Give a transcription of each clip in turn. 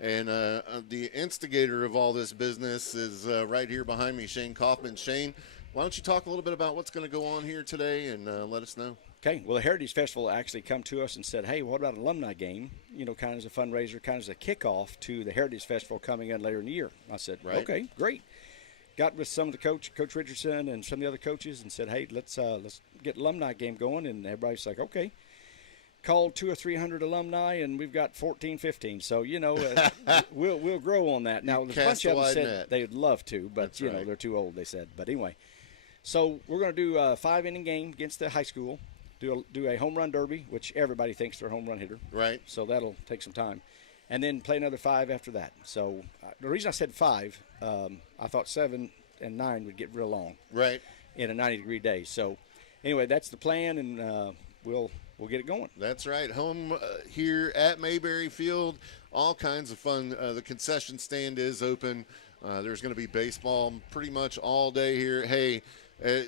And the instigator of all this business is right here behind me, Shane Kaufman. Shane, why don't you talk a little bit about what's going to go on here today and let us know? Okay, well, the Heritage Festival actually come to us and said, hey, what about an alumni game? You know, kind of as a fundraiser, kind of as a kickoff to the Heritage Festival coming in later in the year. I said, Right. Okay, great. Got with some of the Coach Richardson and some of the other coaches and said, hey, let's get alumni game going. And everybody's like, okay. Called 200 or 300 alumni, and we've got 14, 15. So, we'll grow on that. Now, there's a bunch of them said net. they'd love to, but, That's right. they're too old, they said. But anyway, so we're going to do a 5-inning game against the high school, do a home run derby, which everybody thinks they're a home run hitter. Right. So that'll take some time. And then play another 5 after that. So the reason I said 5, I thought 7 and 9 would get real long. Right. In a 90-degree day. So anyway, that's the plan, and we'll get it going. That's right. Home here at Mayberry Field. All kinds of fun. The concession stand is open. There's going to be baseball pretty much all day here. Hey,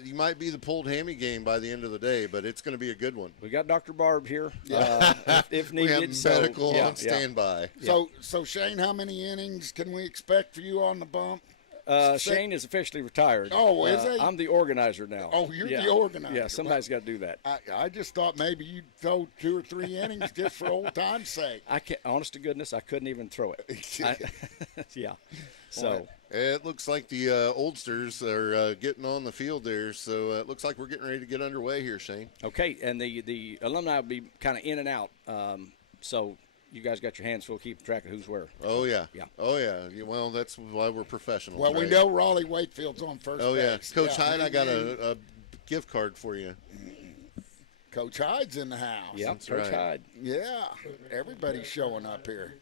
you might be the pulled hammy game by the end of the day, but it's going to be a good one. We got Dr. Barb here if We needed. have medical on standby. So Shane, how many innings can we expect for you on the bump? Shane is officially retired. Oh, is he? I'm the organizer now. Oh, you're the organizer. Yeah, somebody's got to do that. I just thought maybe you'd throw 2 or 3 innings just for old time's sake. I can't. Honest to goodness, I couldn't even throw it. Yeah. So it looks like the oldsters are getting on the field there, so it looks like we're getting ready to get underway here, Shane. Okay, and the alumni will be kind of in and out. So you guys got your hands full keeping track of who's where. Oh, yeah. Yeah. Oh, yeah. Well, that's why we're professionals. Well, right? we know Raleigh Wakefield's on first Oh, yeah. base. Coach Hyde, I got a gift card for you. Coach Hyde's in the house. Yeah, That's Coach right. Hyde. Yeah, everybody's showing up here.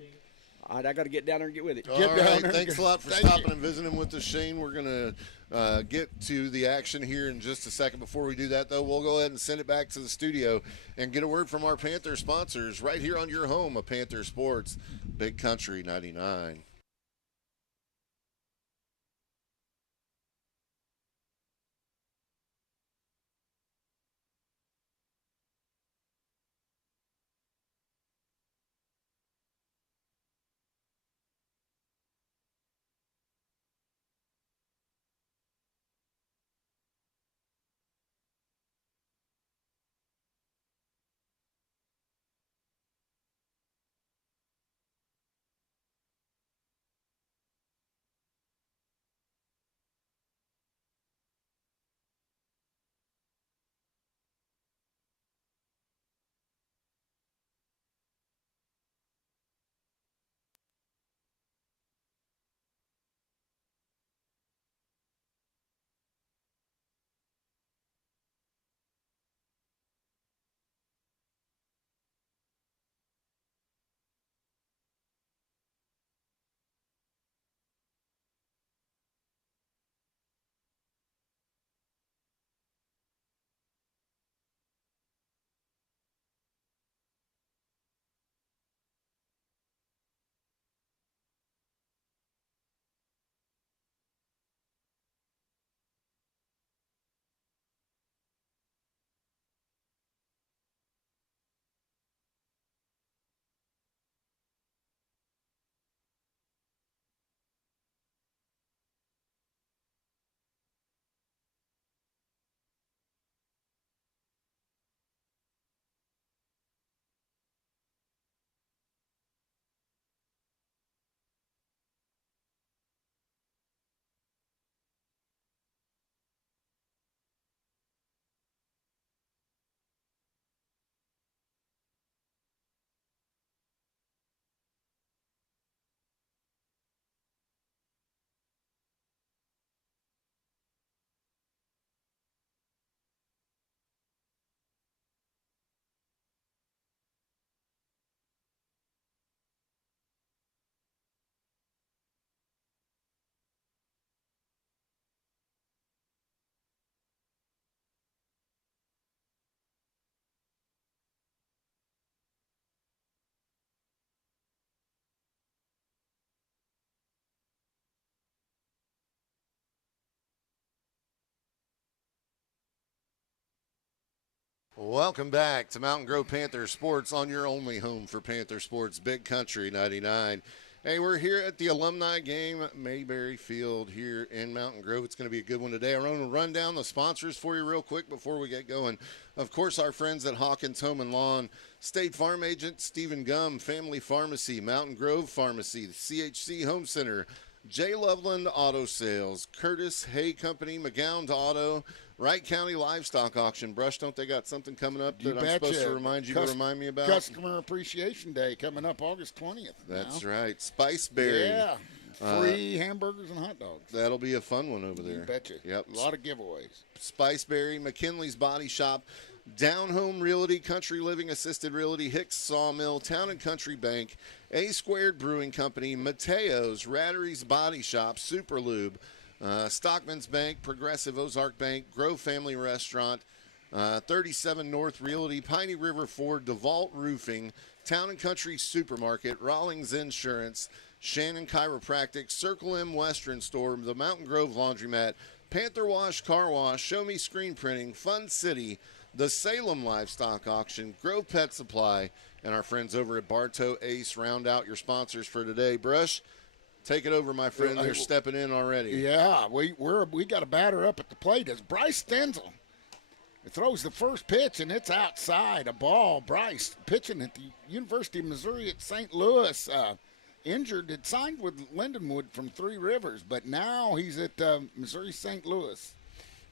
All right, I got to get down there and get with it. All Get down right, there. thanks a lot for Thank stopping you. and visiting with us, Shane. We're going to get to the action here in just a second. Before we do that, though, we'll go ahead and send it back to the studio and get a word from our Panther sponsors right here on your home of Panther Sports, Big Country 99. Welcome back to Mountain Grove Panther Sports on your only home for Panther Sports, Big Country 99. Hey, we're here at the alumni game at Mayberry Field here in Mountain Grove. It's going to be a good one today. I want to run down the sponsors for you real quick before we get going. Of course, our friends at Hawkins Home and Lawn, State Farm Agent Stephen Gum, Family Pharmacy, Mountain Grove Pharmacy, the CHC Home Center, J. Loveland Auto Sales, Curtis Hay Company, McGowan Auto, Wright County Livestock Auction. Brush, don't they got something coming up that I'm supposed to remind you to remind me about? Customer Appreciation Day coming up August 20th. That's right. Spiceberry. Yeah. Free hamburgers and hot dogs. That'll be a fun one over there. You betcha. Yep. A lot of giveaways. Spiceberry, McKinley's Body Shop, Down Home Realty, Country Living Assisted Realty, Hicks Sawmill, Town and Country Bank, A Squared Brewing Company, Mateo's, Rattery's Body Shop, Super Lube, Stockman's Bank, Progressive Ozark Bank, Grove Family Restaurant, 37 North Realty, Piney River Ford, DeVault Roofing, Town and Country Supermarket, Rawlings Insurance, Shannon Chiropractic, Circle M Western Store, the Mountain Grove Laundromat, Panther Wash Car Wash, Show Me Screen Printing, Fun City, the Salem Livestock Auction, Grove Pet Supply, and our friends over at Bartow Ace round out your sponsors for today. Brush, take it over, my friend. They're stepping in already. Yeah, we got a batter up at the plate. As Bryce Stenzel throws the first pitch, and it's outside. A ball. Bryce pitching at the University of Missouri at St. Louis. Injured, had signed with Lindenwood from Three Rivers, but now he's at Missouri St. Louis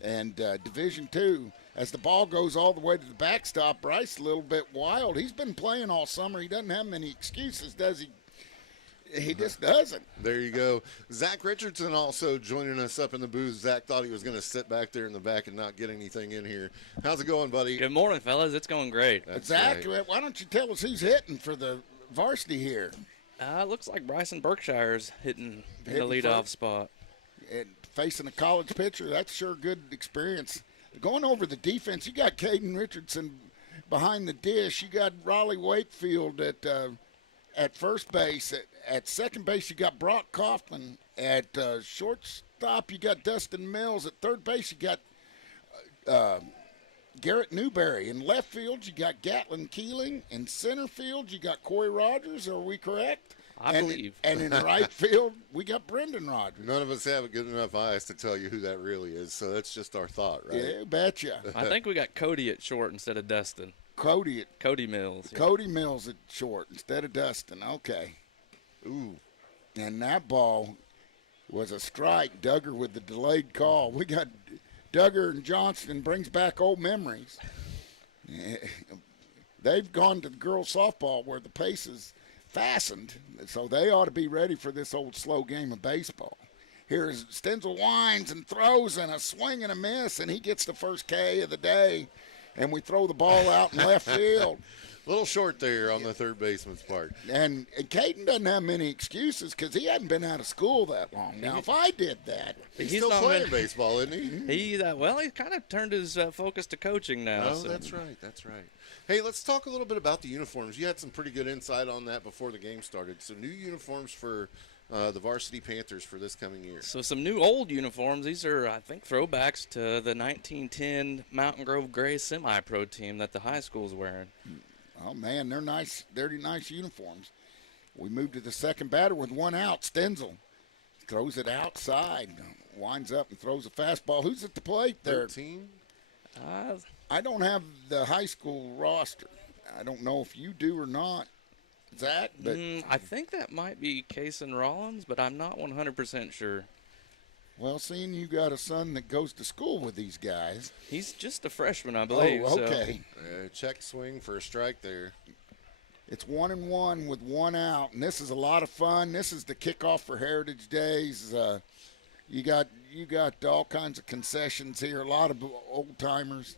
and Division II. As the ball goes all the way to the backstop, Bryce a little bit wild. He's been playing all summer. He doesn't have many excuses, does he? He just doesn't. There you go. Zach Richardson also joining us up in the booth. Zach thought he was going to sit back there in the back and not get anything in here. How's it going, buddy? Good morning, fellas. It's going great. Zach, why don't you tell us who's hitting for the varsity here? Looks like Bryson Berkshire's hitting the leadoff spot. And facing a college pitcher, that's sure good experience. Going over the defense, you got Caden Richardson behind the dish. You got Raleigh Wakefield at first base. At second base, you got Brock Kaufman. At shortstop, you got Dustin Mills. At third base, you got Garrett Newberry. In left field, you got Gatlin Keeling. In center field, you got Corey Rogers. Are we correct? I believe. And in right field, we got Brendan Rogers. None of us have good enough eyes to tell you who that really is, so that's just our thought, right? Yeah, betcha. I think we got Cody at short instead of Dustin. Cody Mills. Yeah. Cody Mills at short instead of Dustin. Okay. Ooh. And that ball was a strike. Duggar with the delayed call. We got Duggar and Johnston brings back old memories. They've gone to the girls softball where the pace is fastened, so they ought to be ready for this old slow game of baseball. Here's Stenzel winds and throws and a swing and a miss, and he gets the first K of the day, and we throw the ball out in left field. A little short there on the third baseman's part. And Caden doesn't have many excuses because he hadn't been out of school that long. Now, if I did that. He's still playing baseball, isn't he? He kind of turned his focus to coaching now. Oh, so. That's right. Hey, let's talk a little bit about the uniforms. You had some pretty good insight on that before the game started. So new uniforms for the varsity Panthers for this coming year. So some new old uniforms. These are, I think, throwbacks to the 1910 Mountain Grove Gray semi-pro team that the high school's wearing. Oh, man, they're nice. They're nice uniforms. We moved to the second batter with one out. Stenzel throws it outside, winds up and throws a fastball. Who's at the plate there? 13? I don't have the high school roster. I don't know if you do or not, Zach. But I think that might be Kason Rollins, but I'm not 100% sure. Well, seeing you got a son that goes to school with these guys. He's just a freshman, I believe. Oh, okay. Check swing for a strike there. It's 1-1 with one out, and this is a lot of fun. This is the kickoff for Heritage Days. You got all kinds of concessions here, a lot of old timers.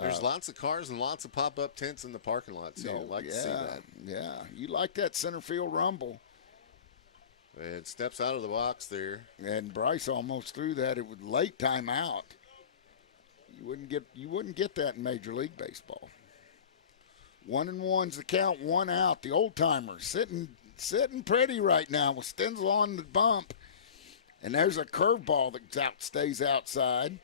There's lots of cars and lots of pop-up tents in the parking lot, too. I'd like to see that. Yeah, you like that center field rumble. And steps out of the box there. And Bryce almost threw that. It was late timeout. You wouldn't get that in Major League Baseball. 1-1's the count, one out. The old timers sitting pretty right now with Stenzel on the bump. And there's a curveball that stays outside.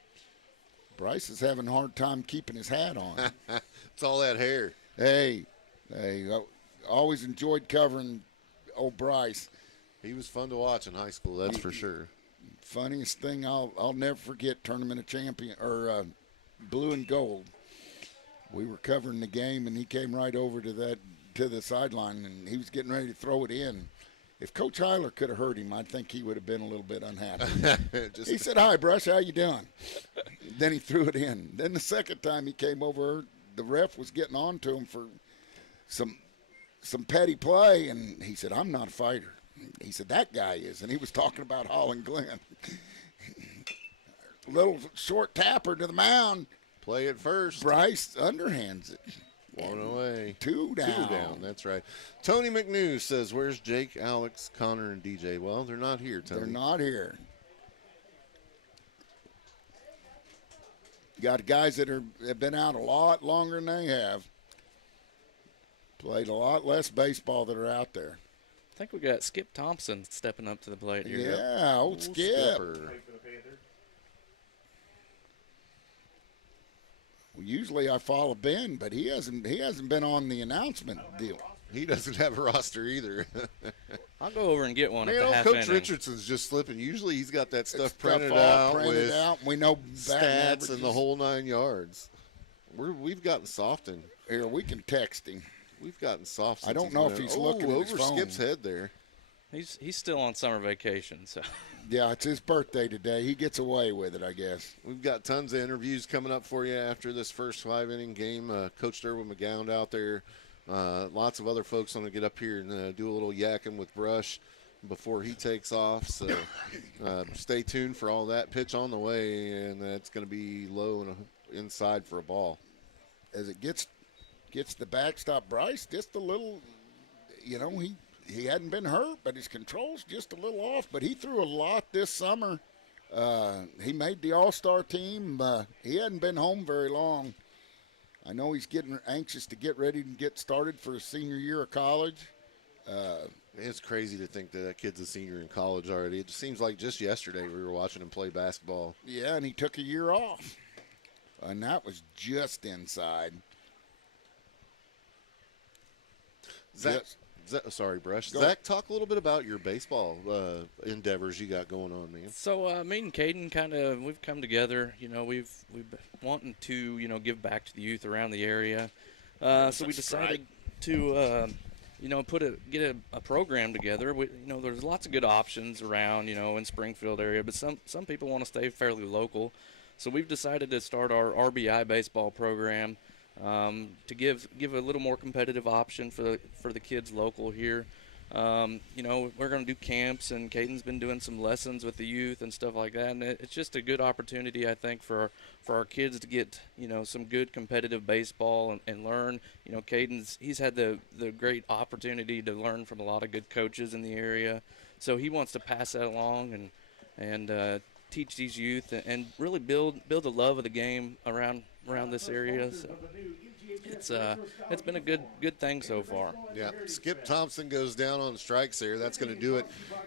Bryce is having a hard time keeping his hat on. It's all that hair. Hey, always enjoyed covering old Bryce. He was fun to watch in high school, that's for sure. Funniest thing I'll never forget, Tournament of Champion or Blue and Gold. We were covering the game, and he came right over to the sideline, and he was getting ready to throw it in. If Coach Heiler could have heard him, I think he would have been a little bit unhappy. He said, "Hi, Brush, how you doing?" Then he threw it in. Then the second time he came over, the ref was getting on to him for some petty play, and he said, "I'm not a fighter." He said, "That guy is," and he was talking about Holland Glenn. Little short tapper to the mound. Play it first. Bryce underhands it. One away. Two down. 2 down, that's right. Tony McNew says, where's Jake, Alex, Connor, and DJ? Well, they're not here, Tony. They're not here. Got guys that have been out a lot longer than they have. Played a lot less baseball that are out there. I think we got Skip Thompson stepping up to the plate here. Yeah, old Skip. Skipper. Well, usually I follow Ben, but he hasn't been on the announcement deal. He doesn't have a roster either. I'll go over and get one at the Man, half Coach inning. Richardson's just slipping. Usually he's got that stuff printed all out printed with out. We know stats and the whole 9 yards. We've gotten soft and Here, we can text him. we've gotten soft. I since don't know been if he's out. looking at his over phone. Skip's head there. He's still on summer vacation, so Yeah, it's his birthday today. He gets away with it, I guess. We've got tons of interviews coming up for you after this first 5-inning game. Coach Derwin McGowan out there. Lots of other folks want to get up here and do a little yakking with Brush before he takes off. So stay tuned for all that. Pitch on the way, and it's going to be low and inside for a ball. As it gets the backstop, Bryce just a little, he hadn't been hurt, but his control's just a little off. But he threw a lot this summer. He made the All-Star team. He hadn't been home very long. I know he's getting anxious to get ready and get started for his senior year of college. It's crazy to think that kid's a senior in college already. It seems like just yesterday we were watching him play basketball. Yeah, and he took a year off. And that was just inside. Zach, sorry, Brush. Go Zach, talk a little bit about your baseball endeavors you got going on, man. So me and Caden we've come together. We've been wanting to give back to the youth around the area. So we decided to get a program together. There's lots of good options around in Springfield area, but some people want to stay fairly local. So we've decided to start our RBI baseball program to give a little more competitive option for the kids local here. We're going to do camps, and Caden's been doing some lessons with the youth and stuff like that. And it's just a good opportunity, I think, for our kids to get some good competitive baseball and learn. He's had the great opportunity to learn from a lot of good coaches in the area, so he wants to pass that along and teach these youth and really build a love of the game around this area. So it's been a good thing so far. Yeah, Skip Thompson goes down on strikes there. That's going to do it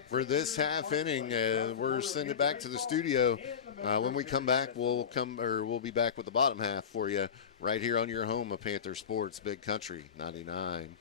for this half inning. We're sending it back to the studio. When we come back, we'll be back with the bottom half for you right here on your home of Panther Sports, Big Country 99.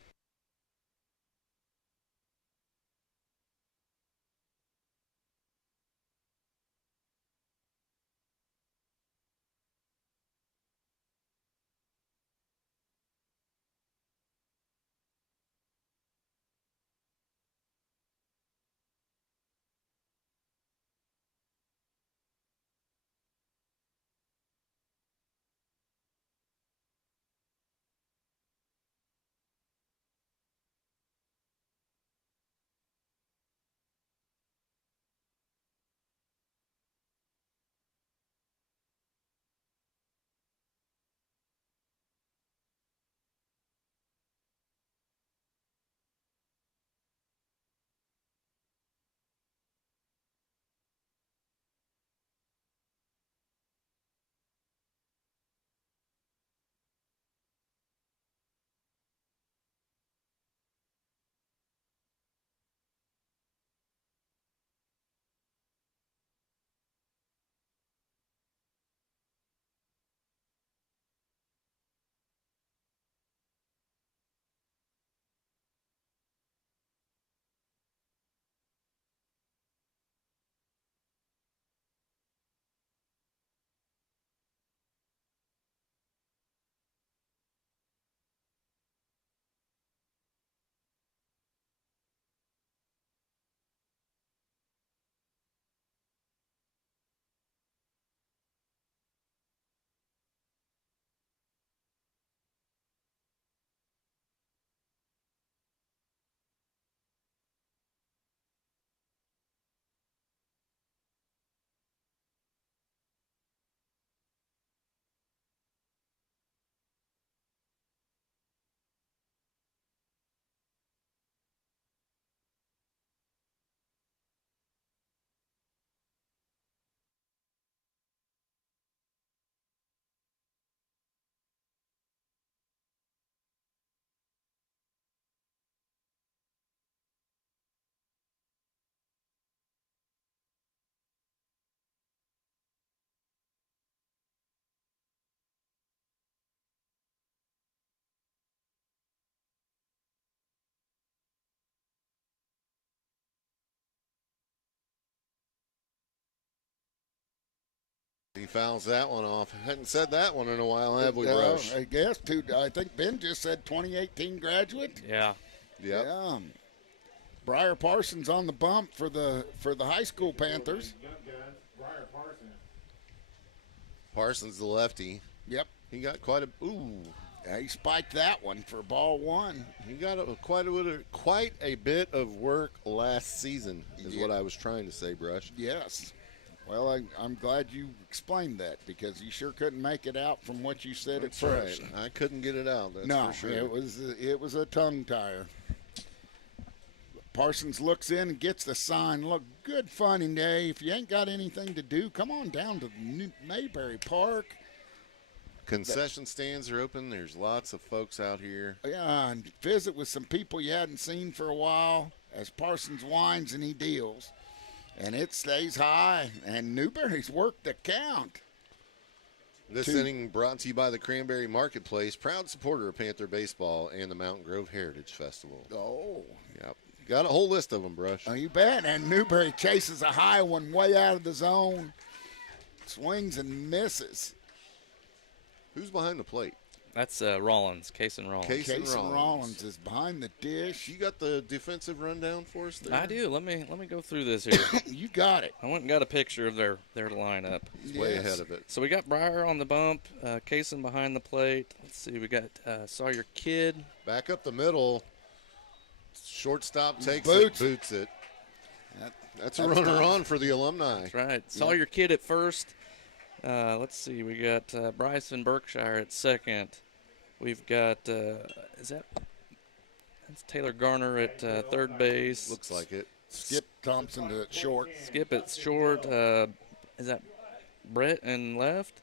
He fouls that one off. Hadn't said that one in a while, have we, No, Brush? I guess. I think Ben just said 2018 graduate. Yeah. Yep. Yeah. Briar Parsons on the bump for the high school Panthers. Parsons, the lefty. Yep. He got quite a He spiked that one for ball one. He got quite a bit of work last season, is what I was trying to say, Brush. Yes. Well, I'm glad you explained that because you sure couldn't make it out from what you said That's at first. right. I couldn't get it out. That's No, for sure. it was a tongue tire. Parsons looks in and gets the sign. Look, good funny day. If you ain't got anything to do, come on down to Mayberry Park. Concession stands are open. There's lots of folks out here. Yeah, and visit with some people you hadn't seen for a while as Parsons wines and he deals. And it stays high, and Newberry's worked the count. This inning brought to you by the Cranberry Marketplace, proud supporter of Panther Baseball and the Mountain Grove Heritage Festival. Oh. Yep. Got a whole list of them, Brush. Oh, you bet. And Newberry chases a high one way out of the zone. Swings and misses. Who's behind the plate? That's Rollins, Cason Rollins. Cason Rollins is behind the dish. You got the defensive rundown for us there? I do. Let me go through this here. You got it. I went and got a picture of their lineup. Way ahead of it. So we got Briar on the bump, Cason behind the plate. Let's see, we got Sawyer Kidd. Back up the middle. Shortstop takes boots it. That's a runner on for the Alumni. That's right. Sawyer Kidd at first. Let's see, we got Bryson Berkshire at second. We've got that's Taylor Garner at third base. Looks like it. Skip Thompson to short. Skip at short. Is that Brett in left?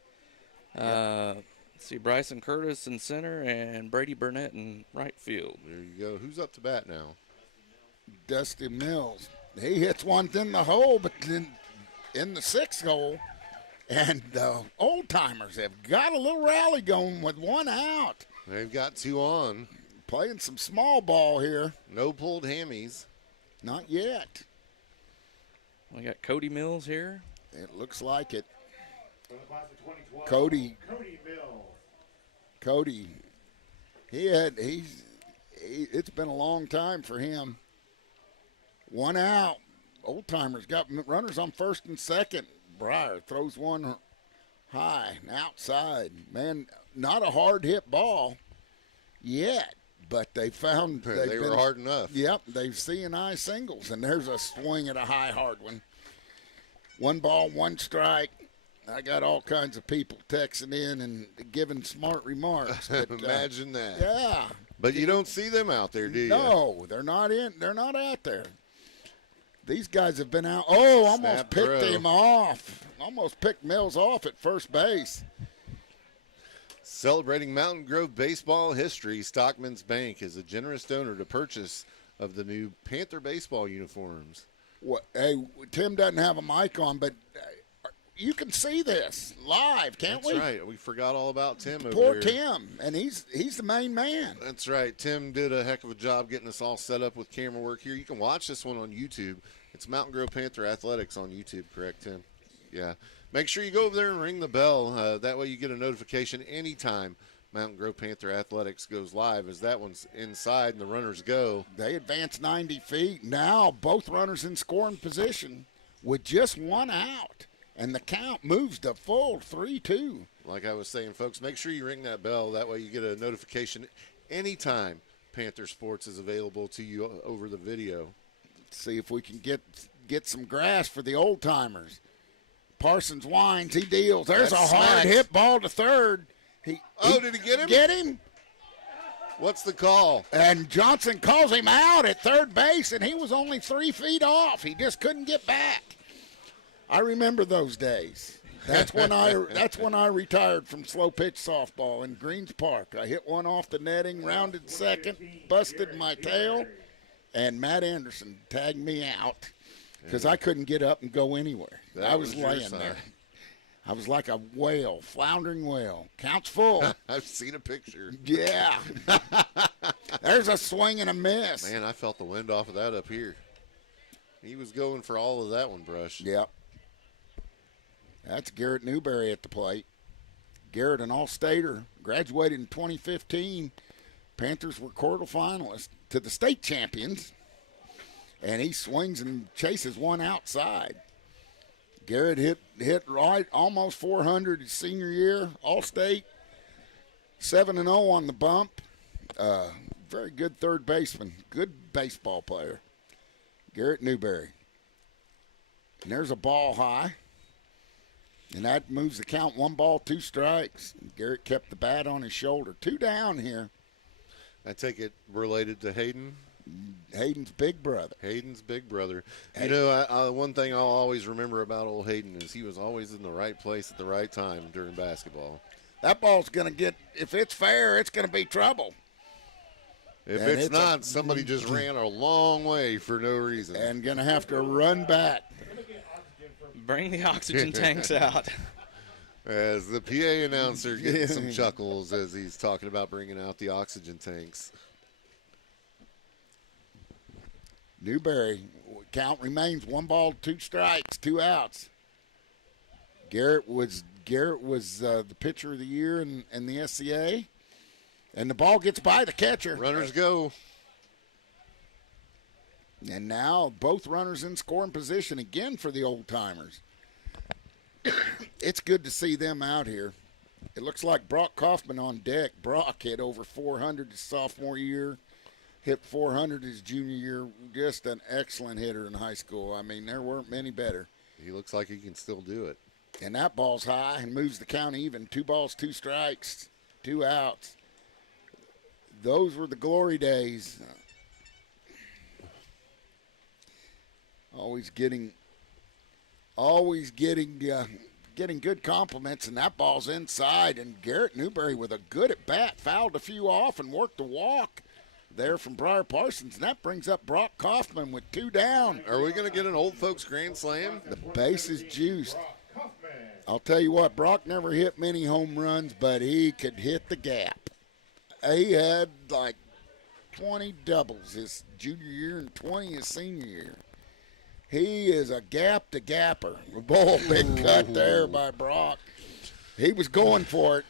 Let's see, Bryson Curtis in center and Brady Burnett in right field. There you go. Who's up to bat now? Dusty Mills. He hits one in the hole, but then in the sixth hole. And the old-timers have got a little rally going with one out. They've got two on. Playing some small ball here. No pulled hammies. Not yet. We got Cody Mills here. It looks like it. Cody Mills. It's been a long time for him. One out. Old-timers got runners on first and second. Briar throws one high and outside. Man, not a hard hit ball yet, but they found they were hard enough. Yep, they've C&I singles, and there's a swing at a high hard one. One ball, one strike. I got all kinds of people texting in and giving smart remarks. But, Imagine that. Yeah. But you don't see them out there, do you? No, they're not in. They're not out there. These guys have been out. Oh, almost picked him off. Almost picked Mills off at first base. Celebrating Mountain Grove baseball history, Stockman's Bank is a generous donor to purchase of the new Panther baseball uniforms. Hey, Tim doesn't have a mic on, but you can see this live, can't we? That's right. We forgot all about Tim over Poor here. Tim, and he's the main man. That's right. Tim did a heck of a job getting us all set up with camera work here. You can watch this one on YouTube. It's Mountain Grove Panther Athletics on YouTube, correct, Tim? Yeah. Make sure you go over there and ring the bell. That way you get a notification anytime Mountain Grove Panther Athletics goes live, as that one's inside and the runners go. They advance 90 feet. Now both runners in scoring position with just one out. And the count moves to full 3-2. Like I was saying, folks, make sure you ring that bell. That way you get a notification anytime Panther Sports is available to you over the video. See if we can get some grass for the old timers. Parsons winds, he deals. There's a hard hit ball to third. Did he get him? Get him. What's the call? And Johnson calls him out at third base, and he was only 3 feet off. He just couldn't get back. I remember those days. That's when I retired from slow pitch softball in Greens Park. I hit one off the netting, rounded second, busted my tail, and Matt Anderson tagged me out because I couldn't get up and go anywhere. I was laying there. I was like a whale, floundering whale. Count's full. I've seen a picture. Yeah. There's a swing and a miss. Man, I felt the wind off of that up here. He was going for all of that one, Brush. Yep. That's Garrett Newberry at the plate. Garrett, an All-Stater, graduated in 2015. Panthers were quarterfinalists to the state champions, and he swings and chases one outside. Garrett hit right, almost 400 his senior year, All-State, 7-0 on the bump. Very good third baseman, good baseball player. Garrett Newberry. And there's a ball high, and that moves the count 1 ball, 2 strikes. Garrett kept the bat on his shoulder. 2 down here. I take it related to Hayden. Hayden's big brother. Hayden's big brother. You know, one thing I'll always remember about old Hayden is he was always in the right place at the right time during basketball. That ball's going to get, if it's fair, it's going to be trouble. If it's not, somebody just ran a long way for no reason. And going to have to run back. Bring the oxygen tanks out. As the PA announcer getting some chuckles as he's talking about bringing out the oxygen tanks. Newberry, count remains 1 ball, 2 strikes, 2 outs. Garrett was the pitcher of the year in the SCA. And the ball gets by the catcher. Runners go. And now both runners in scoring position again for the old-timers. It's good to see them out here. It looks like Brock Kaufman on deck. Brock hit over 400 his sophomore year, hit 400 his junior year. Just an excellent hitter in high school. I mean, there weren't many better. He looks like he can still do it. And that ball's high and moves the count even. 2 balls, 2 strikes, 2 outs. Those were the glory days. Always getting good compliments, and that ball's inside. And Garrett Newberry with a good at bat, fouled a few off and worked the walk there from Briar Parsons. And that brings up Brock Kaufman with 2 down. Are we going to get an old folks grand slam? The base is juiced. I'll tell you what, Brock never hit many home runs, but he could hit the gap. He had like 20 doubles his junior year and 20 his senior year. He is a gap-to-gapper. A big cut there by Brock. He was going for it.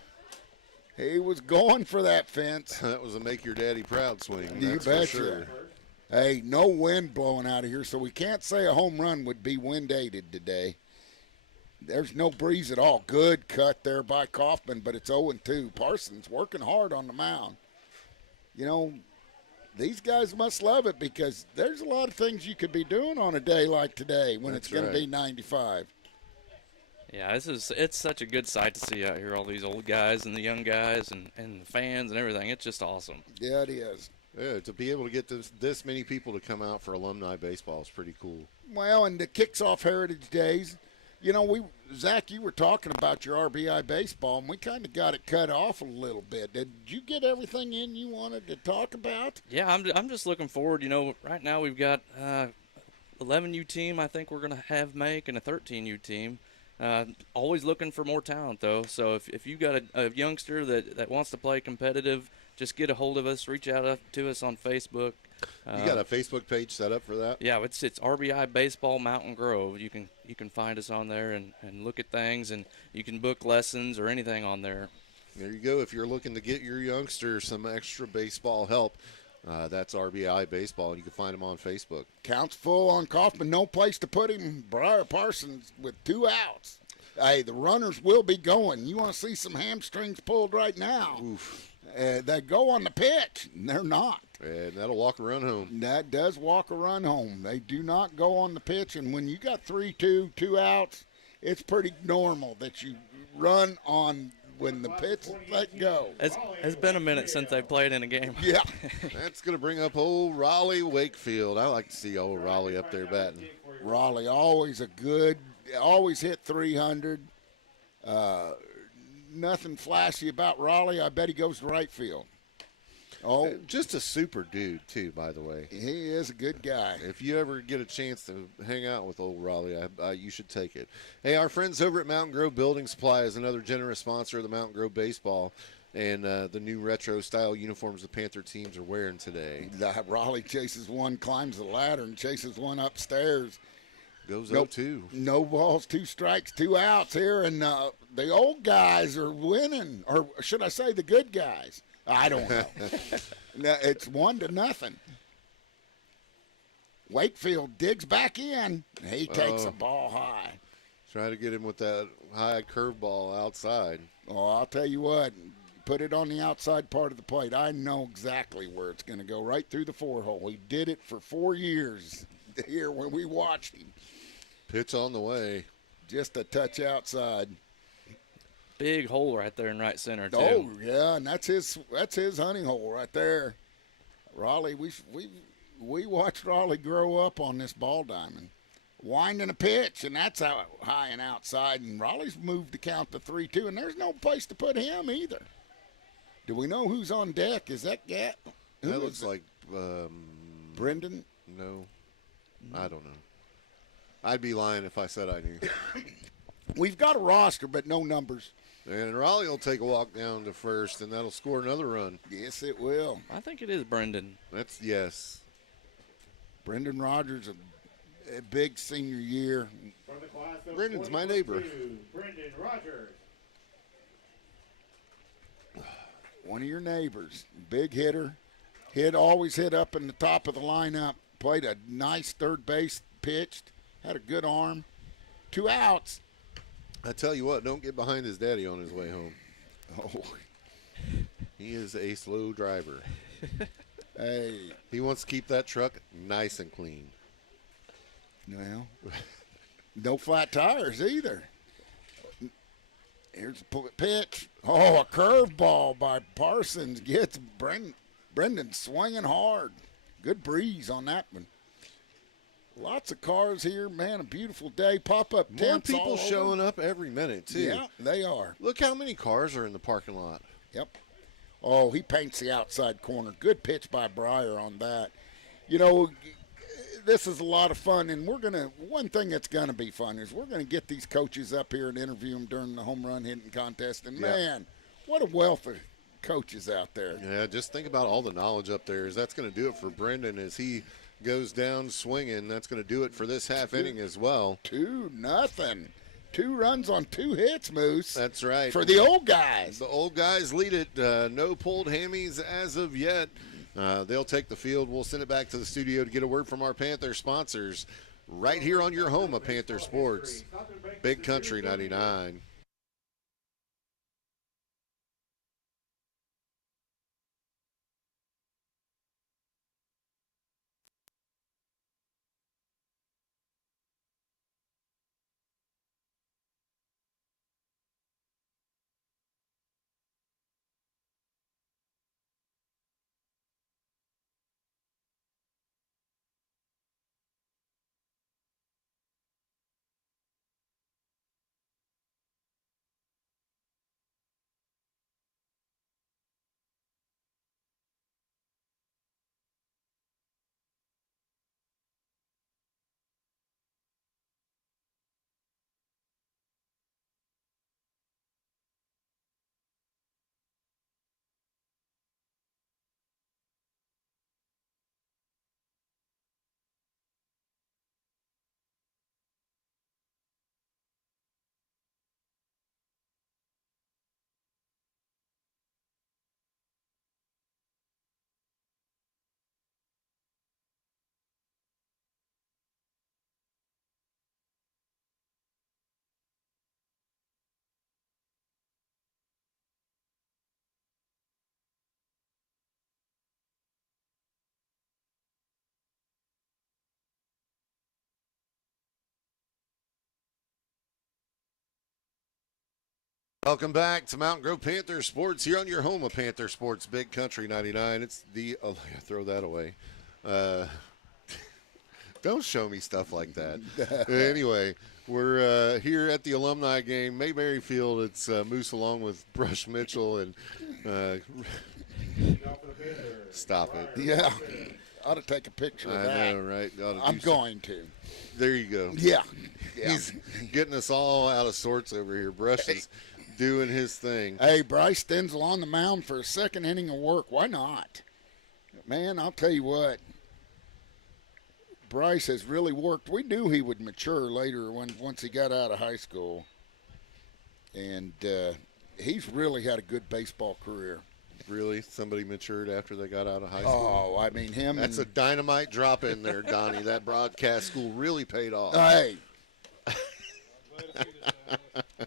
He was going for that fence. That was a make your daddy proud swing. You That's betcha. for sure. Hey, no wind blowing out of here, so we can't say a home run would be wind-aided today. There's no breeze at all. Good cut there by Kaufman, but it's 0-2. Parsons working hard on the mound. You know, these guys must love it because there's a lot of things you could be doing on a day like today when it's going to be 95. Yeah, it's such a good sight to see out here, all these old guys and the young guys and the fans and everything. It's just awesome. Yeah, it is. Yeah, to be able to get this many people to come out for alumni baseball is pretty cool. Well, and it kicks off Heritage Days. You know, Zach, you were talking about your RBI baseball, and we kind of got it cut off a little bit. Did you get everything in you wanted to talk about? Yeah, I'm just looking forward. You know, right now we've got 11U team I think we're going to have make and a 13U team. Always looking for more talent, though. So if you got a youngster that wants to play competitive, just get a hold of us. Reach out to us on Facebook. You got a Facebook page set up for that? Yeah, it's RBI Baseball Mountain Grove. You can find us on there and look at things, and you can book lessons or anything on there. There you go. If you're looking to get your youngster some extra baseball help, that's RBI Baseball, and you can find them on Facebook. Counts full on Kaufman. No place to put him. Briar Parsons with 2 outs. Hey, the runners will be going. You want to see some hamstrings pulled right now. Oof. They go on the pitch, and they're not. And that'll walk a run home. That does walk a run home. They do not go on the pitch, and when you got 3-2, 2 outs, it's pretty normal that you run on when the pitch is let go. It's been a minute since they played in a game. Yeah. That's going to bring up old Raleigh Wakefield. I like to see old Raleigh up there batting. Raleigh, always always hit 300. Nothing flashy about Raleigh. I bet he goes to right field. Oh, Just a super dude, too, by the way. he is a good guy. If you ever get a chance to hang out with old Raleigh, you should take it. Hey, our friends over at Mountain Grove Building Supply is another generous sponsor of the Mountain Grove Baseball and the new retro-style uniforms the Panther teams are wearing today. Raleigh chases one, climbs the ladder, and chases one upstairs. Goes Nope. 0-2. No balls, 2 strikes, 2 outs here, and the old guys are winning, or should I say the good guys? I don't know. No, it's 1-0. Wakefield digs back in. He takes a ball high. Try to get him with that high curveball outside. Oh, I'll tell you what. Put it on the outside part of the plate. I know exactly where it's going to go, right through the 4-hole. He did it for 4 years here when we watched him. Pitch on the way. Just a touch outside. Big hole right there in right center too. Oh yeah, and that's his hunting hole right there. Raleigh, we watched Raleigh grow up on this ball diamond, winding a pitch, and that's how high and outside. And Raleigh's moved the count to 3-2, and there's no place to put him either. Do we know who's on deck? Is that Gap? That looks like Brendan. No, I don't know. I'd be lying if I said I knew. We've got a roster, but no numbers. And Raleigh will take a walk down to first, and that'll score another run. Yes, it will. I think it is Brendan. That's yes. Brendan Rogers, a big senior year. From the class of Brendan's my neighbor. 2022, Brendan Rogers. One of your neighbors, big hitter, always hit up in the top of the lineup. Played a nice third base, pitched, had a good arm. 2 outs. I tell you what, don't get behind his daddy on his way home. Oh, He is a slow driver. hey, He wants to keep that truck nice and clean. well, no flat tires either. Here's a pitch. Oh, a curveball by Parsons gets Brendan swinging hard. Good breeze on that one. Lots of cars here, man. A beautiful day. Pop-up More tents all people over. showing up every minute, too. Yeah, they are. Look how many cars are in the parking lot. Yep. Oh, he paints the outside corner. Good pitch by Breyer on that. You know, this is a lot of fun, and one thing that's going to be fun is we're going to get these coaches up here and interview them during the home run hitting contest. And, man, what a wealth of coaches out there. Yeah, just think about all the knowledge up there. That's going to do it for Brendan as he goes down swinging. That's going to do it for this half inning as well. 2-0. 2 runs on 2 hits, Moose. That's right. For the old guys. The old guys lead it. No pulled hammies as of yet. They'll take the field. We'll send it back to the studio to get a word from our Panther sponsors right here on your home of Panther Sports, Big Country 99. Welcome back to Mountain Grove Panther Sports here on your home of Panther Sports, Big Country 99. It's the throw that away. Don't show me stuff like that. Anyway, we're here at the alumni game, Mayberry Field. It's Moose along with Brush Mitchell and stop it. Yeah. Ought to take a picture of that. I know, right? I'm going to. There you go. Yeah. He's getting us all out of sorts over here. Brush is doing his thing. Hey, Bryce Stenzel on the mound for a second inning of work. Why not? Man, I'll tell you what. Bryce has really worked. We knew he would mature later once he got out of high school, and he's really had a good baseball career. Really? Somebody matured after they got out of high school? Oh, I mean him. That's a dynamite drop in there, Donnie. That broadcast school really paid off. Hey.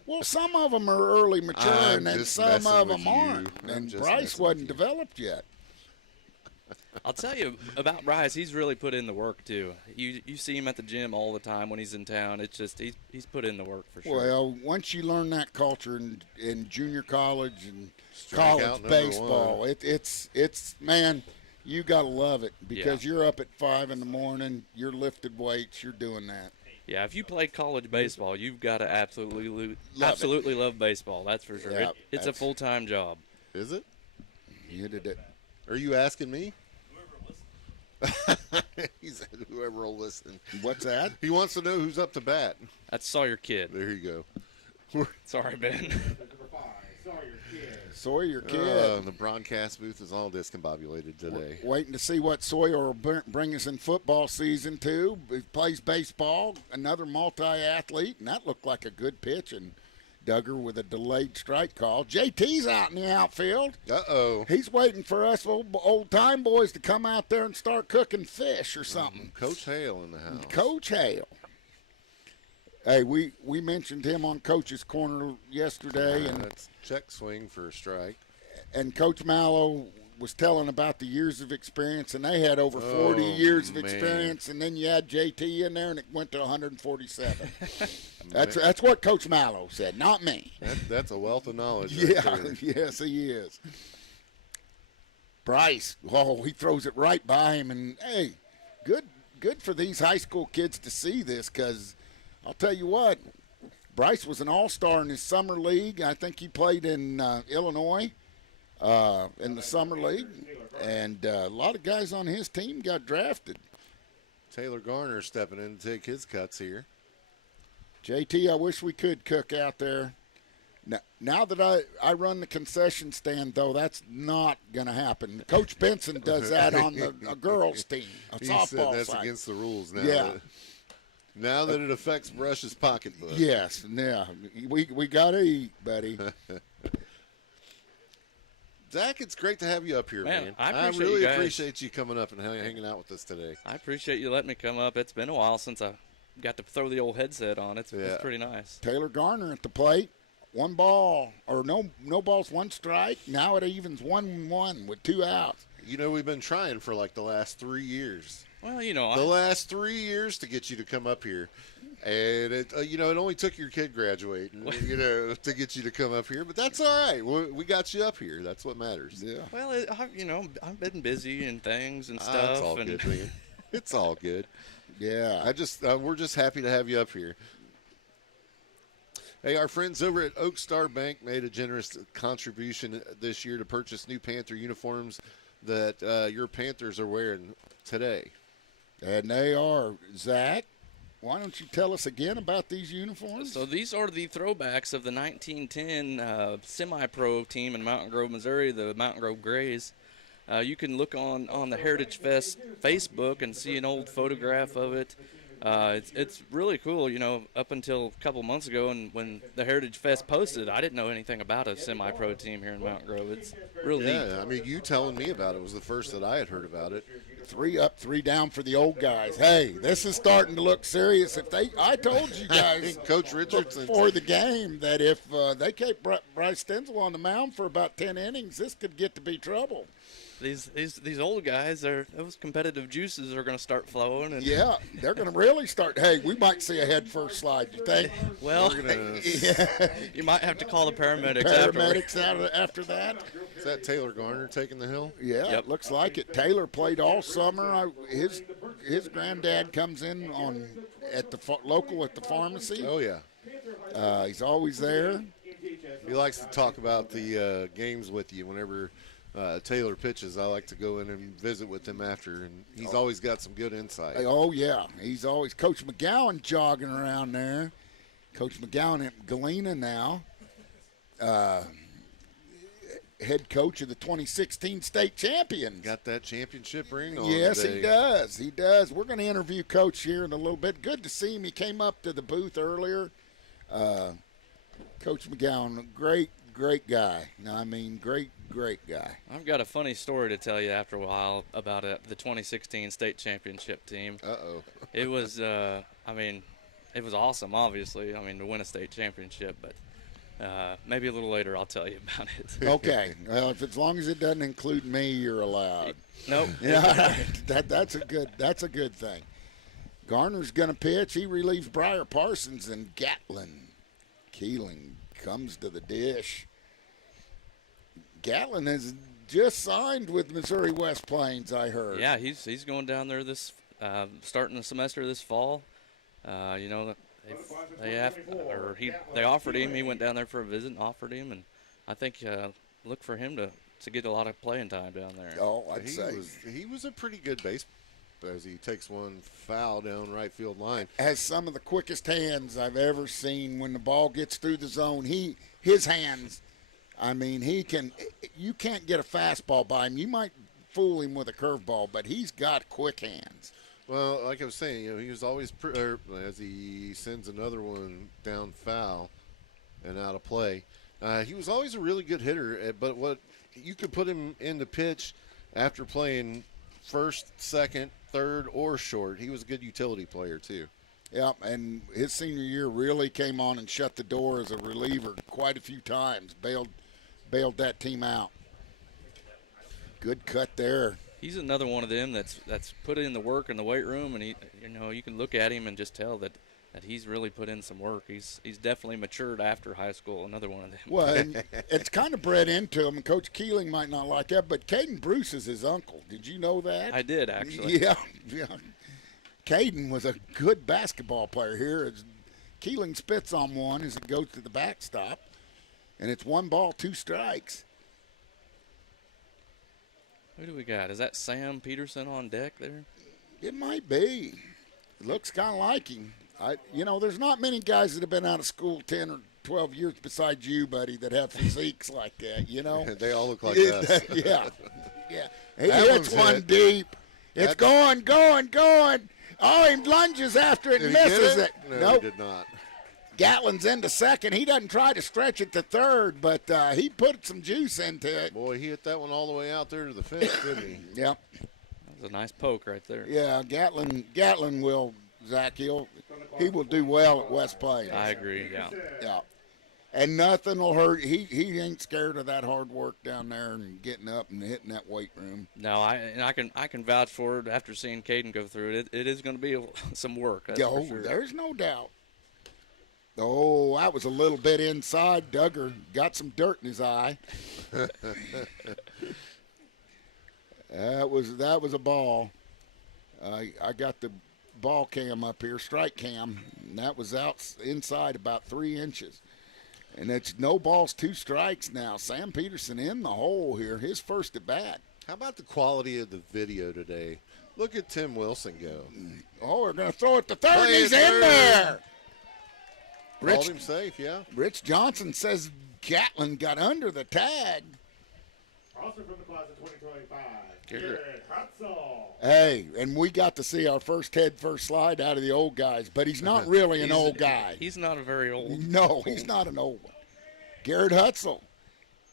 Well, some of them are early maturing, and some of them aren't. And Bryce wasn't developed yet. I'll tell you about Bryce. He's really put in the work too. You see him at the gym all the time when he's in town. It's just he's put in the work for sure. Well, once you learn that culture in junior college and Strike college baseball, it's man, you gotta love it because you're up at 5 a.m. You're lifted weights. You're doing that. Yeah, if you play college baseball, you've got to absolutely love baseball. That's for sure. Yeah, it's a full-time job. Is it? You did it. Are you asking me? He said whoever will listen. What's that? He wants to know who's up to bat. That's Sawyer Kid. There you go. Sorry, Ben. Number 5, Sawyer Kid. Sawyer Kid. The broadcast booth is all discombobulated today. Waiting to see what Sawyer will bring us in football season, too. He plays baseball, another multi-athlete, and that looked like a good pitch. And Duggar with a delayed strike call. JT's out in the outfield. Uh-oh. He's waiting for us old-time boys to come out there and start cooking fish or something. Coach Hale in the house. Coach Hale. Hey, we mentioned him on Coach's Corner yesterday, and That's check swing for a strike. and Coach Mallow was telling about the years of experience, and they had over 40 years of man. experience, and then you add JT in there, and it went to 147. That's what Coach Mallow said, not me. That's a wealth of knowledge. Right Yeah, there. yes, he is. Bryce, he throws it right by him, and hey, good for these high school kids to see this, because I'll tell you what, Bryce was an all-star in his summer league. I think he played in Illinois in the summer league, and a lot of guys on his team got drafted. Taylor Garner stepping in to take his cuts here. JT, I wish we could cook out there. Now that I run the concession stand, though, that's not going to happen. Coach Benson does that on a girls' team, a He said softball that's side. against the rules now. Yeah. Now that it affects Brush's pocketbook. Yes, yeah. We got to eat, buddy. Zach, it's great to have you up here, man. I really you guys. appreciate you coming up and hanging out with us today. I appreciate you letting me come up. It's been a while since I got to throw the old headset on. It's pretty nice. Taylor Garner at the plate. One ball, or no balls, one strike. Now it evens 1-1 with 2 outs. You know, we've been trying for like the last 3 years. Well, you know, The last 3 years to get you to come up here. And, it only took your kid graduating, to get you to come up here. But that's all right. We got you up here. That's what matters. Yeah. well, I've been busy and things and stuff. It's all good, man. It's all good. Yeah. We're just happy to have you up here. Hey, our friends over at Oak Star Bank made a generous contribution this year to purchase new Panther uniforms that your Panthers are wearing today. And they are. Zach, why don't you tell us again about these uniforms? So these are the throwbacks of the 1910 semi-pro team in Mountain Grove, Missouri, the Mountain Grove Grays. You can look on the Heritage Fest Facebook and see an old photograph of it. It's really cool, up until a couple months ago, and when the Heritage Fest posted, I didn't know anything about a semi-pro team here in Mountain Grove. It's real neat. Yeah, I mean, you telling me about it was the first that I had heard about it. 3 up, 3 down for the old guys. Hey, this is starting to look serious. I told you guys, Coach Richardson before the game, that if they kept Bryce Stenzel on the mound for about 10 innings, this could get to be trouble. These old guys, those competitive juices are going to start flowing. And Yeah, they're going to really start. Hey, we might see a head first slide, you think? well, Yeah. you might have to call the paramedics. Paramedics after that? Is that Taylor Garner taking the hill? Yeah, Yep. It looks like it. Taylor played all summer. His granddad comes in at the local at the pharmacy. Oh, yeah. He's always there. He likes to talk about the games with you whenever Taylor pitches. I like to go in and visit with him after, and he's always got some good insight. Oh, yeah. He's always Coach McGowan jogging around there. Coach McGowan at Galena now. head coach of the 2016 state champions. Got that championship ring on Yes, today. he does. He does. We're going to interview Coach here in a little bit. Good to see him. He came up to the booth earlier. Coach McGowan, great guy. No, I mean, great guy. I've got a funny story to tell you after a while about the 2016 state championship team. Uh-oh. It was, it was awesome, obviously, to win a state championship, but maybe a little later I'll tell you about it. Okay. Well, as long as it doesn't include me, you're allowed. Nope. Yeah, that's a good thing. Garner's going to pitch. He relieves Briar Parsons, and Gatlin Keeling comes to the dish. Gatlin has just signed with Missouri West Plains, I heard. Yeah, he's going down there starting the semester this fall. They offered him. He went down there for a visit and offered him, and I think look for him to get a lot of playing time down there. Oh, I'd say. He was a pretty good base as he takes one foul down right field line. Has some of the quickest hands I've ever seen when the ball gets through the zone. His hands, you can't get a fastball by him. You might fool him with a curveball, but he's got quick hands. Well, like I was saying, he was always as he sends another one down foul and out of play. He was always a really good hitter, but what you could put him in the pitch after playing first, second, third, or short. He was a good utility player too. Yeah, and his senior year really came on and shut the door as a reliever quite a few times. Bailed that team out. Good cut there. He's another one of them that's put in the work in the weight room, and you can look at him and just tell that he's really put in some work. He's definitely matured after high school. Another one of them. Well, and it's kind of bred into him, and Coach Keeling might not like that, but Caden Bruce is his uncle. Did you know that? I did, actually. Yeah. Caden was a good basketball player here. As Keeling spits on one as it goes to the backstop, and it's 1 ball, 2 strikes. Who do we got? Is that Sam Peterson on deck there? It might be. It looks kind of like him. There's not many guys that have been out of school 10 or 12 years besides you, buddy, that have physiques like that, They all look like us. Yeah. He That hits one's one hit. deep. It's going. Oh, he lunges after it Did and he get misses it? it. No, Nope. he did not. Gatlin's into second. He doesn't try to stretch it to third, but he put some juice into it. Boy, he hit that one all the way out there to the fence, didn't he? Yeah. That was a nice poke right there. Yeah, Gatlin will, Zach, he will do well at West Plains. I agree, yeah. Yeah. And nothing will hurt. He ain't scared of that hard work down there and getting up and hitting that weight room. No, I can vouch for it after seeing Caden go through it. It is going to be some work, that's for sure. There's no doubt. Oh, that was a little bit inside. Duggar got some dirt in his eye. That was a ball. I got the ball cam up here, strike cam, and that was inside about 3 inches. And it's no balls, 2 strikes now. Sam Peterson in the hole here, his first at bat. How about the quality of the video today? Look at Tim Wilson go. Oh, we're going to throw it to third. Play He's it in third. there. Called him safe, yeah. Rich Johnson says Gatlin got under the tag. Also from the class of 2025, Garrett Hutzel. Hey, and we got to see our first head-first slide out of the old guys, but he's not really an old guy. He's not a very old. No, he's not an old one. Garrett Hutzel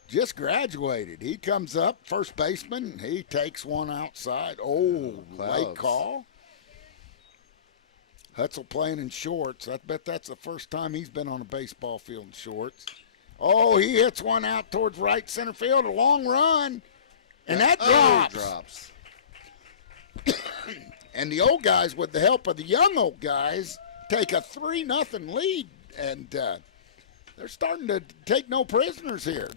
just graduated. He comes up, first baseman. He takes one outside. Oh, late Clouds. call. Hutzel playing in shorts. I bet that's the first time he's been on a baseball field in shorts. Oh, he hits one out towards right center field, a long run, and that drops. And the old guys, with the help of the young old guys, take a 3-0 lead, and they're starting to take no prisoners here.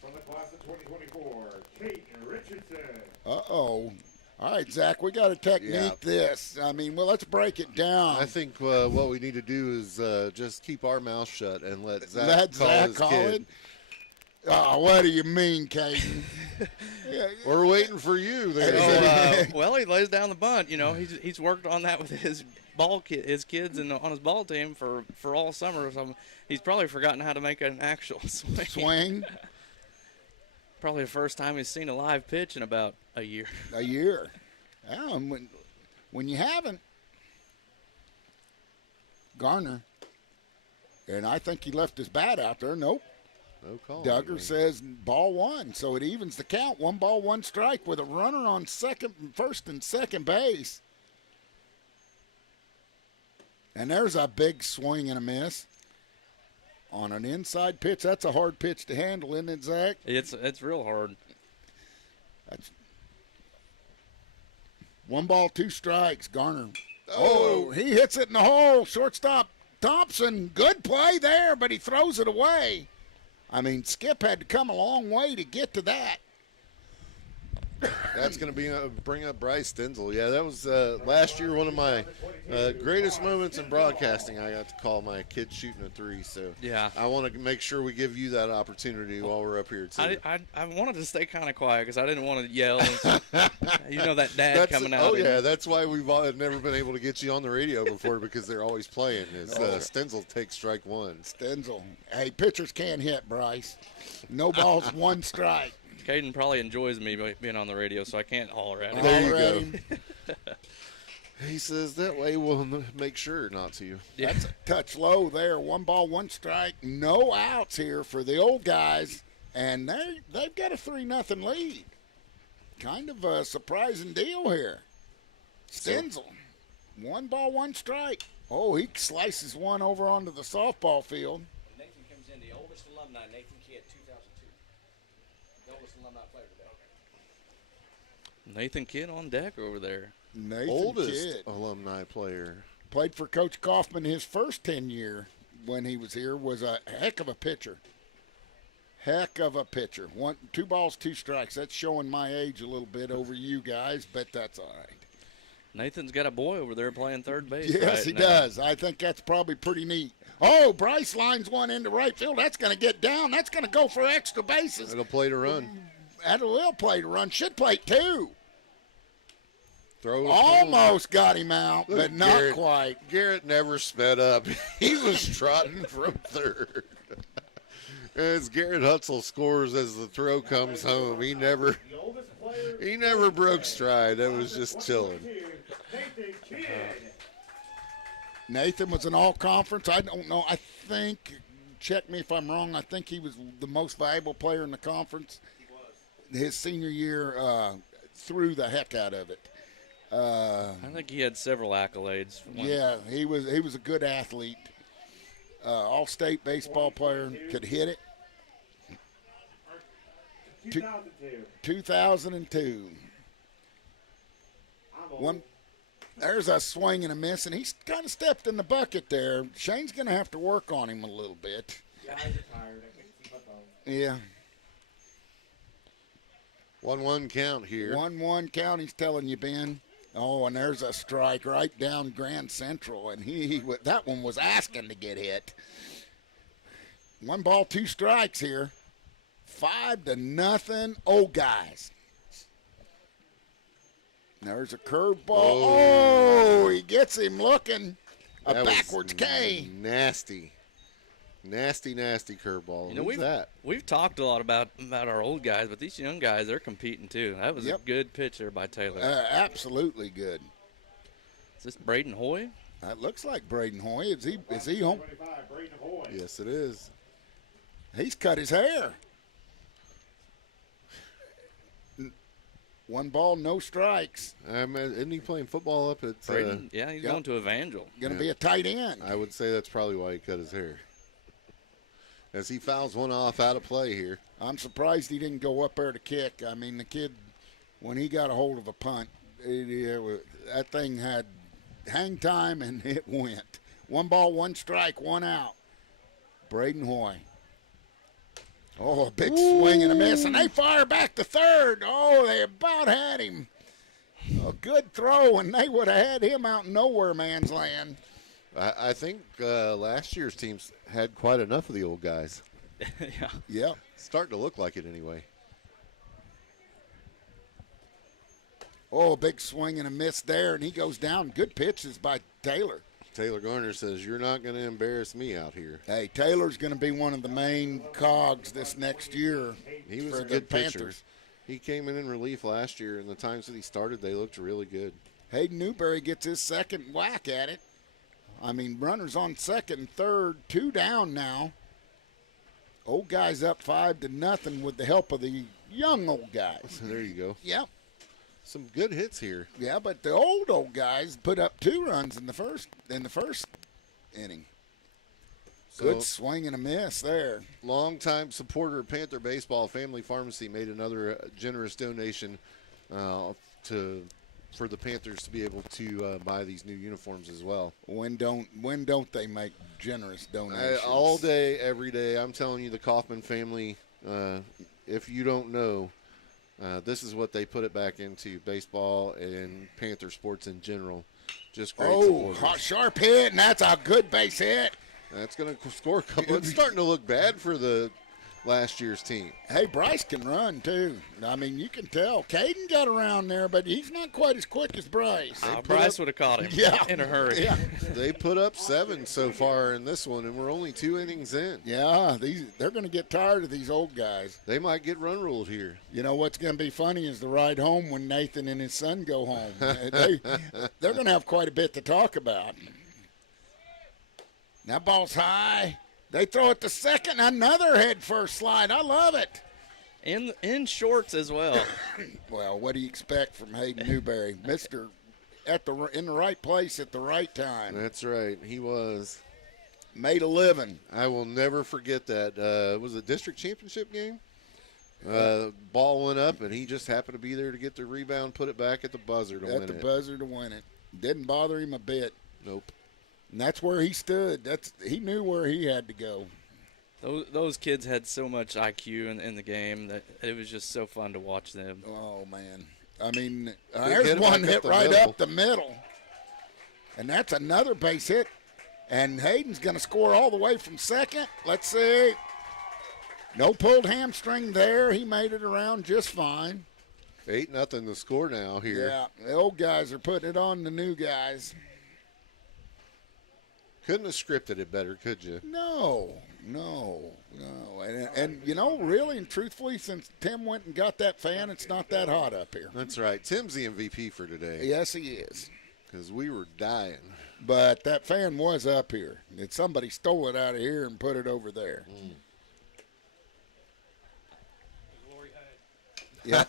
From the class of 2024, Kate Richardson. Uh-oh. All right, Zach, we got to technique this. Let's break it down. I think what we need to do is just keep our mouth shut and let Zach Let call Zach his call kid. it? Oh, what do you mean, Caden? We're waiting for you there. Well, he lays down the bunt. He's worked on that with his kids and on his ball team for all summer. So he's probably forgotten how to make an actual swing. Probably the first time he's seen a live pitch in about a year. A year. Well, and when you haven't, Garner, and I think he left his bat out there. Nope. No call. Duggar anyway. says ball one, so it evens the count. 1 ball, 1 strike with a runner on first and second base. And there's a big swing and a miss on an inside pitch. That's a hard pitch to handle, isn't it, Zach? It's real hard. That's 1 ball, 2 strikes. Garner. Oh, he hits it in the hole. Shortstop Thompson. Good play there, but he throws it away. I mean, Skip had to come a long way to get to that. That's going to be bring up Bryce Stenzel. Yeah, that was last year one of my greatest moments in broadcasting. I got to call my kid shooting a 3. So Yeah. I want to make sure we give you that opportunity while we're up here too. I wanted to stay kind of quiet because I didn't want to yell. You know that dad coming out. Oh yeah, that's why we've never been able to get you on the radio before because they're always playing. Is Stenzel takes strike 1. Stenzel. Hey, pitchers can't hit, Bryce. No balls, 1 strike. Caden probably enjoys me being on the radio, so I can't holler at him. There you Holler at go. him. He says that way we'll make sure not to. Yeah. That's a touch low there. 1 ball, 1 strike. No outs here for the old guys, and they've got a 3-0 lead. Kind of a surprising deal here. Stenzel, 1 ball, 1 strike. Oh, he slices one over onto the softball field. Nathan comes in, the oldest alumni, Nathan Kidd, 2002. The oldest alumni player today. Nathan Kidd on deck over there. Nathan Oldest Kidd alumni player. played for Coach Kaufman his first 10 year when he was here. Was a heck of a pitcher. Heck of a pitcher. 2 balls, 2 strikes. That's showing my age a little bit over you guys, but that's all right. Nathan's got a boy over there playing third base. Yes, right he now. does. I think that's probably pretty neat. Oh, Bryce lines one into right field. That's going to get down. That's going to go for extra bases. It'll play to run. That will play to run. Should play 2. Throw. Almost got him out, Look but at not Garrett. quite. Garrett never sped up. He was trotting from third. As Garrett Hutzel scores as the throw comes home, he never broke stride. That was just chilling. Nathan Kidd. Nathan was an all-conference. I don't know. I think, check me if I'm wrong, I think he was the most valuable player in the conference. His senior year threw the heck out of it. I think he had several accolades. Yeah, he was a good athlete. All-state baseball player, could hit it. 2002. 2002. There's a swing and a miss, and he's kind of stepped in the bucket there. Shane's going to have to work on him a little bit. Guys are tired. I can't keep up on. Yeah. 1-1 count here. 1-1 count, he's telling you, Ben. Oh, and there's a strike right down Grand Central, and that one was asking to get hit. 1 ball, 2 strikes here. 5-0, old guys. There's a curveball. Oh, he gets him looking. A That was backwards K. Nasty curveball. You know, Who's that? we've talked a lot about our old guys, but these young guys, they're competing too. That was a good pitch there by Taylor. Absolutely good. Is this Braden Hoy? That looks like Braden Hoy. Is he home? 25, Braden Hoy. Yes, it is. He's cut his hair. 1 ball, no strikes. Isn't he playing football up at? Braden, yeah, he's yep. going to Evangel. Going to be a tight end. I would say that's probably why he cut his hair. As he fouls one off out of play here. I'm surprised he didn't go up there to kick. I mean, the kid, when he got a hold of a punt, that thing had hang time and it went. 1 ball, 1 strike, 1 out. Braden Hoy. Oh, a big swing and a miss, and they fire back to third. Oh, they about had him. A good throw, and they would have had him out in nowhere man's land. I think last year's teams had quite enough of the old guys. Yeah. Yep. Starting to look like it anyway. Oh, a big swing and a miss there, and he goes down. Good pitches by Taylor. Taylor Garner says, "You're not going to embarrass me out here." Hey, Taylor's going to be one of the main cogs this next year. He was for a the good pitcher. Panthers. He came in relief last year, and the times that he started, they looked really good. Hayden Newberry gets his second whack at it. I mean, runners on second and third, 2 down now. Old guys up 5-0 with the help of the young old guys. There you go. Yep. Some good hits here. Yeah, but the old guys put up 2 runs in the first inning. Good swing and a miss there. Longtime supporter of Panther Baseball, Family Pharmacy made another generous donation for the Panthers to be able to buy these new uniforms as well. When don't they make generous donations? All day, every day. I'm telling you, the Kaufman family, if you don't know, this is what they put it back into, baseball and Panther sports in general. Just great supporters. Sharp hit, and that's a good base hit. That's going to score a couple. It's starting to look bad for the last year's team. Hey, Bryce can run, too. I mean, you can tell. Caden got around there, but he's not quite as quick as Bryce. Bryce would have caught him in a hurry. Yeah. They put up 7 so far in this one, and we're only 2 innings in. Yeah, they're going to get tired of these old guys. They might get run ruled here. You know what's going to be funny is the ride home when Nathan and his son go home. They're going to have quite a bit to talk about. That ball's high. They throw it to second. Another head first slide. I love it. In shorts as well. Well, what do you expect from Hayden Newberry? Mr. In the right place at the right time. That's right. He was. Made a living. I will never forget that. Was it district championship game? Ball went up, and he just happened to be there to get the rebound, put it back at the buzzer to win it. At the buzzer to win it. Didn't bother him a bit. Nope. And that's where he stood. He knew where he had to go. Those kids had so much IQ in the game that it was just so fun to watch them. Oh, man. I mean, there's one hit right up the middle. And that's another base hit. And Hayden's going to score all the way from second. Let's see. No pulled hamstring there. He made it around just fine. 8-0 the score now here. Yeah, the old guys are putting it on the new guys. Couldn't have scripted it better, could you? No. And you know, really and truthfully, since Tim went and got that fan, it's not that hot up here. That's right. Tim's the MVP for today. Yes, he is. Because we were dying. But that fan was up here. And somebody stole it out of here and put it over there. Yeah.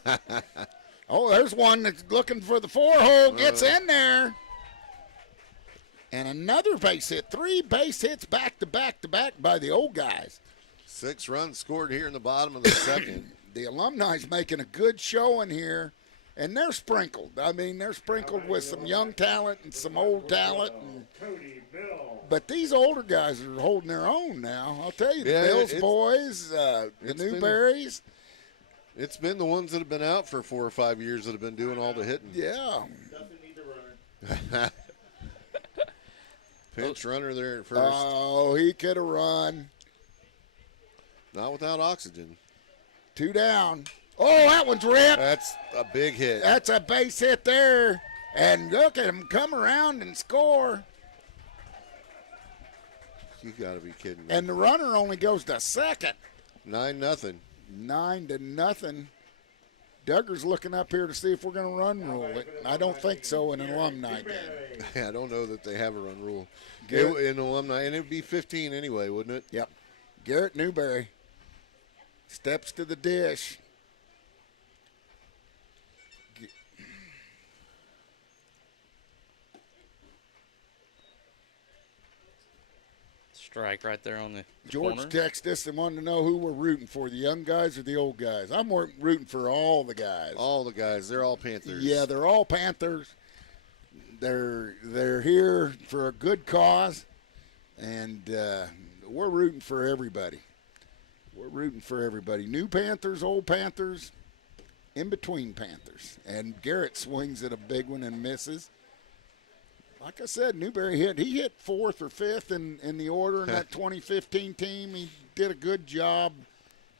Oh, there's one that's looking for the 4-hole. Gets in there. And another base hit. 3 base hits back to back to back by the old guys. 6 runs scored here in the bottom of the second. The Alumni's making a good showing here. And they're sprinkled. I mean, they're sprinkled with some young talent and some old talent. But these older guys are holding their own now. I'll tell you, the Bills boys, the Newberries. It's been the ones that have been out for 4 or 5 years that have been doing all the hitting. Yeah. Pinch runner there at first. Oh, he could have run. Not without oxygen. 2 down. Oh, that one's ripped. That's a big hit. That's a base hit there. And look at him come around and score. You got to be kidding me. And the runner only goes to second. 9-0. 9-0. Duggar's looking up here to see if we're going to run rule it. I don't think so in an Alumni game. I don't know that they have a run rule Garrett, in Alumni, and it would be 15 anyway, wouldn't it? Yep. Garrett Newberry steps to the dish. Strike right there on the George corner. texted us and wanted to know who we're rooting for, the young guys or the old guys. I'm rooting for all the guys. All the guys. They're all Panthers. Yeah, they're all Panthers. They're here for a good cause, and we're rooting for everybody. We're rooting for everybody. New Panthers, old Panthers, in between Panthers. And Garrett swings at a big one and misses. Like I said, Newberry he hit 4th or 5th in the order in that 2015 team. He did a good job.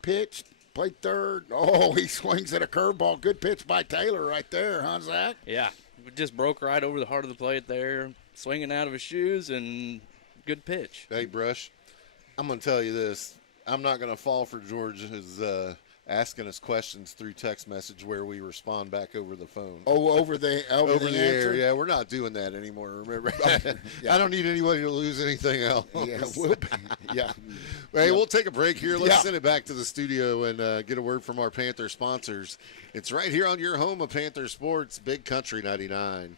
Pitched, played 3rd. Oh, he swings at a curveball. Good pitch by Taylor right there, huh, Zach? Yeah, just broke right over the heart of the plate there, swinging out of his shoes, and good pitch. Hey, Brush, I'm going to tell you this. I'm not going to fall for George's asking us questions through text message where we respond back over the phone. Oh, over the air. answer? Yeah, we're not doing that anymore. Remember, Yeah. I don't need anybody to lose anything else. Yeah, we'll be. Yeah. Hey, we'll take a break here. Let's Yeah. send it back to the studio and get a word from our Panther sponsors. It's right here on your home of Panther Sports, Big Country 99.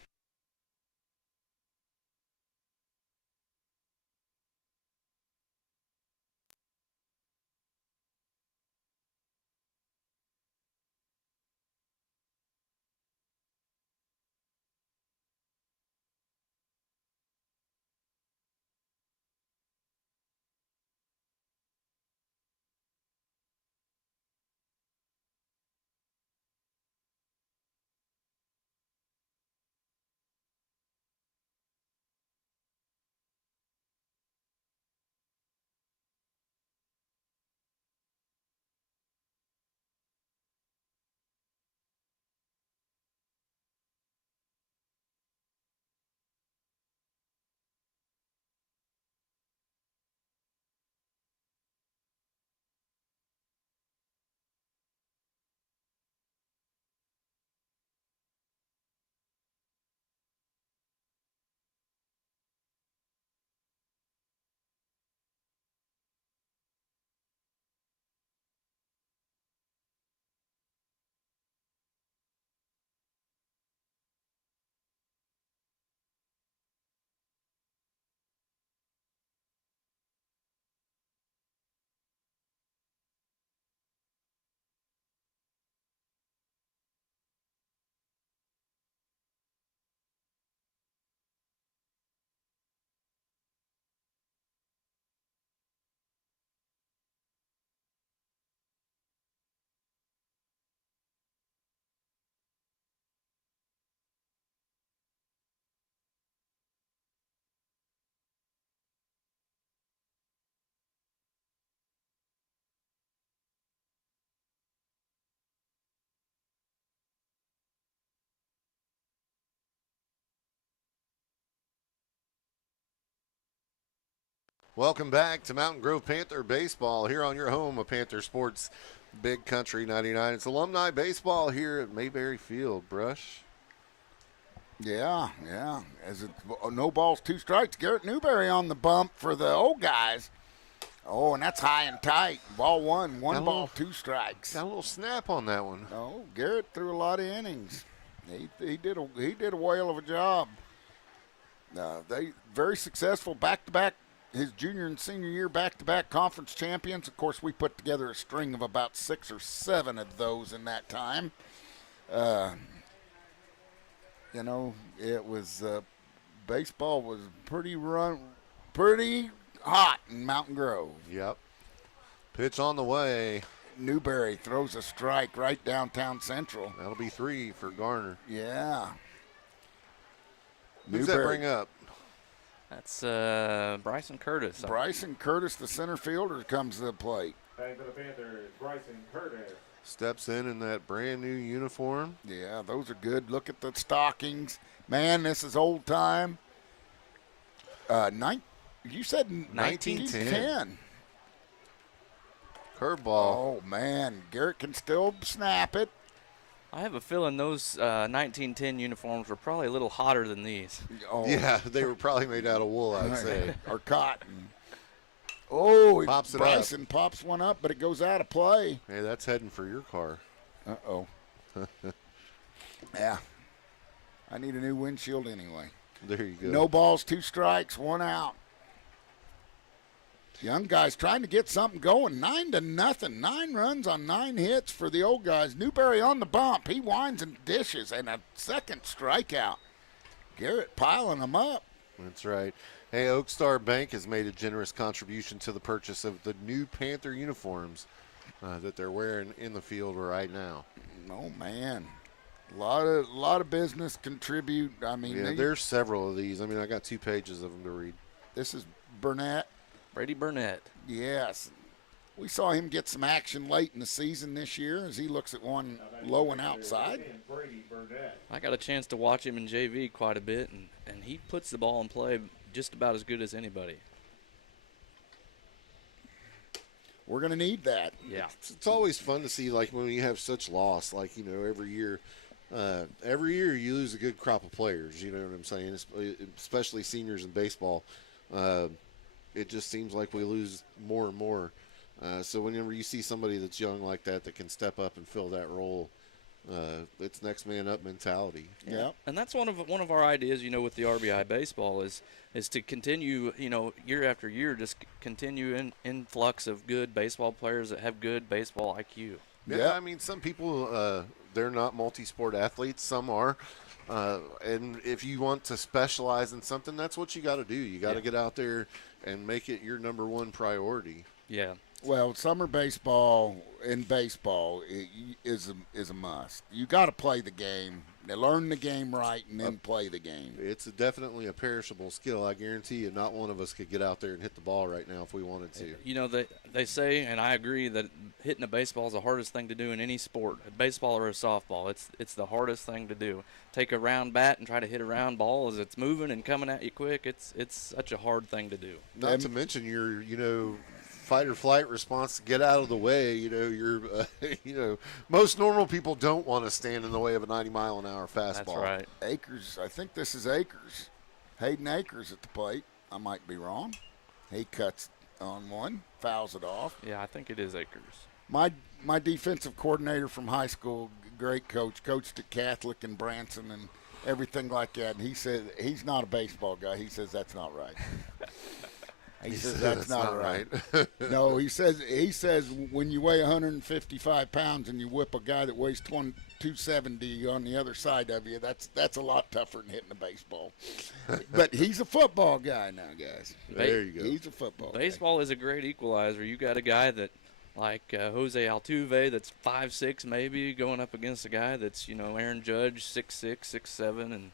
Welcome back to Mountain Grove Panther Baseball here on your home of Panther Sports, Big Country 99. It's alumni baseball here at Mayberry Field. Brush. Yeah. As it, no balls, 2 strikes. Garrett Newberry on the bump for the old guys. Oh, and that's high and tight. Ball 1, 1 ball, 2 strikes. Got a little snap on that one. Oh, Garrett threw a lot of innings. He did a whale of a job. They very successful back-to-back. His junior and senior year back-to-back conference champions. Of course, we put together a string of about 6 or 7 of those in that time. It was baseball was pretty hot in Mountain Grove. Yep. Pitch on the way. Newberry throws a strike right downtown Central. That'll be 3 for Garner. Yeah. Who's that bring up? That's Bryson Curtis. Bryson Curtis, the center fielder, comes to the plate. Batting for the Panthers, Bryson Curtis. Steps in that brand new uniform. Yeah, those are good. Look at the stockings. Man, this is old time. You said 1910. Curveball. Oh, man. Garrett can still snap it. I have a feeling those 1910 uniforms were probably a little hotter than these. Oh. Yeah, they were probably made out of wool, I'd say. Or cotton. Oh, Bryson pops one up, but it goes out of play. Hey, that's heading for your car. Uh-oh. Yeah. I need a new windshield anyway. There you go. No balls, 2 strikes, 1 out. Young guys trying to get something going. 9-0. 9 runs on 9 hits for the old guys. Newberry on the bump. He winds and dishes, and a second strikeout. Garrett piling them up. That's right. Hey, Oak Star Bank has made a generous contribution to the purchase of the new Panther uniforms that they're wearing in the field right now. Oh, man. A lot of business contribute. I mean, Yeah, there's several of these. I mean, I got 2 pages of them to read. This is Burnett. Brady Burnett. Yes. We saw him get some action late in the season this year as he looks at one low and outside. Brady Burnett. I got a chance to watch him in JV quite a bit, and he puts the ball in play just about as good as anybody. We're going to need that. Yeah. It's always fun to see, like, when you have such loss, like, you know, every year. Every year you lose a good crop of players, you know what I'm saying? Especially seniors in baseball. It just seems like we lose more and more. So whenever you see somebody that's young like that that can step up and fill that role, it's next man up mentality. Yeah. And that's one of our ideas, you know, with the RBI baseball is to continue, you know, year after year, just continue influx of good baseball players that have good baseball IQ. Yeah, I mean, some people, they're not multi-sport athletes. Some are. And if you want to specialize in something, that's what you got to do. You got to get out there and make it your number one priority. Yeah. Well, summer baseball in baseball is a must. You got to play the game, learn the game right, and then play the game. It's definitely a perishable skill. I guarantee you, not one of us could get out there and hit the ball right now if we wanted to. You know, they say, and I agree, that hitting a baseball is the hardest thing to do in any sport, a baseball or a softball. It's the hardest thing to do. Take a round bat and try to hit a round ball as it's moving and coming at you quick. It's such a hard thing to do. Not to mention your, fight or flight response to get out of the way. Most normal people don't want to stand in the way of a 90-mile-an-hour fastball. That's right. Akers, I think this is Akers. Hayden Akers at the plate. I might be wrong. He cuts on one, fouls it off. Yeah, I think it is Akers. My defensive coordinator from high school, great coach, coached at Catholic and Branson and everything like that. And he said he's not a baseball guy. He says that's not right. He says that's not right. No, he says when you weigh 155 pounds and you whip a guy that weighs 270 on the other side of you, that's a lot tougher than hitting a baseball. But he's a football guy now, guys. There you go. He's a football guy. Baseball is a great equalizer. You got a guy that, like Jose Altuve, that's 5'6", maybe, going up against a guy that's, Aaron Judge, 6'6", 6'7",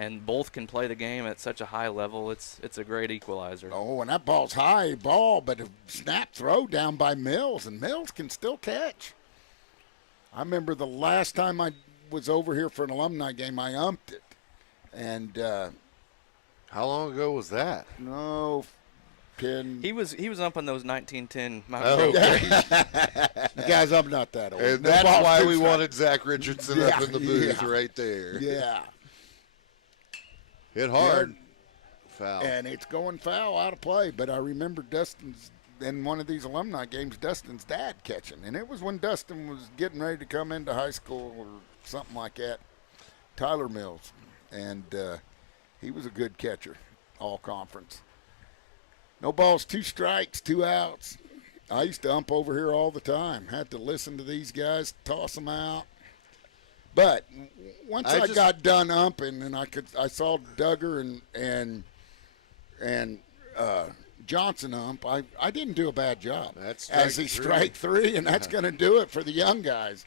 and both can play the game at such a high level. It's a great equalizer. Oh, and that ball's high ball, but a snap throw down by Mills, and Mills can still catch. I remember the last time I was over here for an alumni game, I umped it. And how long ago was that? No, 10. He was umping those 1910 Oh, The guy's up not that old. And No that's ball why too we straight. wanted Zach Richardson up in the booth right there. Yeah. Hit hard. Foul. And it's going foul out of play. But I remember Dustin's, in one of these alumni games, Dustin's dad catching. And it was when Dustin was getting ready to come into high school or something like that. Tyler Mills. And he was a good catcher, all conference. No balls, 2 strikes, 2 outs. I used to ump over here all the time. Had to listen to these guys, toss them out. But once I got done umping and I saw Duggar and Johnson ump, I didn't do a bad job. That's as he strike 3, and that's going to do it for the young guys.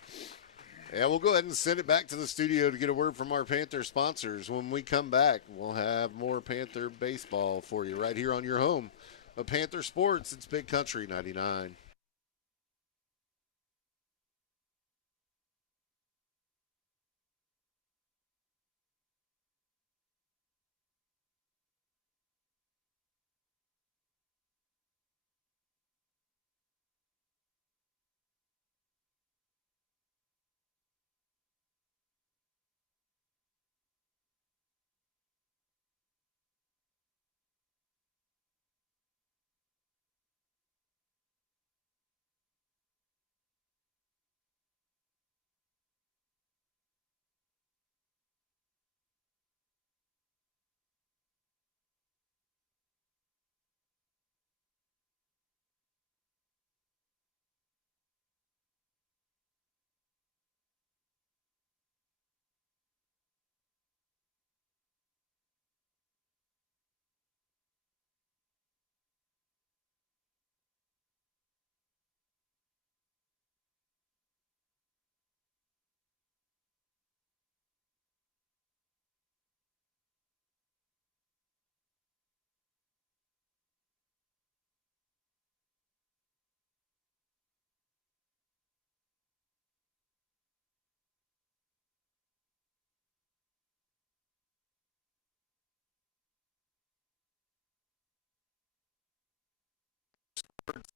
Yeah, we'll go ahead and send it back to the studio to get a word from our Panther sponsors. When we come back, we'll have more Panther baseball for you right here on your home of Panther Sports. It's Big Country 99.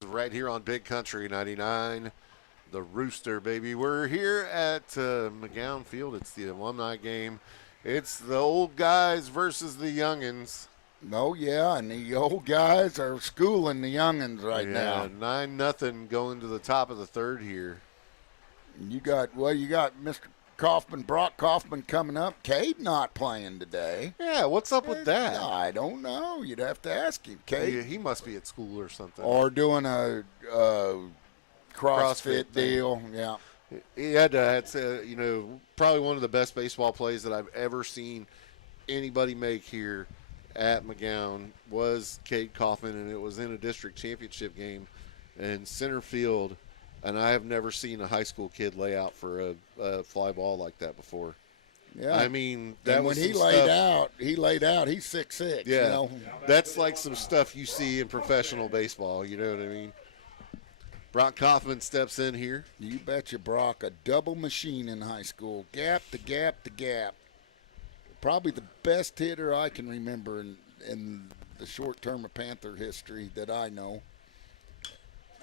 right here on Big Country 99. The Rooster, baby. We're here at McGowan Field. It's the alumni game. It's the old guys versus the youngins. Oh, yeah, and the old guys are schooling the youngins right now. 9-0 going to the top of the third here. You got Mr. Kaufman, Brock Kaufman coming up. Cade not playing today. Yeah, what's up with that? I don't know. You'd have to ask him. Cade. He must be at school or something. Or doing a CrossFit deal. thing. Yeah. He had to, probably one of the best baseball plays that I've ever seen anybody make here at McGowan was Cade Kaufman, and it was in a district championship game in center field. And I have never seen a high school kid lay out for a fly ball like that before. Yeah. I mean, that and was when he laid out, he's 6'6". Yeah. You know? That's like some stuff you see in professional baseball. You know what I mean? Brock Kaufman steps in here. You betcha, Brock. A double machine in high school. Gap to gap to gap. Probably the best hitter I can remember in the short term of Panther history that I know.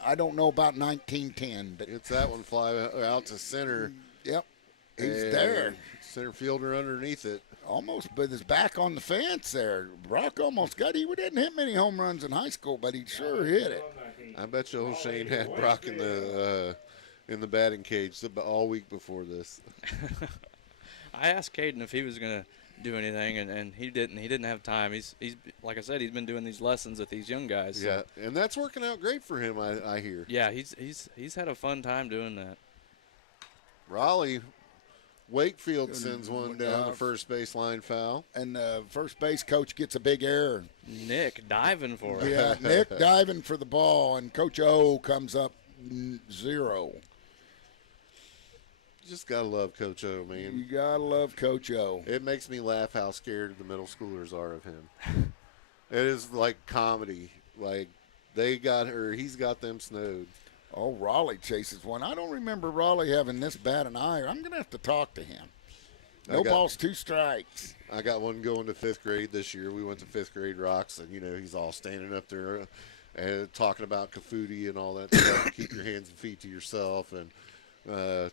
I don't know about 1910, but It's that one fly out to center. yep, he's and there. Center fielder underneath it. Almost, but his back on the fence there. Brock almost got. He didn't hit many home runs in high school, but he sure hit it. I bet you old Shane had Brock in the batting cage all week before this. I asked Caden if he was going to do anything, and he didn't. He didn't have time. He's like I said, he's been doing these lessons with these young guys. So. Yeah, and that's working out great for him. I hear. Yeah, he's had a fun time doing that. Raleigh, Wakefield sends one down the first baseline foul. And the first base coach gets a big error. Nick diving for it. Yeah, Nick diving for the ball, and Coach O comes up 0. You just gotta love Coach O, man. You gotta love Coach O. It makes me laugh how scared the middle schoolers are of him. It is like comedy. Like he's got them snowed. Oh, Raleigh chases one. I don't remember Raleigh having this bad an eye. I'm gonna have to talk to him. No balls, 2 strikes. I got one going to 5th grade this year. We went to 5th grade rocks, and he's all standing up there and talking about Cafuti and all that stuff. Keep your hands and feet to yourself, and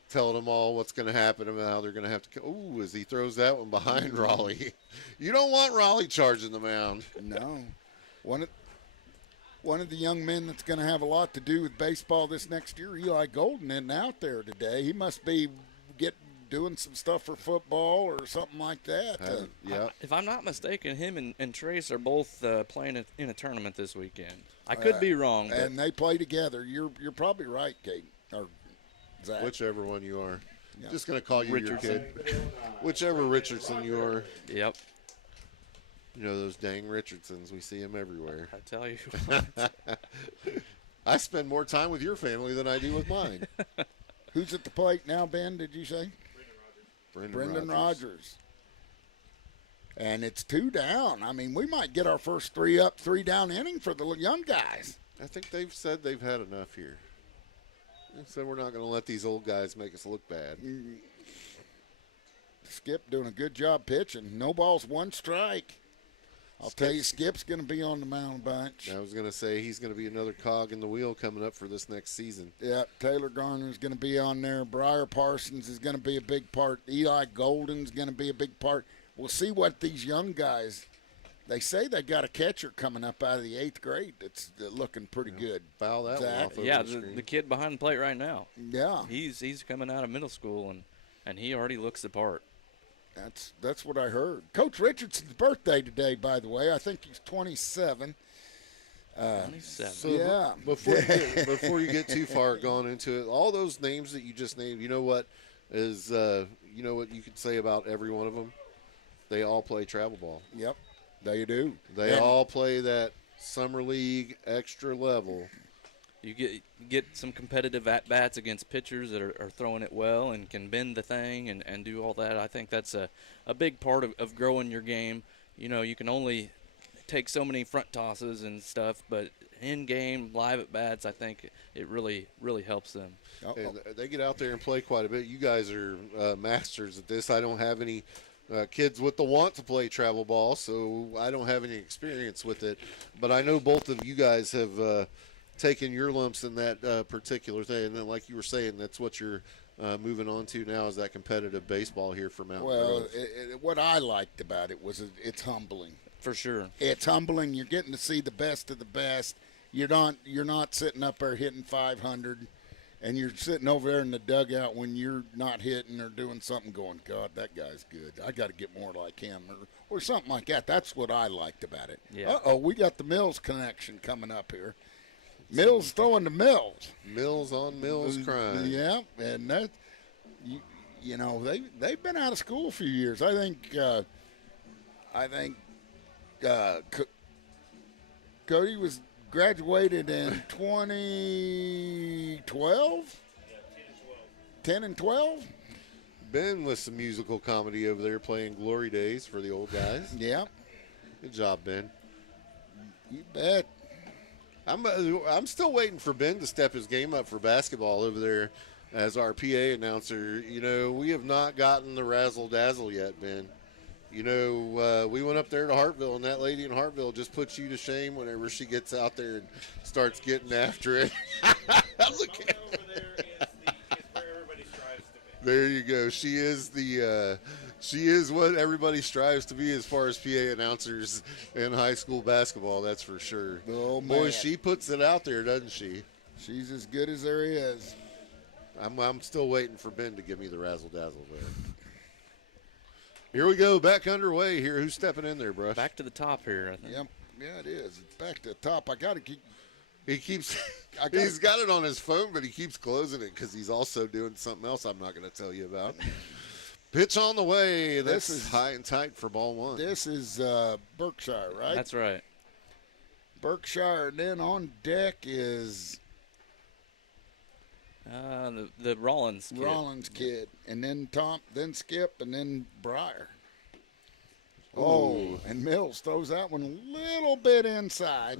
telling them all what's going to happen and how they're going to have to. Ooh, as he throws that one behind Raleigh. You don't want Raleigh charging the mound. No, one of the young men that's going to have a lot to do with baseball this next year, Eli Golden, isn't out there today. He must be doing some stuff for football or something like that. Yeah. If I'm not mistaken, him and Trace are both playing in a tournament this weekend. I could be wrong. But And they play together. You're probably right, Kate. Or Zach. Whichever one you are. Yeah. Just going to call you Richardson. your kid. Whichever Richardson you are. Yep. Those dang Richardsons. We see them everywhere. I tell you. I spend more time with your family than I do with mine. Who's at the plate now, Ben, did you say? Brendan Rogers. Rogers. And it's 2 down. I mean, we might get our first 3 up, 3 down inning for the young guys. I think they've said they've had enough here. They said we're not going to let these old guys make us look bad. Skip doing a good job pitching. No balls, 1 strike. I'll tell you, Skip's going to be on the mound a bunch. I was going to say he's going to be another cog in the wheel coming up for this next season. Yeah, Taylor Garner's going to be on there. Briar Parsons is going to be a big part. Eli Golden's going to be a big part. We'll see what these young guys. They say they got a catcher coming up out of the 8th grade that's looking pretty good. Foul that one off over Yeah, the screen. the kid behind the plate right now. Yeah, He's coming out of middle school and he already looks the part. that's what I heard. Coach Richardson's birthday today, by the way. I think he's 27. 27. So Yeah. before you get too far gone into it, all those names that you just named, you know what you could say about every one of them? They all play travel ball. Yep, they do. They all play that summer league extra level. You get some competitive at-bats against pitchers that are throwing it well and can bend the thing and do all that. I think that's a big part of growing your game. You can only take so many front tosses and stuff, but in-game, live at-bats, I think it really, really helps them. And they get out there and play quite a bit. You guys are masters at this. I don't have any kids with the want to play travel ball, so I don't have any experience with it. But I know both of you guys have taking your lumps in that particular thing. And then, like you were saying, that's what you're moving on to now is that competitive baseball here for Mountain Well, Grove. what I liked about it was it's humbling. For sure. It's humbling. You're getting to see the best of the best. You're not sitting up there hitting 500, and you're sitting over there in the dugout when you're not hitting or doing something going, God, that guy's good. I got to get more like him or something like that. That's what I liked about it. Yeah. Uh-oh, we got the Mills connection coming up here. Mills throwing to Mills. Mills on Mills crying. Yeah, and that, you know, they've been out of school a few years. I think Cody was graduated in 2012. 10 and 12. Ben with some musical comedy over there playing Glory Days for the old guys. Yeah, Good job, Ben. you bet. I'm still waiting for Ben to step his game up for basketball over there as our PA announcer. You know, we have not gotten the razzle dazzle yet, Ben. You know, we went up there to Hartville, and that lady in Hartville just puts you to shame whenever she gets out there and starts getting after it. Look at There you go. She is what everybody strives to be as far as PA announcers in high school basketball. That's for sure. Oh, Boy, man. she puts it out there, doesn't she? She's as good as there is. I'm still waiting for Ben to give me the razzle dazzle there. Here we go, back underway here. Who's stepping in there, Brush? Back to the top here, I think. Yep. Yeah, it is. It's back to the top. I got to keep. He keeps. He's got it on his phone, but he keeps closing it because he's also doing something else I'm not going to tell you about. Pitch on the way. This is high and tight for ball one. This is Berkshire, right? That's right. Berkshire. And then on deck is The Rollins kid. Rollins kid, and then then Skip, and then Breyer. Oh, and Mills throws that one a little bit inside.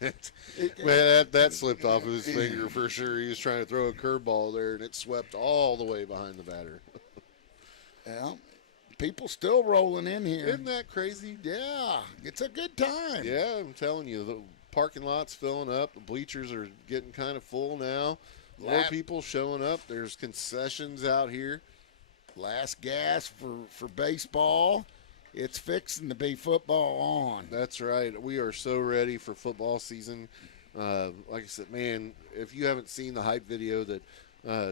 Man, that slipped off of his finger for sure. He was trying to throw a curveball there, and it swept all the way behind the batter. Yeah, people still rolling in here. Isn't that crazy? Yeah, it's a good time. Yeah, I'm telling you, the parking lot's filling up. The bleachers are getting kind of full now. More people showing up. There's concessions out here. Last gas for baseball. It's fixing to be football on. That's right. We are so ready for football season. Like I said, man, if you haven't seen the hype video that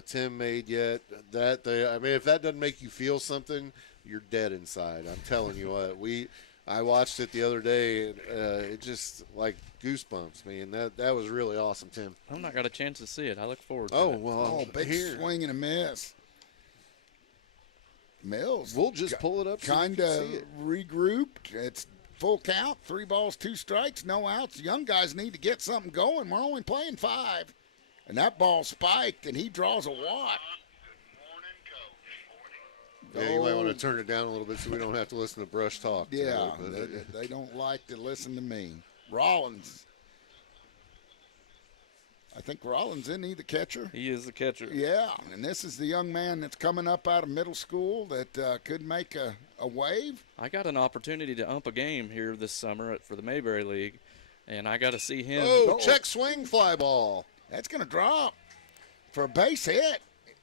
Tim made yet, if that doesn't make you feel something, you're dead inside. I'm telling you what. I watched it the other day, and it just like goosebumps, man. That was really awesome, Tim. I've not got a chance to see it. I look forward to it. Well, big here. swing and a miss. Mills. We'll just pull it up so you Kind can of see it. regrouped. It's full count, 3 balls, 2 strikes, no outs. Young guys need to get something going. We're only playing 5. And that ball spiked, and he draws a walk. Yeah, you might want to turn it down a little bit so we don't have to listen to Brush talk. Yeah, today, they don't like to listen to me. Rollins. I think Rollins, isn't he the catcher? He is the catcher. Yeah, and this is the young man that's coming up out of middle school that could make a wave. I got an opportunity to ump a game here this summer for the Mayberry League, and I got to see him. Check swing fly ball. That's going to drop for a base hit.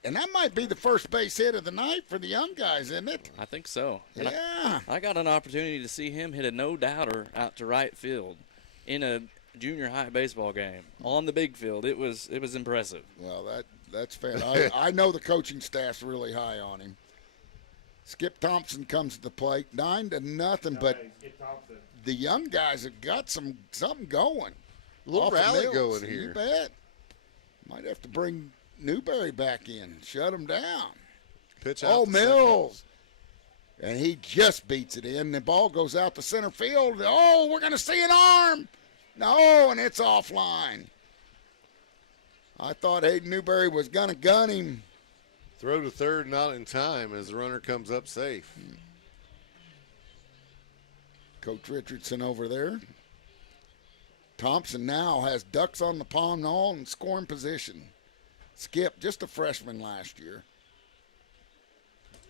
And that might be the first base hit of the night for the young guys, isn't it? I think so. And Yeah. I got an opportunity to see him hit a no-doubter out to right field in a junior high baseball game on the big field. It was impressive. Well, that's fair. I know the coaching staff's really high on him. Skip Thompson comes to the plate, 9-0, but Skip Thompson. the young guys have got something going. A little Off of rally Mills. going You here. bet. Might have to bring Newberry back in, shut him down. Pitch out Oh, to Mills. And he just beats it in. The ball goes out to center field. Oh, we're going to see an arm. No, and it's offline. I thought Hayden Newberry was going to gun him. Throw to third, not in time as the runner comes up safe. Coach Richardson over there. Thompson now has ducks on the pond all in scoring position. Skip, just a freshman last year.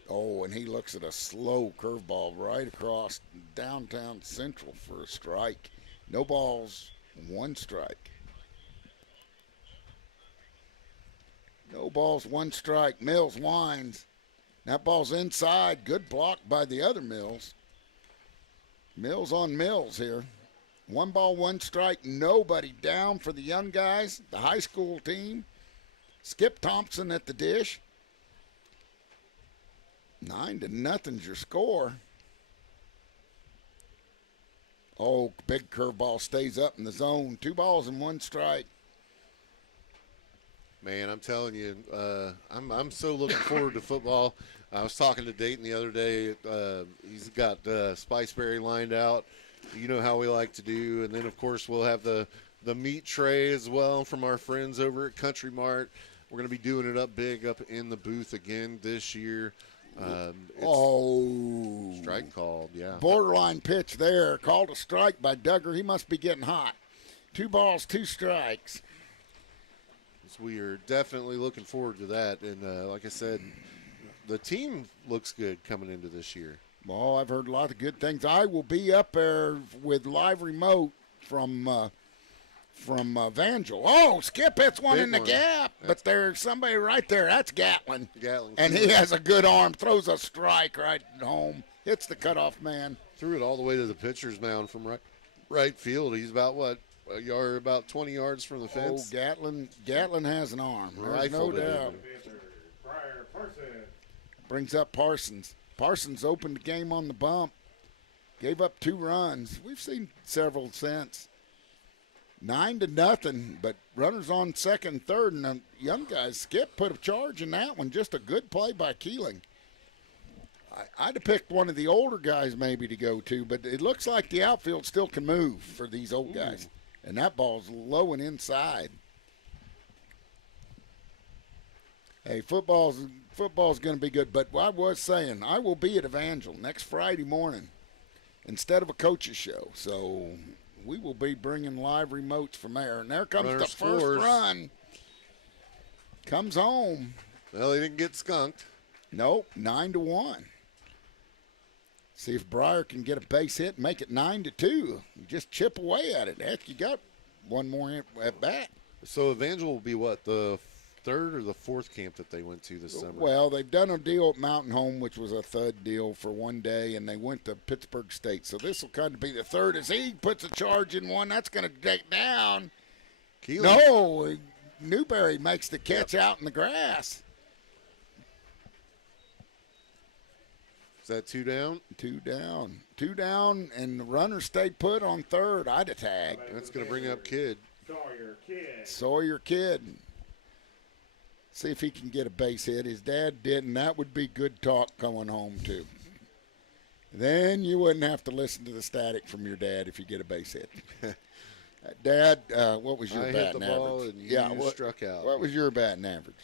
Oh, and he looks at a slow curveball right across downtown Central for a strike. No balls, 1 strike. No balls, one strike. Mills winds. That ball's inside. Good block by the other Mills. Mills on Mills here. 1 ball, 1 strike. Nobody down for the young guys, the high school team. Skip Thompson at the dish. 9-0's your score. Oh, big curveball stays up in the zone. 2 balls and 1 strike. Man, I'm telling you, I'm so looking forward to football. I was talking to Dayton the other day. He's got Spiceberry lined out. You know how we like to do. And then, of course, we'll have the meat tray as well from our friends over at Country Mart. We're going to be doing it up big up in the booth again this year. Strike called, yeah. Borderline pitch there. Called a strike by Duggar. He must be getting hot. 2 balls, 2 strikes. We are definitely looking forward to that. And like I said, the team looks good coming into this year. Well, I've heard a lot of good things. I will be up there with live remote from Vangel. Oh, Skip hits one Big in the one. gap, but there's somebody right there. That's Gatlin. Gatlin And he has a good arm. Throws a strike right home. Hits the cutoff man. threw it all the way to the pitcher's mound from right field. He's about, about 20 yards from the Oh, fence? Gatlin has an arm. There's Rifled no it in. doubt. Briar Parson. Brings up Parsons. Parsons opened the game on the bump. Gave up 2 runs. We've seen several since. 9-0, but runners on second and third, and the young guys, Skip put a charge in that one. Just a good play by Keeling. I'd have picked one of the older guys maybe to go to, but it looks like the outfield still can move for these old guys. And that ball's low and inside. Hey, football's going to be good. But I was saying, I will be at Evangel next Friday morning instead of a coach's show. So we will be bringing live remotes from there. And there comes Runner the first scores. run. Comes home. Well, he didn't get skunked. Nope, 9-1. See if Briar can get a base hit and make it 9-2. You just chip away at it. Heck, you got one more at bat. So Evangel will be what, the 3rd or the 4th camp that they went to this summer? Well, they've done a deal at Mountain Home, which was a thud deal for one day, and they went to Pittsburgh State. So this will kind of be the 3rd as he puts a charge in one. That's going to take down. Keeling. No, Newberry makes the catch out in the grass. Is that 2 down? 2 down. 2 down, and the runner stayed put on 3rd. I'd have tagged. That's going to bring up Kidd. Sawyer Kidd. See if he can get a base hit. His dad didn't. That would be good talk going home, too. Then you wouldn't have to listen to the static from your dad if you get a base hit. Dad, what was your I hit batting the ball average? and you struck out. What was your batting average?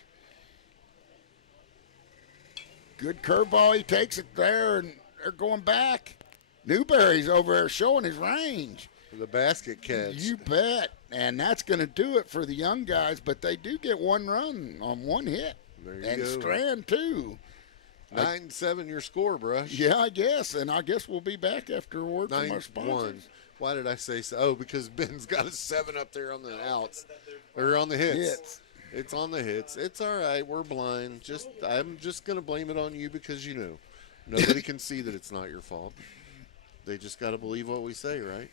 Good curveball. He takes it there, and they're going back. Newberry's over there showing his range. The basket catch. You bet. And that's going to do it for the young guys, but they do get 1 run on 1 hit. There you And go. Strand, too. 9-7 your score, Brush. Yeah, I guess. And I guess we'll be back after a word from our 9-1. sponsors. Why did I say so? Oh, because Ben's got a 7 up there on the outs. Or on the hits. Hits. It's on the hits. It's all right. We're blind. I'm just going to blame it on you because nobody can see that it's not your fault. They just got to believe what we say, right?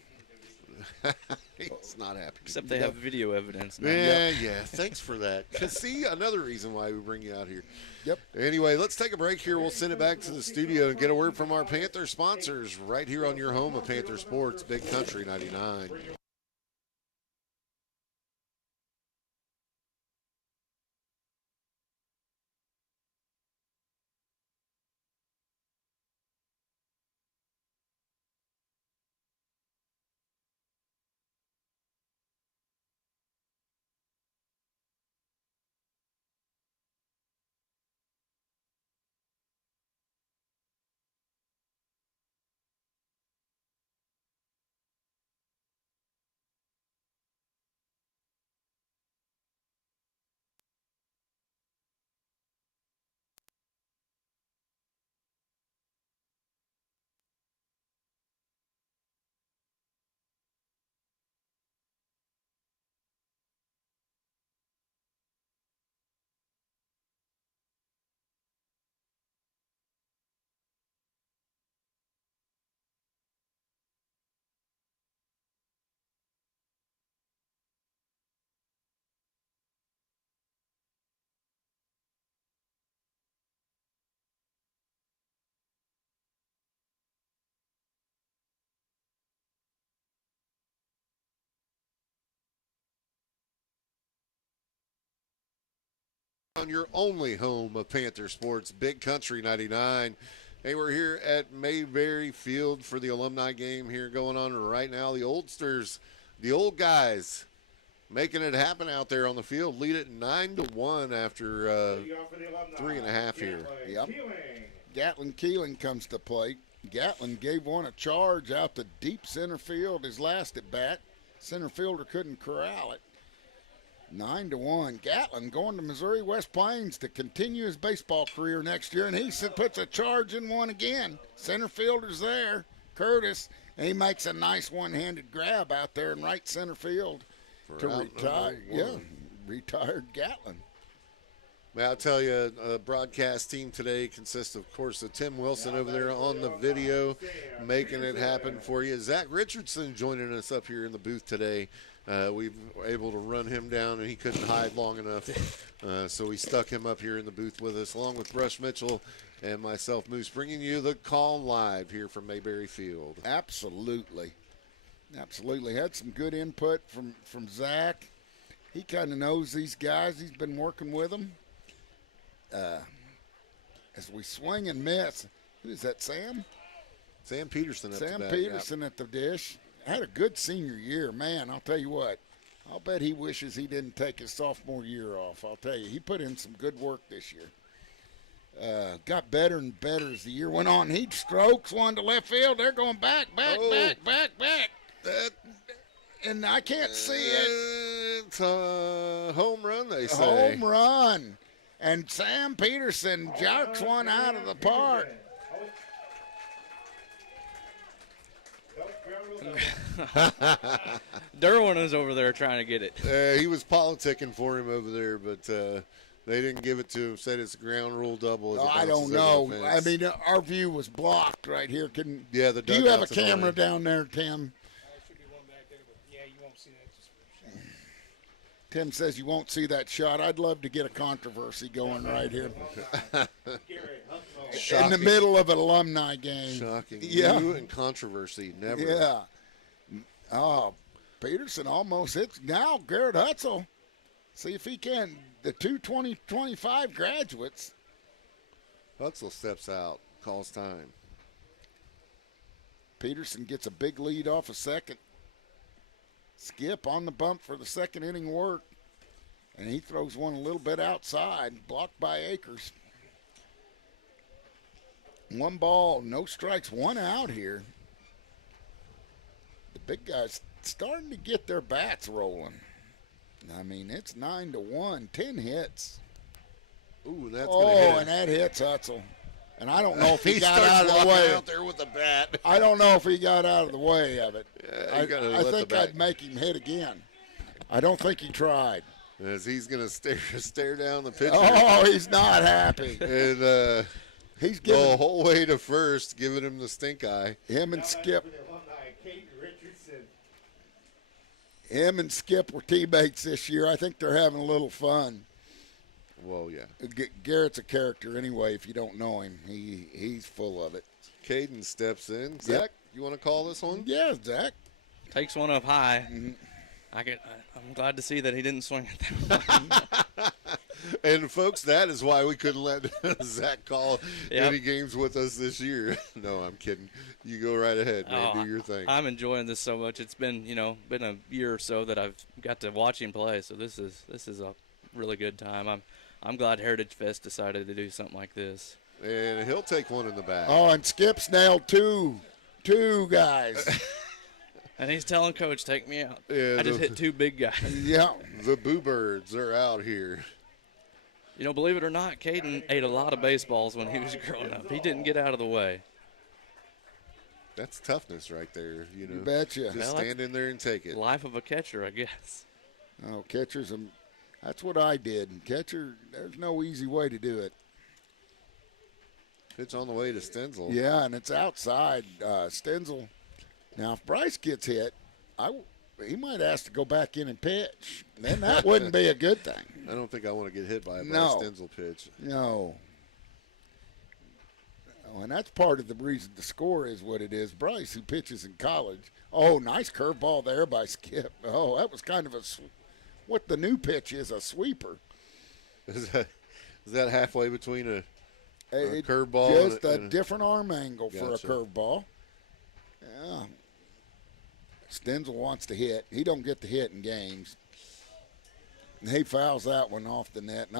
He's not happy. Except they have video evidence now. Yeah. Thanks for that. 'Cause see, another reason why we bring you out here. Yep. Anyway, let's take a break here. We'll send it back to the studio and get a word from our Panther sponsors right here on your home of Panther Sports, Big Country 99. On your only home of Panther sports, Big Country 99. Hey, we're here at Mayberry Field for the alumni game here going on right now. The oldsters, the old guys, making it happen out there on the field. Lead it 9-1 after 3.5 here. Yep. Gatlin Keeling comes to plate. Gatlin gave one a charge out to deep center field his last at bat. Center fielder couldn't corral it. 9-1. Gatlin going to Missouri West Plains to continue his baseball career next year, and he puts a charge in one again. Center fielder's there, Curtis, and he makes a nice one-handed grab out there in right center field to retire. Yeah, retired Gatlin. May I tell you, the broadcast team today consists, of course, of Tim Wilson over there on the video, making it happen for you. Zach Richardson joining us up here in the booth today. We were able to run him down, and he couldn't hide long enough, so we stuck him up here in the booth with us, along with Brush Mitchell and myself, Moose, bringing you the call live here from Mayberry Field. Absolutely. Had some good input from Zach. He kind of knows these guys. He's been working with them. As we swing and miss, who is that, Sam? Sam Peterson. Sam Peterson at the dish. Had a good senior year. Man, I'll tell you what. I'll bet he wishes he didn't take his sophomore year off. I'll tell you, he put in some good work this year. Got better and better as the year went on. He strokes one to left field. They're going back. And I can't see it. It's a home run, they say. Home run. And Sam Peterson jacks one out of the park. Derwin is over there trying to get it. He was politicking for him over there, but they didn't give it to him. Said it's a ground rule double. I don't know. I mean, our view was blocked right here. Do you have a camera down there, Tim? Should be one back there, but yeah, you won't see that just for a second. Tim says you won't see that shot. I'd love to get a controversy going right here. In the middle of an alumni game. Shocking. Yeah. You and controversy, never. Yeah. Oh, Peterson almost hits. Now Garrett Hutzel. See if he can. The two 2025 graduates. Hutzel steps out, calls time. Peterson gets a big lead off a second. Skip on the bump for the second inning work. And he throws one a little bit outside, blocked by Akers. 1 ball, no strikes, 1 out here. The big guys starting to get their bats rolling. I mean, it's 9-1, 10 hits. Ooh, that's gonna hit. And that hits Hutzel. And I don't know if he got starts out of the walking way. out there with the bat. I don't know if he got out of the way of it. Yeah, I think I'd make him hit again. I don't think he tried. As he's going to stare down the pitcher. Oh, he's not happy. And He's the giving whole way to first, giving him the stink eye. him and Skip were teammates this year. I think they're having a little fun. Well, yeah. Garrett's a character anyway. If you don't know him, he's full of it. Caden steps in. Zach, you want to call this one? Yeah, Zach. Takes one up high. I'm glad to see that he didn't swing at that one. And, folks, that is why we couldn't let Zach call Yep. any games with us this year. No, I'm kidding. You go right ahead, man. Do your thing. I'm enjoying this so much. It's been, been a year or so that I've got to watch him play. So this is a really good time. I'm glad Heritage Fest decided to do something like this. And he'll take one in the back. Oh, and Skip's nailed two guys. And he's telling Coach, take me out. Yeah, I just hit 2 big guys. Yeah. The Boo Birds are out here. Believe it or not, Caden ate a lot of baseballs when he was growing up. He didn't get out of the way. That's toughness right there, You betcha. Just stand in there and take it. Life of a catcher, I guess. Oh, catchers, that's what I did. Catcher, there's no easy way to do it. Pitch on the way to Stenzel. Yeah, and it's outside. Stenzel. Now, if Bryce gets hit, he might ask to go back in and pitch. Then that wouldn't be a good thing. I don't think I want to get hit by a No. Bryce Stenzel pitch. No. Oh, and that's part of the reason the score is what it is. Bryce, who pitches in college. Oh, nice curveball there by Skip. Oh, that was kind of what the new pitch is, a sweeper. Is that halfway between a It- curveball Just and a different arm angle for a Gotcha. curveball. Yeah. Stenzel wants to hit. He don't get to hit in games. And he fouls that one off the net. And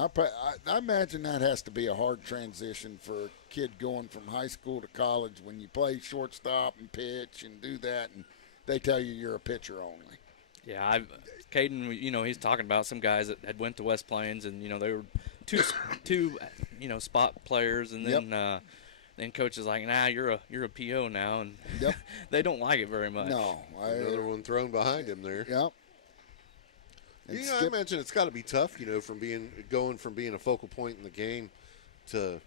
I imagine that has to be a hard transition for a kid going from high school to college when you play shortstop and pitch and do that, and they tell you you're a pitcher only. Yeah, Caden, he's talking about some guys that had went to West Plains, and they were two spot players, and then then coach is like, nah, you're a PO now, and Yep. they don't like it very much. No. another one thrown behind him there. Yep. And I imagine it's got to be tough, going from being a focal point in the game to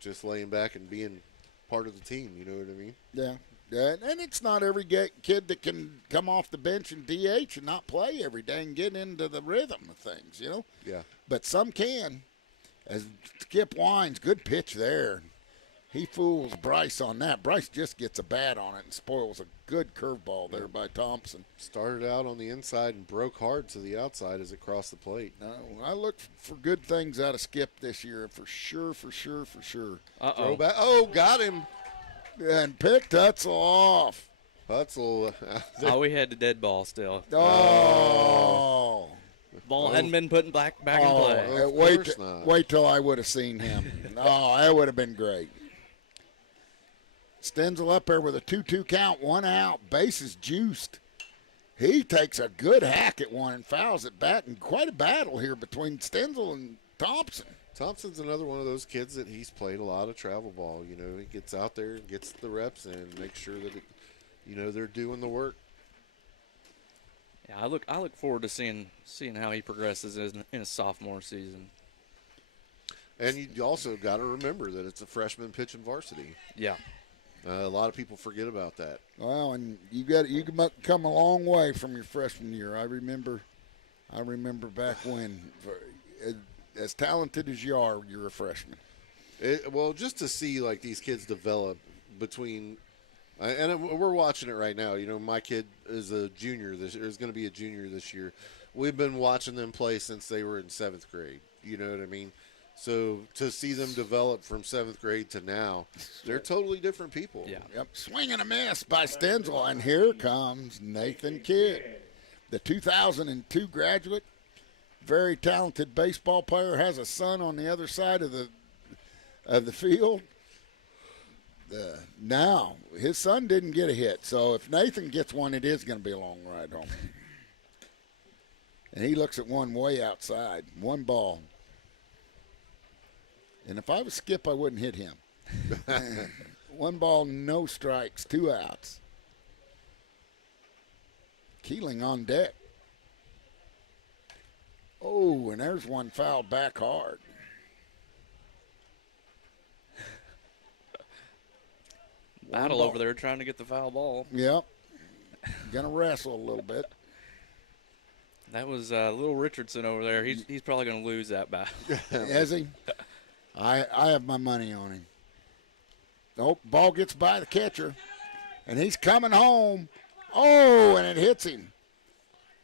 just laying back and being part of the team. You know what I mean? Yeah. Yeah, and it's not every kid that can come off the bench and DH and not play every day and get into the rhythm of things, Yeah. But some can. As Skip Wines, good pitch there. He fools Bryce on that. Bryce just gets a bat on it and spoils a good curveball there by Thompson. Started out on the inside and broke hard to the outside as it crossed the plate. No, I look for good things out of Skip this year, for sure. Uh-oh. Throwback. Oh, got him. And picked Hutzel off. Hutzel. Oh, we had the dead ball still. Oh. Ball hadn't been put back in play. Of course not. Wait till I would have seen him. Oh, that would have been great. Stenzel up there with a 2-2 count, 1 out, bases juiced. He takes a good hack at one and fouls it back, and quite a battle here between Stenzel and Thompson. Thompson's another one of those kids that he's played a lot of travel ball. He gets out there and gets the reps and makes sure that they're doing the work. Yeah, I look forward to seeing how he progresses in his sophomore season. And you also got to remember that it's a freshman pitching varsity. Yeah. A lot of people forget about that. Well, and you can come a long way from your freshman year. I remember back when, as talented as you are, you're a freshman. Well, just to see like these kids develop between, and we're watching it right now. My kid is a junior is going to be a junior this year. We've been watching them play since they were in 7th grade. You know what I mean? So to see them develop from 7th grade to now, they're totally different people. Yeah. Yep. Swing and a miss by Stenzel, and here comes Nathan Kidd, the 2002 graduate, very talented baseball player, has a son on the other side of the field. Now, his son didn't get a hit, so if Nathan gets one, it is going to be a long ride home. And he looks at one way outside, 1 ball. And if I was Skip, I wouldn't hit him. 1 ball, no strikes, 2 outs. Keeling on deck. Oh, and there's one foul back hard. Battle over there trying to get the foul ball. Yep. Gonna wrestle a little bit. That was little Richardson over there. He's probably going to lose that battle. Is he? I have my money on him. Oh, ball gets by the catcher, and he's coming home. Oh, and it hits him.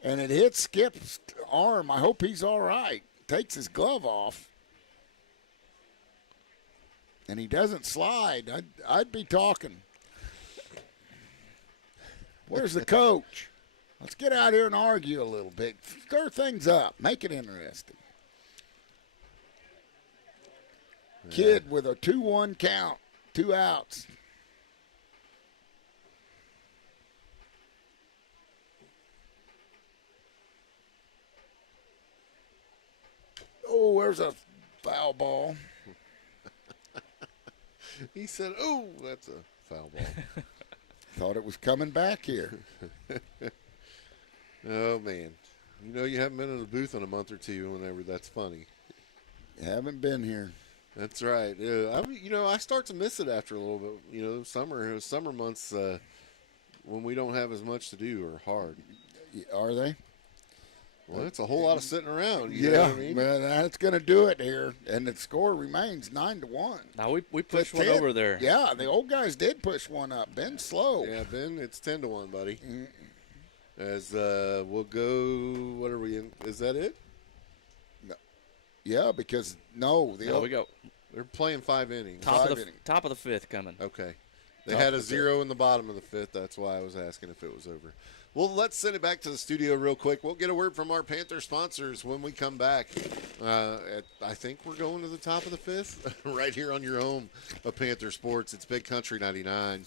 And it hits Skip's arm. I hope he's all right. Takes his glove off. And he doesn't slide. I'd be talking. Where's the coach? Let's get out here and argue a little bit. Stir things up. Make it interesting. Kidd with a 2-1 count. 2 outs. Oh, there's a foul ball. He said, "Oh, that's a foul ball." Thought it was coming back here. Oh man, you haven't been in the booth in a month or two. Whenever that's funny. Haven't been here. That's right. I start to miss it after a little bit. Summer months when we don't have as much to do are hard. Are they? Well, it's a whole lot of sitting around. You know what I mean? Well, that's going to do it here, and the score remains 9-1. Now we pushed one 10. over there. Yeah, the old guys did push one up. Ben's slow. Yeah, Ben, it's 10-1, buddy. As we'll go. What are we in? Is that it? Yeah, because We got They're playing 5 innings. top Five of the inning. top of the fifth coming. Okay. They Top had of a the 0 in the bottom of the 5th. That's why I was asking if it was over. Well, let's send it back to the studio real quick. We'll get a word from our Panther sponsors when we come back. I think we're going to the top of the 5th right here on your home of Panther Sports. It's Big Country 99.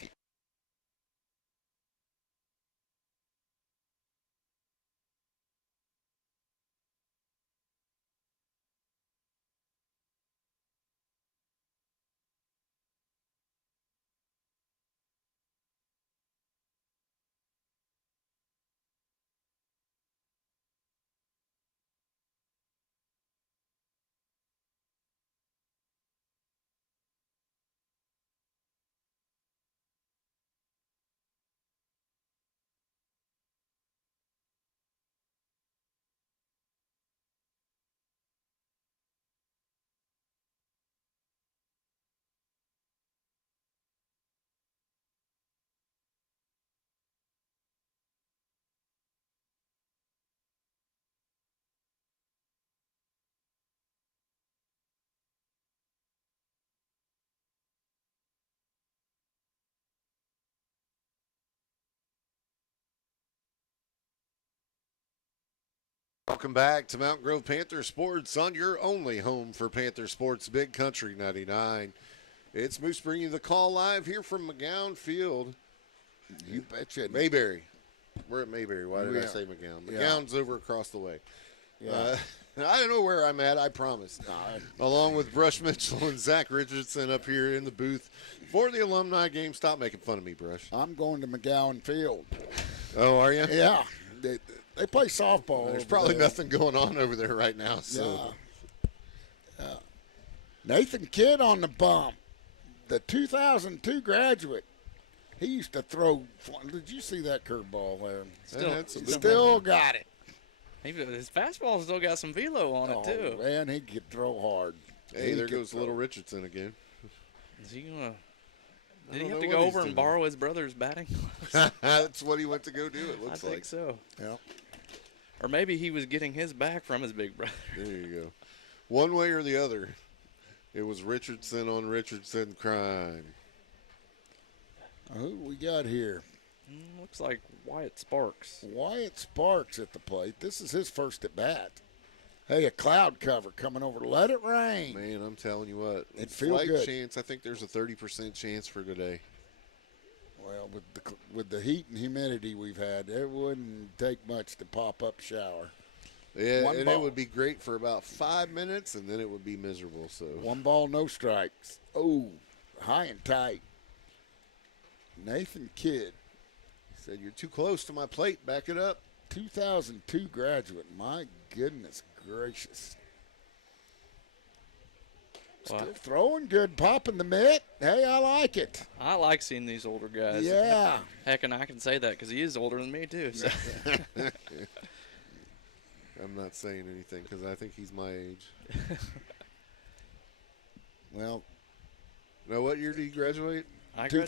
Welcome back to Mountain Grove Panther Sports on your only home for Panther Sports, Big Country 99. It's Moose bringing you the call live here from McGowan Field. You betcha. Mayberry. We're at Mayberry. Why did I Yeah. say McGowan? Yeah. McGowan's over across the way. Yeah. I don't know where I'm at, I promise. Along with Brush Mitchell and Zach Richardson up here in the booth for the alumni game. Stop making fun of me, Brush. I'm going to McGowan Field. Oh, are you? Yeah. They play softball. There's over probably there. nothing going on over there right now. So Yeah. Nathan Kidd on the bump, the 2002 graduate. He used to throw. Did you see that curveball there? Still, had some Still got it. his fastball still got some velo on it too. Oh, man, he could throw hard. hey, He there could goes throw. little Richardson again. Is he gonna? I Did he don't have know to go what he's over and doing. borrow his brother's batting? That's what he went to go do. It I looks think like. so. Yeah. Or maybe he was getting his back from his big brother. There you go. One way or the other, it was Richardson on Richardson crime. Who we got here? Looks like Wyatt Sparks. Wyatt Sparks at the plate. This is his first at bat. Hey, a cloud cover coming over. Let it rain. Man, I'm telling you what. It feel slight good. chance. I think there's a 30% chance for today. Well, with the heat and humidity we've had, it wouldn't take much to pop up shower. Yeah, One and ball. it would be great for about 5 minutes, and then it would be miserable. So 1 ball, no strikes. Oh, high and tight. Nathan Kidd, said you're too close to my plate. Back it up. 2002 graduate. My goodness gracious. Wow. Still throwing good, popping the mitt. Hey, I like it. I like seeing these older guys. Yeah. Heck, and I can say that because he is older than me too. So. I'm not saying anything because I think he's my age. Well, Now, what year did he graduate? I graduated-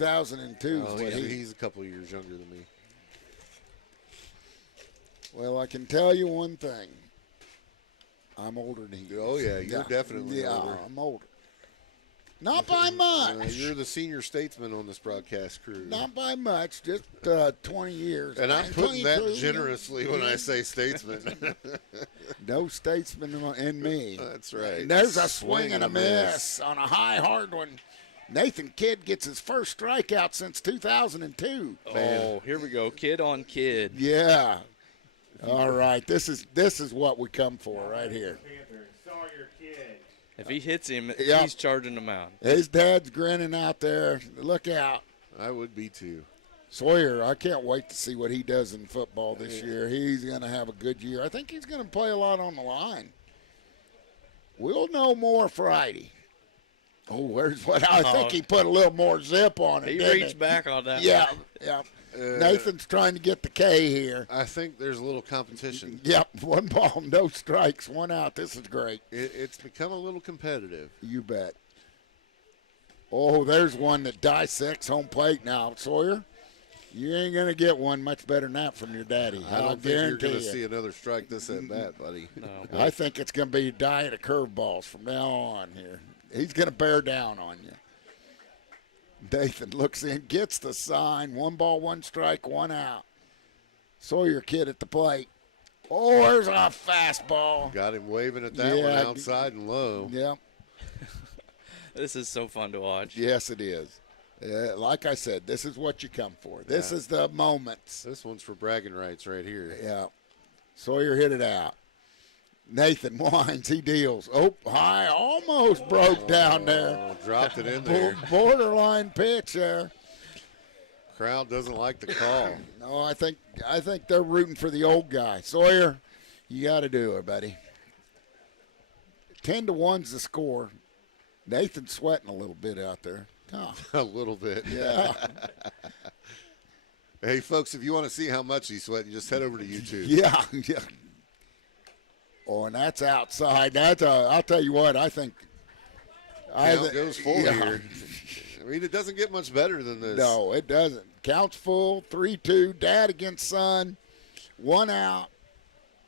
2002 Oh, is what he's a couple of years younger than me. Well, I can tell you one thing. I'm older than he is. Oh, yeah, you're definitely older. I'm older. Not by much. You're the senior statesman on this broadcast crew. Not by much, just 20 years. And I'm putting that 22. generously when I say statesman. No statesman in me. That's right. And there's a swing and a miss on a high, hard one. Nathan Kidd gets his first strikeout since 2002. Oh, here we go, kid on kid. Yeah. All right. This is what we come for right here. Panthers, Sawyer Kidd. If he hits him, Yeah. he's charging the mound. His dad's grinning out there. Look out. I would be too. Sawyer, I can't wait to see what he does in football this year. He's going to have a good year. I think he's going to play a lot on the line. We'll know more Friday. Oh, where's what? I think he put a little more zip on it. He didn't reached he? back on that. Yeah, yeah. Nathan's trying to get the K here. I think there's a little competition. Yep, 1 ball, no strikes, 1 out. This is great. It's become a little competitive. You bet. Oh, there's one that dissects home plate now. Sawyer, You ain't going to get one much better than that from your daddy. I don't think you're going to see another strike this at bat, buddy. No. I think it's going to be a diet of curveballs from now on here. He's going to bear down on you. Nathan looks in, gets the sign. 1 ball, 1 strike, 1 out. Sawyer kid at the plate. Oh, there's a fastball. Got him waving at that one outside and low. Yeah. This is so fun to watch. Yes, it is. Like I said, this is what you come for. This is the moments. This one's for bragging rights right here. Yeah. Sawyer hit it out. Nathan winds. He deals. Oh, high. Almost broke down there. Dropped it in there. Borderline pitch there. Crowd doesn't like the call. No, I think they're rooting for the old guy. Sawyer, you got to do it, buddy. 10-1's the score. Nathan's sweating a little bit out there. Oh. A little bit. Yeah. Hey, folks, if you want to see how much he's sweating, just head over to YouTube. Yeah. Oh, and that's outside. I'll tell you what, I think. Count goes full here. I mean, it doesn't get much better than this. No, it doesn't. Counts full, 3-2, dad against son, 1 out,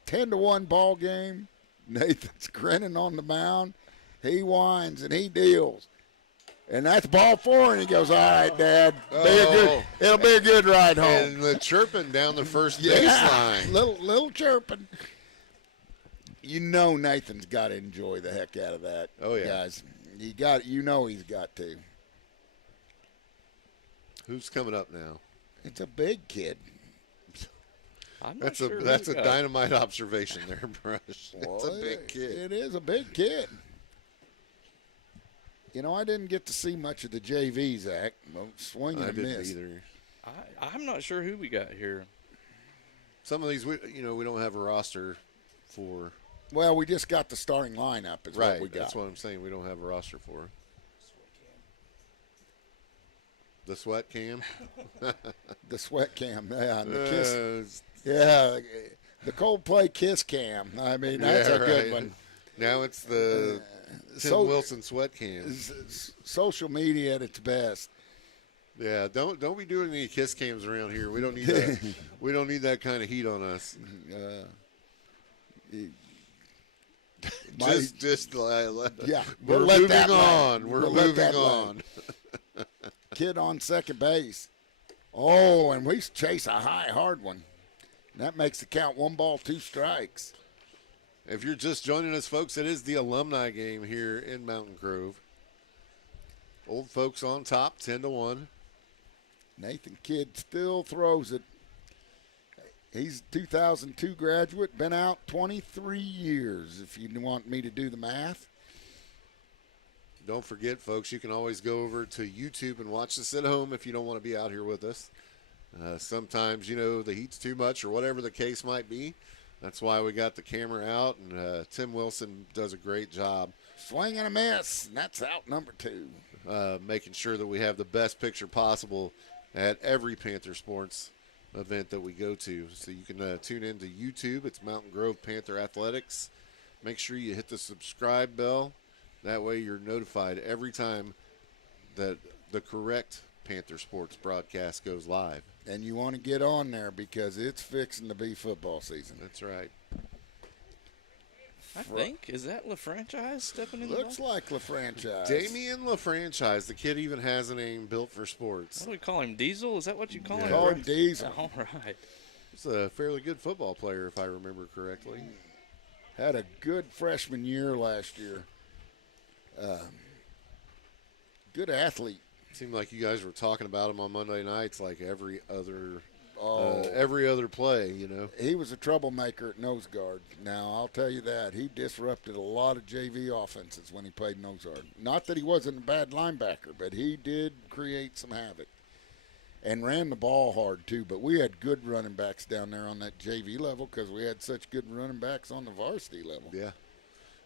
10-1 ball game. Nathan's grinning on the mound. He whines and he deals. And that's ball 4, and he goes, all right, Dad, it'll be a good ride home. And the chirping down the first baseline. Little chirping. You know Nathan's got to enjoy the heck out of that. Oh, yeah. Guys, he's got to. Who's coming up now? It's a big kid. That's a dynamite observation there, Brush. It's a big kid. It is a big kid. You know, I didn't get to see much of the JV, Zach. Swing and I didn't miss. either. I'm not sure who we got here. Some of these, we don't have a roster for. Well, we just got the starting lineup is right, what we got. That's what I'm saying. We don't have a roster for. The sweat cam? The sweat cam, yeah. And the kiss. Yeah. Yeah, the Coldplay kiss cam. I mean, that's a good one. Now it's the Tim Wilson sweat cam. Social media at its best. Yeah, don't be doing any kiss cams around here. We don't need that. We don't need that kind of heat on us. Yeah, we're moving on. We're moving on. Kid on second base. Oh, and we chase a high, hard one. That makes the count 1 ball, 2 strikes. If you're just joining us, folks, it is the alumni game here in Mountain Grove. Old folks on top, 10-1. Nathan Kidd still throws it. He's a 2002 graduate, been out 23 years, if you want me to do the math. Don't forget, folks, you can always go over to YouTube and watch this at home if you don't want to be out here with us. Sometimes, the heat's too much or whatever the case might be. That's why we got the camera out, and Tim Wilson does a great job. Swing and a miss, and that's out number 2. Making sure that we have the best picture possible at every Panther Sports event that we go to. So you can tune into YouTube. It's Mountain Grove Panther Athletics. Make sure you hit the subscribe bell. That way you're notified every time that the correct Panther Sports broadcast goes live. And you want to get on there because it's fixing to be football season. That's right. I think. Is that LaFranchise stepping in Looks the ball? like LaFranchise. Damian LaFranchise. The kid even has a name built for sports. What do we call him? Diesel? Is that what you call him? Call him Diesel. All right. He's a fairly good football player, if I remember correctly. Had a good freshman year last year. Good athlete. Seemed like you guys were talking about him on Monday nights like every other play, He was a troublemaker at nose guard. Now, I'll tell you that. He disrupted a lot of JV offenses when he played nose guard. Not that he wasn't a bad linebacker, but he did create some havoc. And ran the ball hard, too. But we had good running backs down there on that JV level because we had such good running backs on the varsity level. Yeah.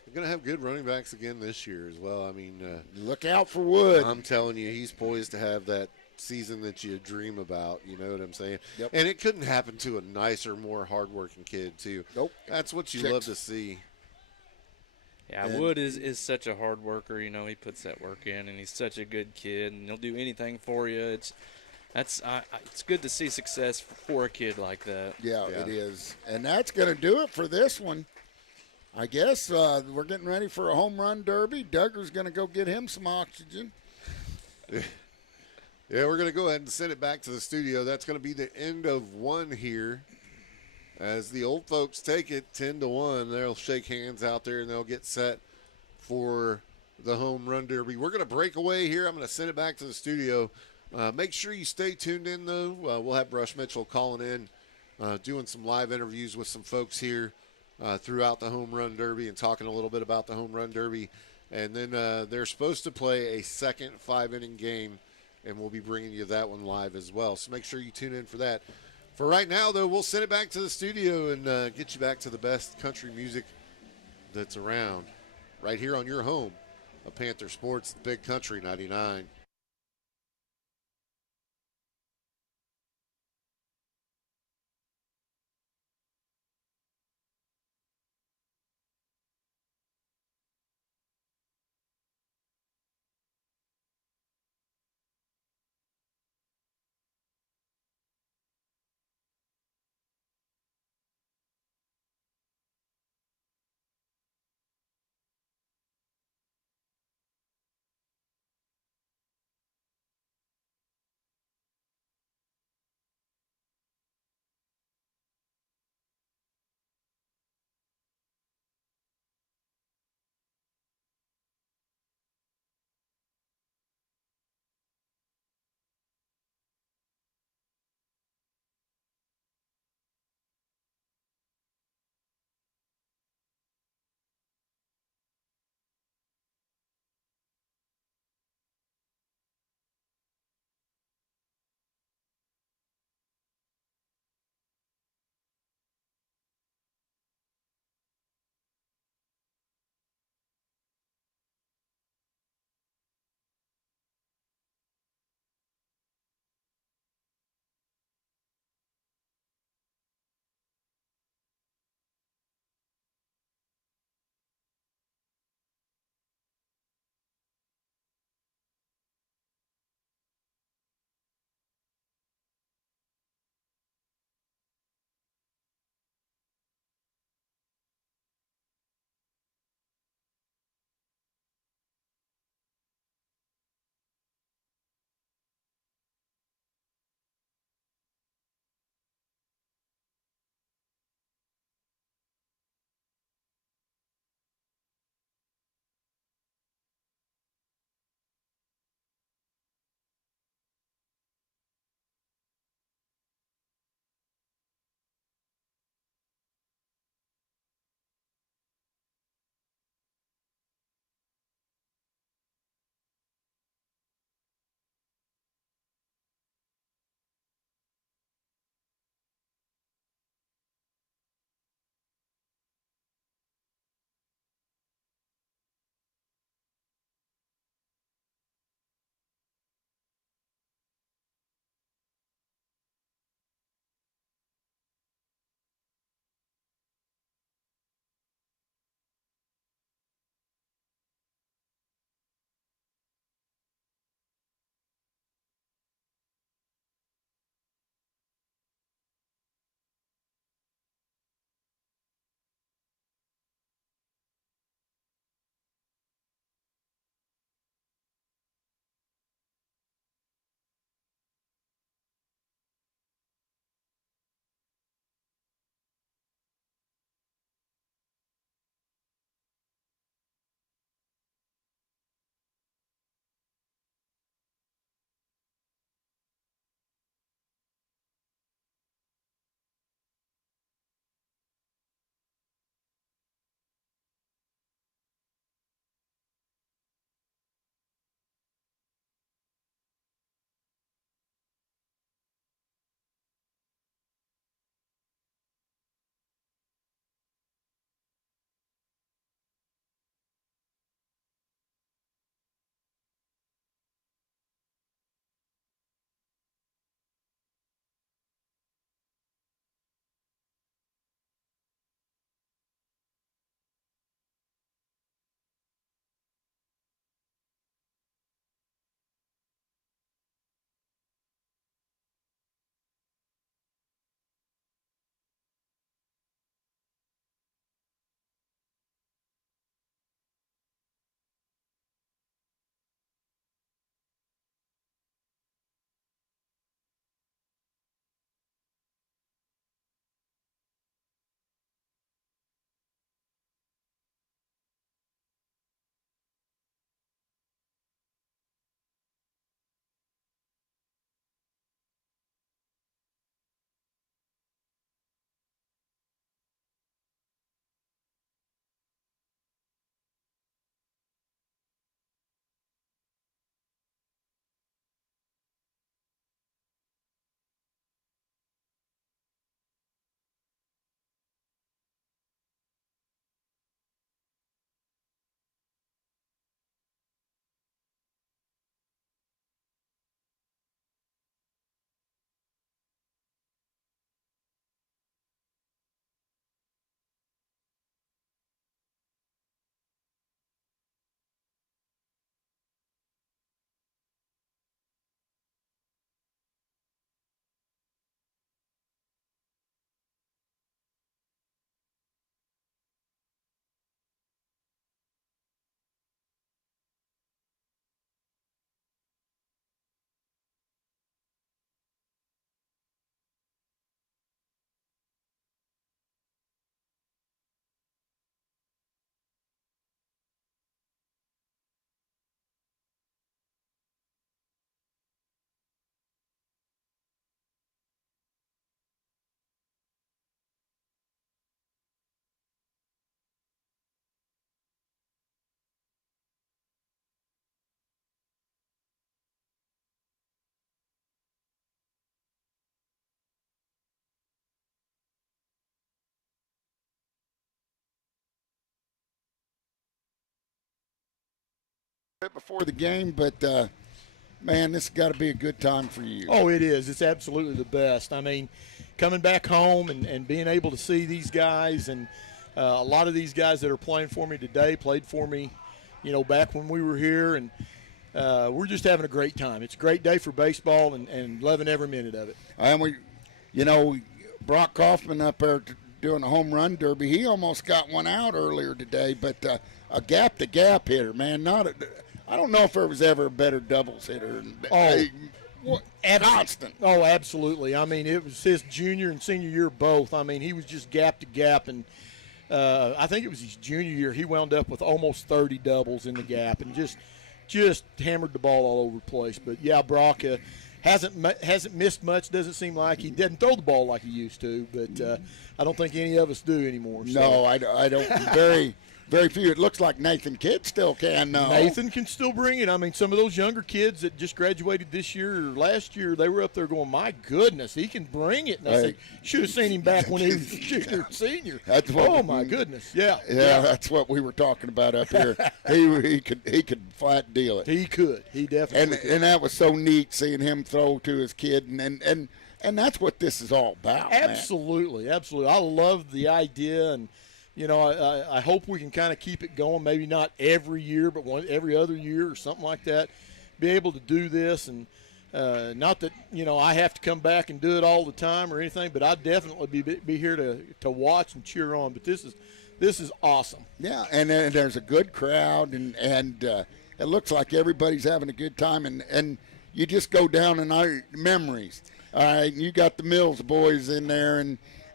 We're going to have good running backs again this year as well. I mean, look out for Wood. I'm telling you, he's poised to have that season that you dream about. You know what I'm saying? Yep. And it couldn't happen to a nicer, more hardworking kid, too. Nope. That's what you love to see. Yeah, Wood is such a hard worker. He puts that work in, and he's such a good kid, and he'll do anything for you. it's good to see success for a kid like that. Yeah, Yeah. it is. And that's going to do it for this one. I guess we're getting ready for a home run derby. Duggar's going to go get him some oxygen. Yeah, we're going to go ahead and send it back to the studio. That's going to be the end of one here. As the old folks take it 10-1, they'll shake hands out there and they'll get set for the home run derby. We're going to break away here. I'm going to send it back to the studio. Make sure you stay tuned in, though. We'll have Brush Mitchell calling in, doing some live interviews with some folks here throughout the home run derby and talking a little bit about the home run derby. And then they're supposed to play a second 5-inning game, and we'll be bringing you that one live as well. So make sure you tune in for that. For right now, though, we'll send it back to the studio and get you back to the best country music that's around right here on your home of Panther Sports, Big Country 99. bit before the game, but man, this has got to be a good time for you. Oh, it is. It's absolutely the best. I mean, coming back home and being able to see these guys, and a lot of these guys that are playing for me today played for me, back when we were here, and we're just having a great time. It's a great day for baseball, and loving every minute of it. And Brock Kaufman up there doing a home run derby. He almost got one out earlier today, but a gap-to-gap hitter, man. I don't know if there was ever a better doubles hitter. Constant. Oh, absolutely. I mean, it was his junior and senior year both. I mean, he was just gap to gap, and I think it was his junior year. He wound up with almost 30 doubles in the gap, and just hammered the ball all over the place. But yeah, Brock hasn't missed much. Doesn't seem like he didn't throw the ball like he used to. But I don't think any of us do anymore. So. No, I don't. Very few. It looks like Nathan Kidd still can. No. Nathan can still bring it. I mean, some of those younger kids that just graduated this year or last year, they were up there going, my goodness, he can bring it. And I said, should have seen him back when he was junior and senior. My goodness. Yeah. Yeah, that's what we were talking about up here. he could flat deal it. He could. He definitely could. And that was so neat seeing him throw to his kid, and that's what this is all about. Absolutely, man. Absolutely. I love the idea, and I hope we can kind of keep it going, maybe not every year, but every other year or something like that, be able to do this. And not that, I have to come back and do it all the time or anything, but I'd definitely be here to watch and cheer on. But this is awesome. Yeah, and there's a good crowd, and it looks like everybody's having a good time. And you just go down in our memories. All right, you got the Mills boys in there,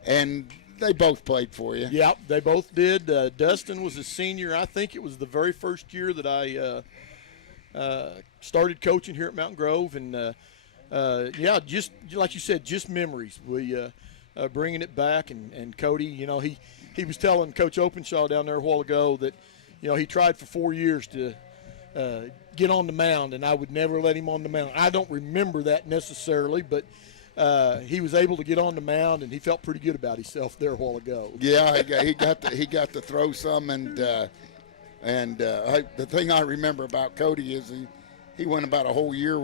and they both played for you. Yeah, they both did. Dustin was a senior. I think it was the very first year that I started coaching here at Mountain Grove. And, just like you said, just memories. We bringing it back. And Cody, he was telling Coach Openshaw down there a while ago that, he tried for 4 years to get on the mound, and I would never let him on the mound. I don't remember that necessarily, but he was able to get on the mound, and he felt pretty good about himself there a while ago. Yeah, he got to throw some, and the thing I remember about Cody is he went about a whole year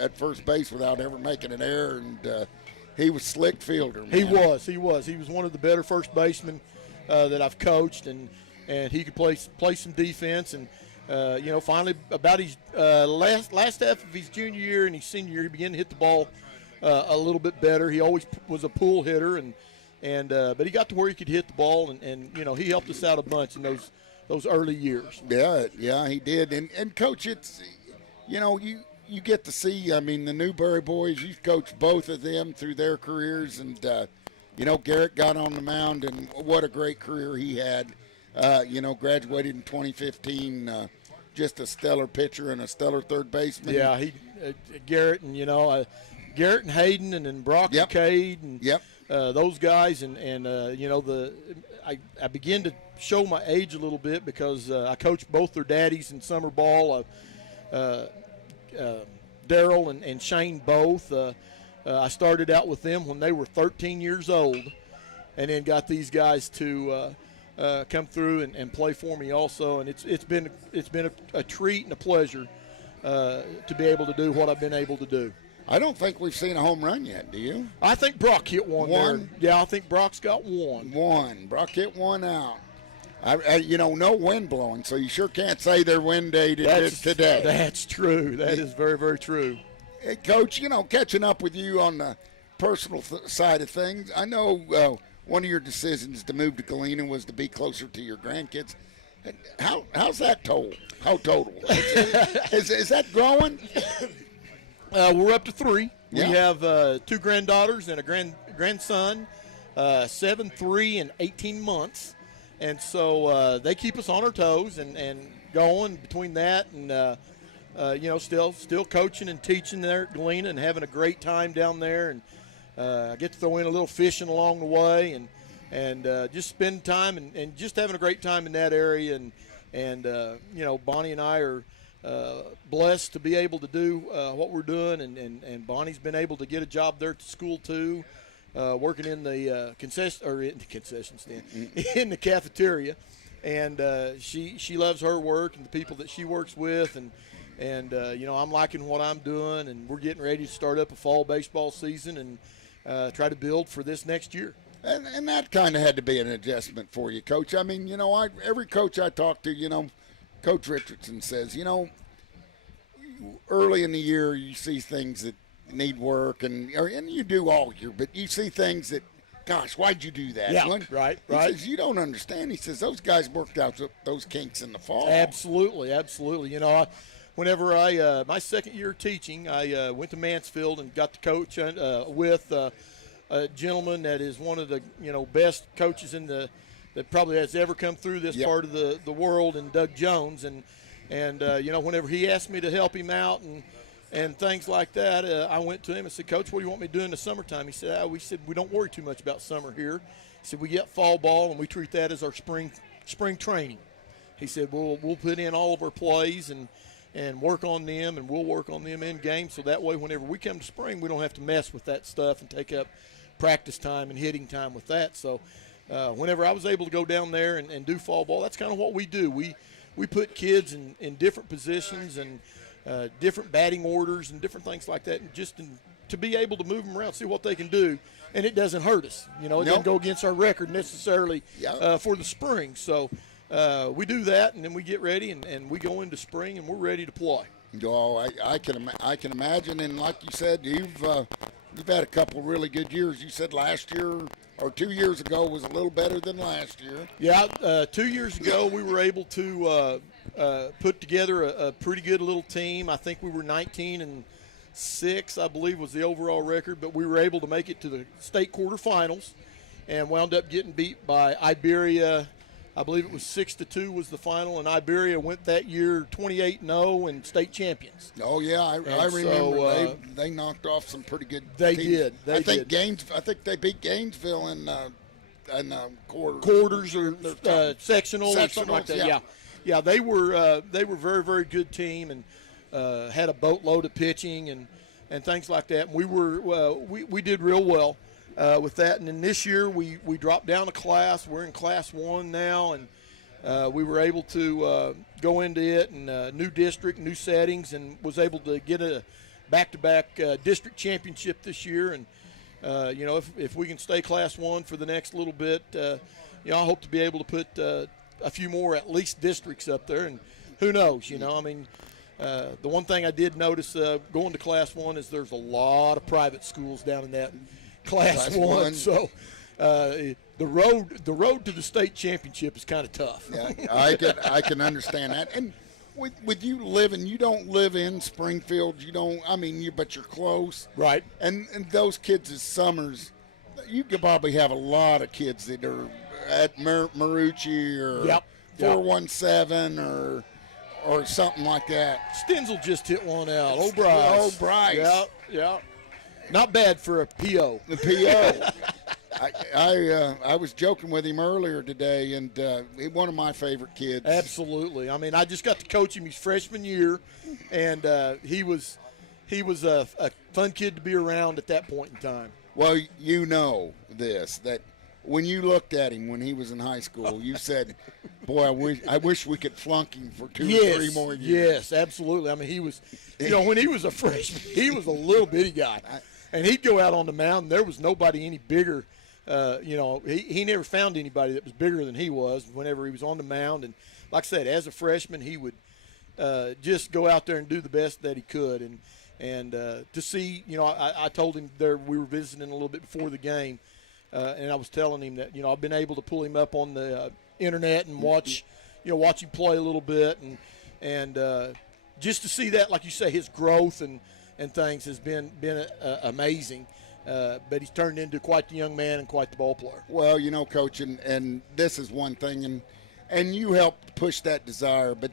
at first base without ever making an error, and he was slick fielder. Man. He was one of the better first basemen that I've coached, and he could play some defense, and finally about his last half of his junior year and his senior year, he began to hit the ball a little bit better. He always was a pull hitter, but he got to where he could hit the ball, and he helped us out a bunch in those early years. Yeah, he did. And Coach, it's you get to see. I mean, the Newberry boys. You've coached both of them through their careers, and Garrett got on the mound, and what a great career he had. Graduated in 2015. Just a stellar pitcher and a stellar third baseman. Yeah, Garrett and Garrett and Hayden, and then Brock and Cade, and those guys, I begin to show my age a little bit because I coached both their daddies in summer ball. Daryl and Shane both. I started out with them when they were 13 years old, and then got these guys to come through and play for me also. And it's been a treat and a pleasure to be able to do what I've been able to do. I don't think we've seen a home run yet, do you? I think Brock hit one there. Yeah, I think Brock's got one. Brock hit one out. No wind blowing, so you sure can't say their wind day today. That's true. That is very, very true. Hey, Coach, catching up with you on the personal side of things, I know one of your decisions to move to Galena was to be closer to your grandkids. How's that total? How total? Is that growing? We're up to 3. Yeah. We have 2 granddaughters and a grandson, 7, 3, and 18 months. And so they keep us on our toes and going between that and, still coaching and teaching there at Galena and having a great time down there. And I get to throw in a little fishing along the way and just spend time and just having a great time in that area. And Bonnie and I are blessed to be able to do what we're doing. And Bonnie's been able to get a job there at the school too. Working in the concession stand, in the cafeteria, and she loves her work and the people that she works with, and I'm liking what I'm doing, and we're getting ready to start up a fall baseball season and try to build for this next year. And that kind of had to be an adjustment for you, Coach. I mean, every coach I talk to, Coach Richardson says, early in the year you see things that need work, and you do all year, but you see things that, gosh, why'd you do that? Yeah, right. He says, you don't understand. He says, those guys worked out those kinks in the fall. Absolutely. Whenever my second year teaching, I went to Mansfield and got to coach with a gentleman that is one of the best coaches that probably has ever come through this part of the world, and Doug Jones, and whenever he asked me to help him out and things like that, I went to him and said, Coach, what do you want me to do in the summertime? He said, we don't worry too much about summer here. He said, we get fall ball and we treat that as our spring training. He said, we'll put in all of our plays and work on them, and we'll work on them in game, so that way whenever we come to spring, we don't have to mess with that stuff and take up practice time and hitting time with that. So whenever I was able to go down there and do fall ball, that's kind of what we do. We put kids in different positions and different batting orders and different things like that, and to be able to move them around, see what they can do, and it doesn't hurt us. It doesn't go against our record necessarily for the spring. So we do that, and then we get ready, and we go into spring, and we're ready to play. Oh, I can imagine, and like you said, you've had a couple really good years. You said last year or 2 years ago was a little better than last year. Yeah, 2 years ago we were able to put together a pretty good little team. I think we were 19-6, I believe, was the overall record, but we were able to make it to the state quarterfinals and wound up getting beat by Iberia. I believe it was 6-2 was the final, and Iberia went that year 28-0 and state champions. Oh yeah, I remember. So, they knocked off some pretty good. They teams. did. I think they beat Gainesville in quarters or sectional or something like that. Yeah. They were very, very good team, and had a boatload of pitching and things like that. And we did real well with that. And then this year we dropped down a class. We're in Class 1 now, and we were able to go into it, and new district, new settings, and was able to get a back-to-back district championship this year. And if we can stay Class 1 for the next little bit, I hope to be able to put a few more at least districts up there. And who knows? The one thing I did notice going to Class 1 is there's a lot of private schools down in that Class 1. So the road to the state championship is kind of tough. Yeah, I can understand that. And with you living, you don't live in Springfield. But you're close. Right. And those kids' summers, you could probably have a lot of kids that are at Marucci or 417 or something like that. Stenzel just hit one out. Bryce. Yeah. Not bad for a PO. The PO. I was joking with him earlier today, and he's one of my favorite kids. Absolutely. I just got to coach him his freshman year, and he was a fun kid to be around at that point in time. Well, that when you looked at him when he was in high school, you said, boy, I wish we could flunk him for 2 or 3 more years. Yes, absolutely. He was, when he was a freshman, he was a little bitty guy. And he'd go out on the mound, and there was nobody any bigger. He never found anybody that was bigger than he was whenever he was on the mound. And like I said, as a freshman, he would just go out there and do the best that he could. And to see, I told him there, we were visiting a little bit before the game, and I was telling him that, I've been able to pull him up on the internet and watch him play a little bit. And just to see that, like you say, his growth and things has been amazing. But he's turned into quite the young man and quite the ball player. Well, Coach, and this is one thing, and you helped push that desire. But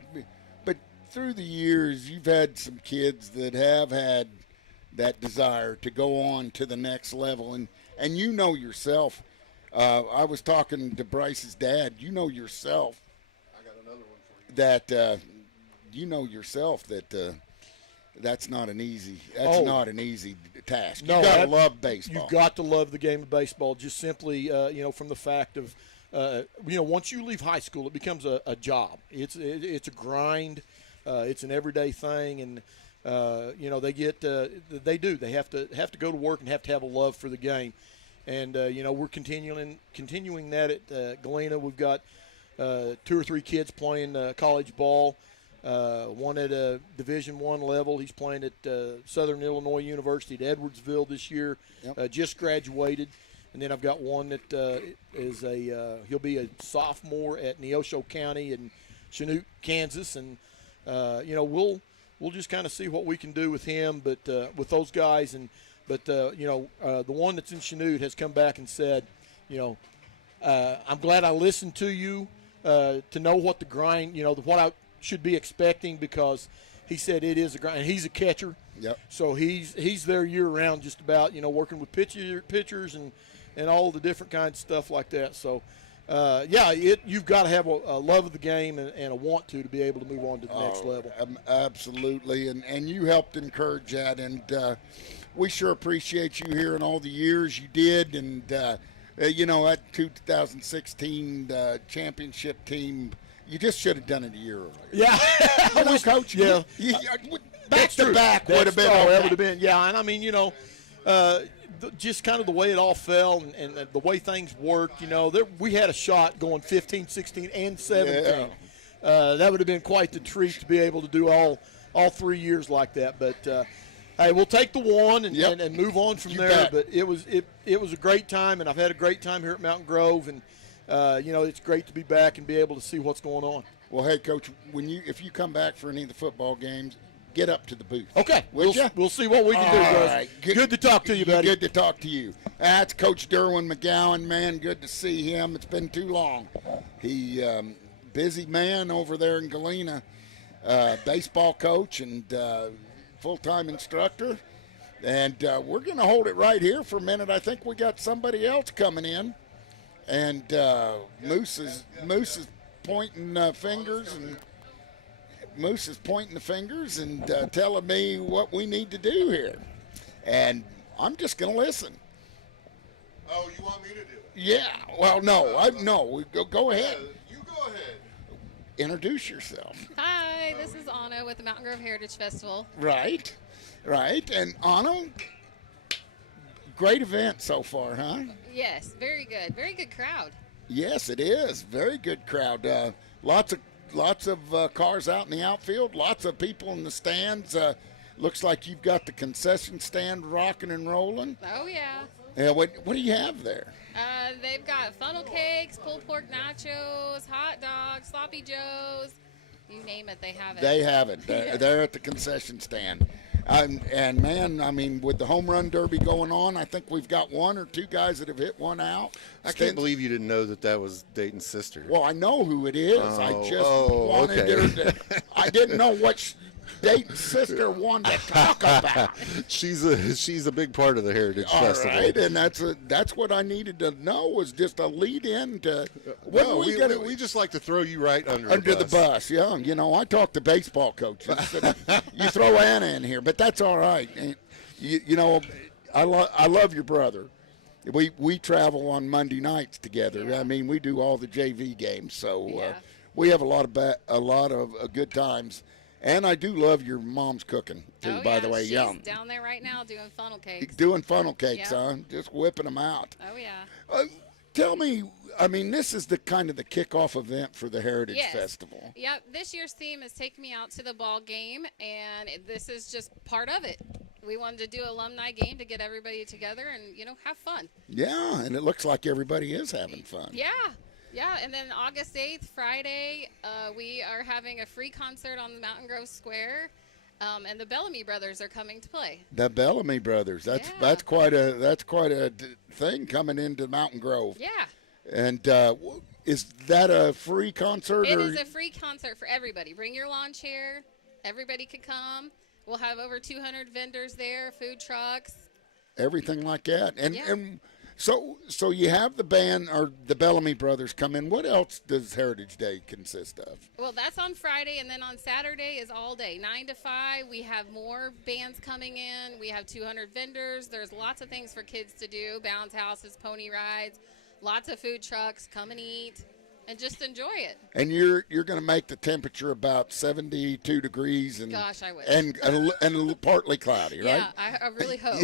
through the years, you've had some kids that have had that desire to go on to the next level, and yourself. I was talking to Bryce's dad. Yourself. I got another one for you. That yourself that. That's not an easy task. No, you got to love baseball. You've got to love the game of baseball, just simply, from the fact of once you leave high school, it becomes a job. It's a grind. It's an everyday thing, and they have to go to work and have to have a love for the game. And we're continuing that at Galena. We've got 2 or 3 kids playing college ball. One at a Division I level. He's playing at Southern Illinois University at Edwardsville this year. Yep. Just graduated. And then I've got one that he'll be a sophomore at Neosho County in Chanute, Kansas. And, we'll just kind of see what we can do with him, but with those guys. But the one that's in Chanute has come back and said, I'm glad I listened to you to know what the grind, what I should be expecting, because he said it is a grind. And he's a catcher. Yep. So he's there year round, just about, working with pitchers and all the different kinds of stuff like that. So, you've got to have a love of the game and a want to be able to move on to the next level. Absolutely, and you helped encourage that, and we sure appreciate you here and all the years you did, and that 2016 championship team, you just should have done it a year earlier. Yeah, Coach. Yeah, back to back would have been. That would have been. Yeah, and I mean, just kind of the way it all fell and the way things worked, we had a shot going 15, 16, and 17. Yeah. That would have been quite the treat to be able to do all 3 years like that. But hey, we'll take the one and move on from there. Bet. But it was a great time, and I've had a great time here at Mountain Grove, and it's great to be back and be able to see what's going on. Well, hey, Coach, if you come back for any of the football games, get up to the booth. Okay, we'll see what we can do, All guys. right. Good to talk to you, buddy. Good to talk to you. That's Coach Derwin McGowan, man. Good to see him. It's been too long. He busy man over there in Galena, baseball coach and full-time instructor. And we're going to hold it right here for a minute. I think we got somebody else coming in, and Moose is pointing fingers and. Moose is pointing the fingers and telling me what we need to do here. And I'm just going to listen. Oh, you want me to do it? Yeah. Well, no. Go ahead. You go ahead. Introduce yourself. Hi, this is Anna with the Mountain Grove Heritage Festival. Right. And Anna, great event so far, huh? Yes, very good. Very good crowd. Yes, it is. Very good crowd. Lots of cars out in the outfield, lots of people in the stands. Looks like you've got the concession stand rocking and rolling. Oh, yeah. Yeah, what do you have there? They've got funnel cakes, pulled pork nachos, hot dogs, sloppy joes. You name it, they have it. They have it. They're at the concession stand. And, man, I mean, with the home run derby going on, I think we've got 1 or 2 guys that have hit one out. I can't believe you didn't know that was Dayton's sister. Well, I know who it is. I just wanted her to – I didn't know what Dayton's sister wanted to talk about. She's a big part of the Heritage Festival. All right, and that's what I needed to know, was just a lead-in to – we just like to throw you right under the bus. Yeah, I talked to baseball coaches. You throw Anna in here, but that's all right. And, I love your brother. We travel on Monday nights together. Yeah. I mean, we do all the JV games, so Yeah. we have a lot of good times. And I do love your mom's cooking too. By the way, she's down there right now doing funnel cakes. doing funnel cakes, Yeah. huh? Just whipping them out. Oh yeah. Tell me, I mean, this is the kind of the kickoff event for the Heritage Yes. Festival. Yep. This year's theme is "Take Me Out to the Ball Game," and this is just part of it. We wanted to do an alumni game to get everybody together and have fun. Yeah, and it looks like everybody is having fun. Yeah, and then August 8th, Friday, we are having a free concert on the Mountain Grove Square, and the Bellamy Brothers are coming to play. The Bellamy Brothers. That's quite a thing coming into Mountain Grove. Yeah. And is that a free concert? It is a free concert for everybody. Bring your lawn chair. Everybody can come. We'll have over 200 vendors there, food trucks. Everything like that. And Yeah. and so you have the band or the Bellamy Brothers come in. What else does Heritage Day consist of? Well, that's on Friday, and then on Saturday is all day, 9 to 5. We have more bands coming in. We have 200 vendors. There's lots of things for kids to do, bounce houses, pony rides, Lots of food trucks. Come and eat and just enjoy it. And you're going to make the temperature about 72 degrees and Gosh, I wish. and partly cloudy, right? Yeah, I really hope.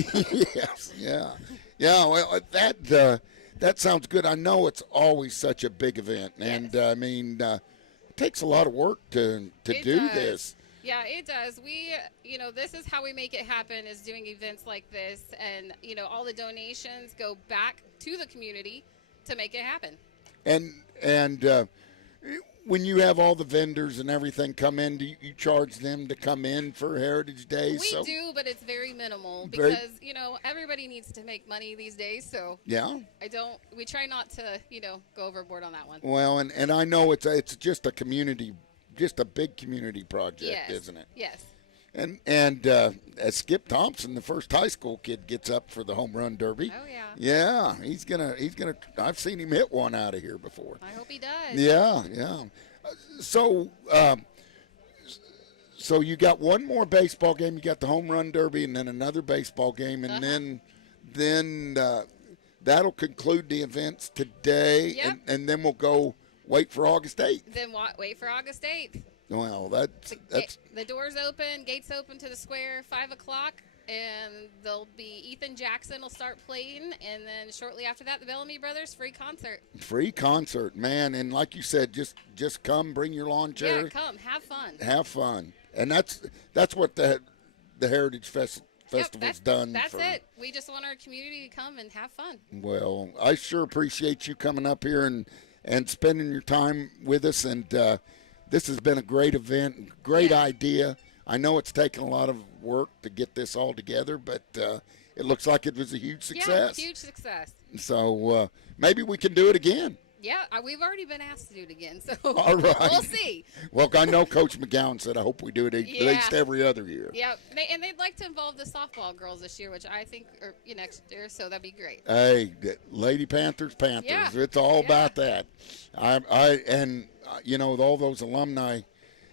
Yes, yeah. Well, that sounds good. I know it's always such a big event, and I mean, it takes a lot of work to It do does. this. Yeah, it does. We, this is how we make it happen, is doing events like this. And, all the donations go back to the community to make it happen. And when you have all the vendors and everything come in, do you charge them to come in for Heritage Days? We do, but it's very minimal Very- because, everybody needs to make money these days. So Yeah. we try not to, go overboard on that one. Well, and I know it's just a community, just a big community project, Yes. isn't it? Yes. And as Skip Thompson, the first high school kid, gets up for the home run derby. Oh, yeah. Yeah, he's gonna. I've seen him hit one out of here before. I hope he does. Yeah. So you got one more baseball game. You got the home run derby, and then another baseball game, and then that'll conclude the events today, Yep. and then we'll go wait for August 8th. Then wait for August 8th. Well, that's The doors open, gates open to the square, 5 o'clock, and there'll be Ethan Jackson will start playing, and then shortly after that, the Bellamy Brothers free concert. free concert, man. And like you said, just come, bring your lawn chair, Yeah, come, have fun. have fun, and that's what the Heritage Festival's done. That's for, it. We just want our community to come and have fun. Well, I sure appreciate you coming up here and spending your time with us. And this has been a great event, great idea. I know it's taken a lot of work to get this all together, but it looks like it was a huge success. Yeah, huge success. So maybe we can do it again. Yeah, we've already been asked to do it again, so All right. we'll see. Well, I know Coach McGowan said I hope we do it at least every other year. Yeah, and they'd like to involve the softball girls this year, which I think are next year, so that'd be great. Hey, Lady Panthers. Yeah. It's all about that. With all those alumni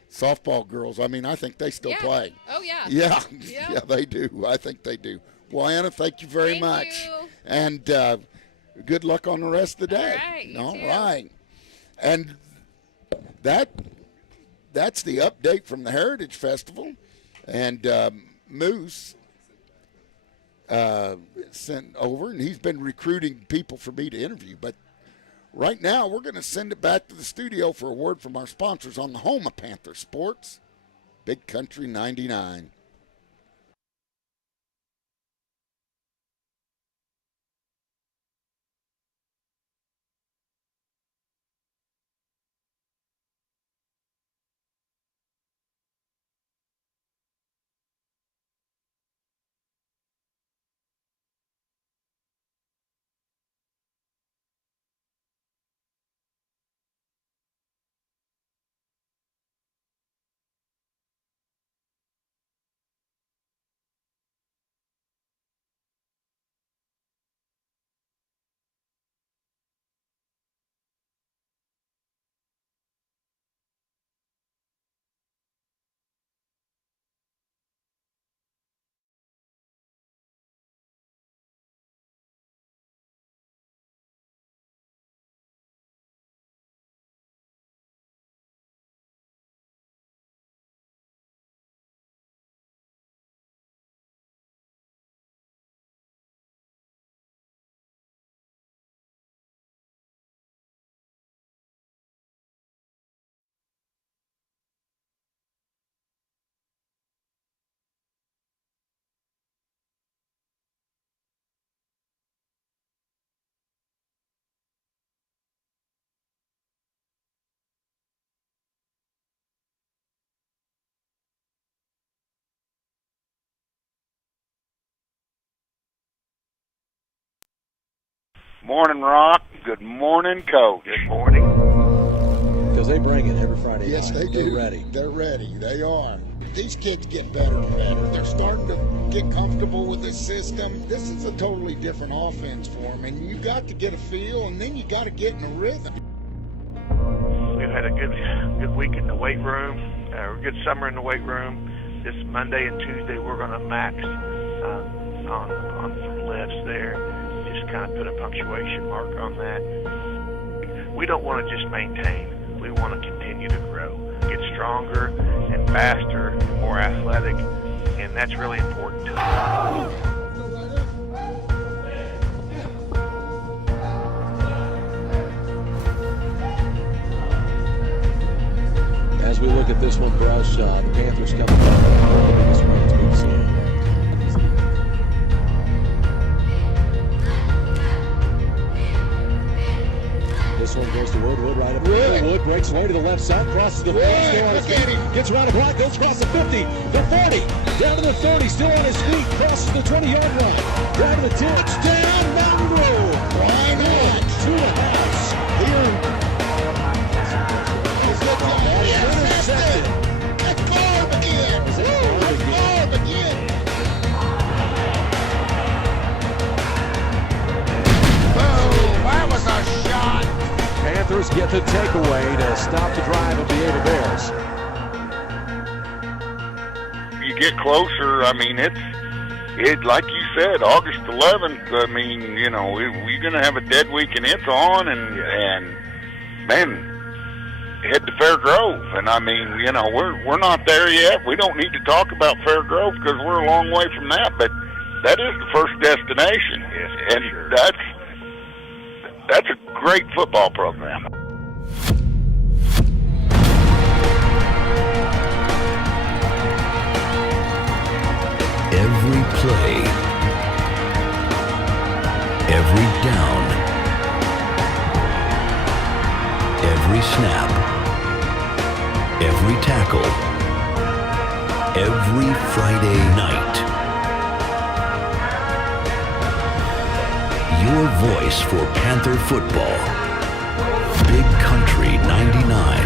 softball girls, I mean, I think they still play. Oh, yeah. Yeah, Yeah. yeah, they do. I think they do. Well, Anna, thank you very Thank much. you. And good luck on the rest of the day. All right, you All too. right. And that's the update from the Heritage Festival. And Moose sent over, and he's been recruiting people for me to interview. But right now, we're going to send it back to the studio for a word from our sponsors on the home of Panther Sports, Big Country 99. Morning, Rock. Good morning, Coach. Good morning. Because they bring it every Friday Yes, night. they do. They're ready. They're ready. They are. These kids get better and better. They're starting to get comfortable with this system. This is a totally different offense for them, and you got to get a feel, and then you got to get in a rhythm. We've had a good week in the weight room, a good summer in the weight room. This Monday and Tuesday we're going to max on some lifts there. Just just kind of put a punctuation mark on that. We don't want to just maintain. We want to continue to grow, get stronger and faster, and more athletic, and that's really important to us. As we look at this one, Brush, the Panthers coming back. This one's been seen. This one goes to Wood right up the middle. Wood breaks away to the left side, crosses the field, still on his feet, gets around the block, goes across the 50, the 40, down to the 30, still on his feet, crosses the 20-yard line, driving the touchdown, Mountain Grove. Why not? To the house. Here. Intercepted. That's Barb again. That's Barb again. Boom. That was a shot. Panthers get the takeaway to stop the drive of the Ava Bears. You get closer, I mean, it like you said, August 11th, I mean, you know, we're going to have a dead week and it's on and man, head to Fair Grove. And I mean, you know, we're not there yet. We don't need to talk about Fair Grove because we're a long way from that, but that is the first destination. Yes, and sure. That's a great football program. Every play, every down, every snap, every tackle, every Friday night. Your voice for Panther football. Big Country 99.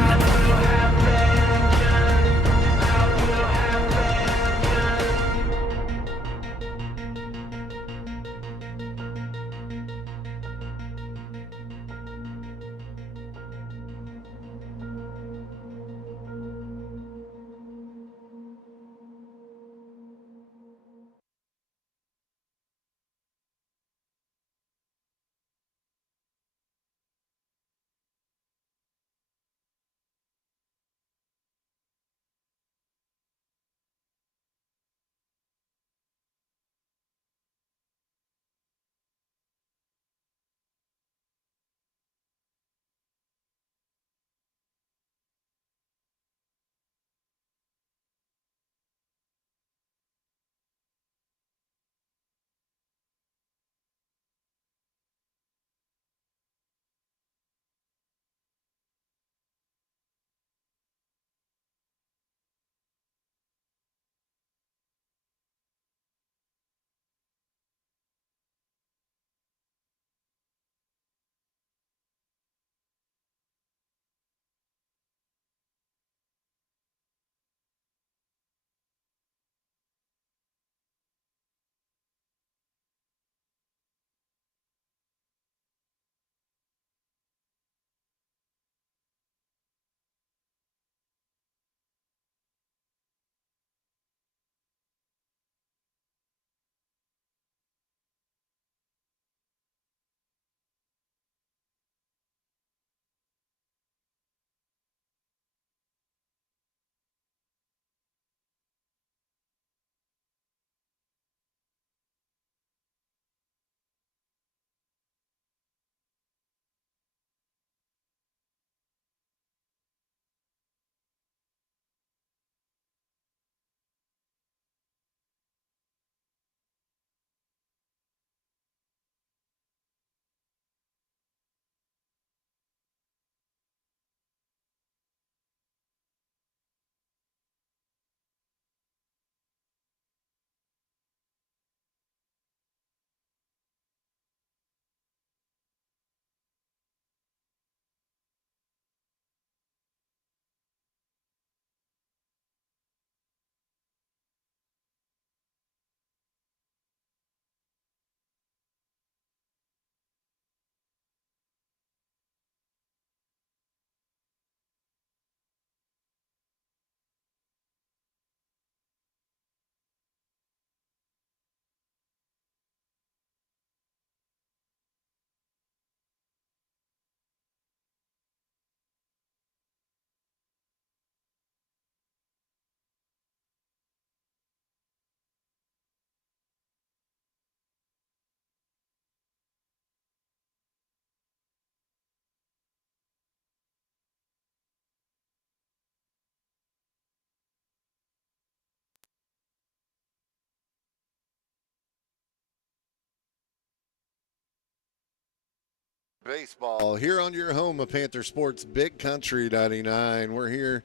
baseball here on your home of Panther Sports, Big Country 99. We're here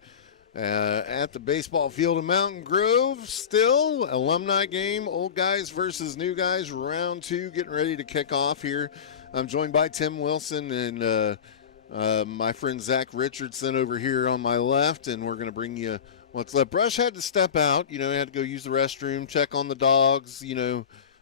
at the baseball field in Mountain Grove. Still alumni game, old guys versus new guys, round 2 getting ready to kick off here. I'm joined by Tim Wilson and my friend Zach Richardson over here on my left, and we're going to bring you what's left. Brush had to step out, he had to go use the restroom, check on the dogs,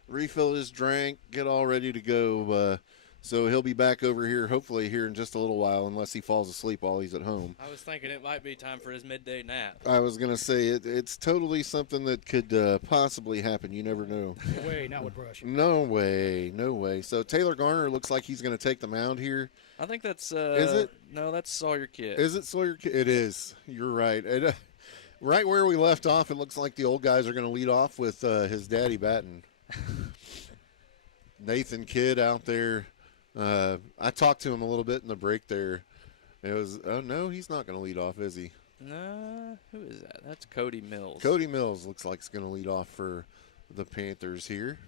refill his drink, get all ready to go. So he'll be back over here hopefully here in just a little while, unless he falls asleep while he's at home. I was thinking it might be time for his midday nap. I was going to say it's totally something that could possibly happen. You never know. No way, not with Brush. No way. So Taylor Garner looks like he's going to take the mound here. I think that's is it? No, that's Sawyer Kidd. Is it Sawyer Kidd? It is. You're right. Right where we left off, it looks like the old guys are going to lead off with his daddy batting. Nathan Kidd out there. I talked to him a little bit in the break there. It was, oh, no, he's not going to lead off, is he? No, who is that? That's Cody Mills. Cody Mills looks like he's going to lead off for the Panthers here.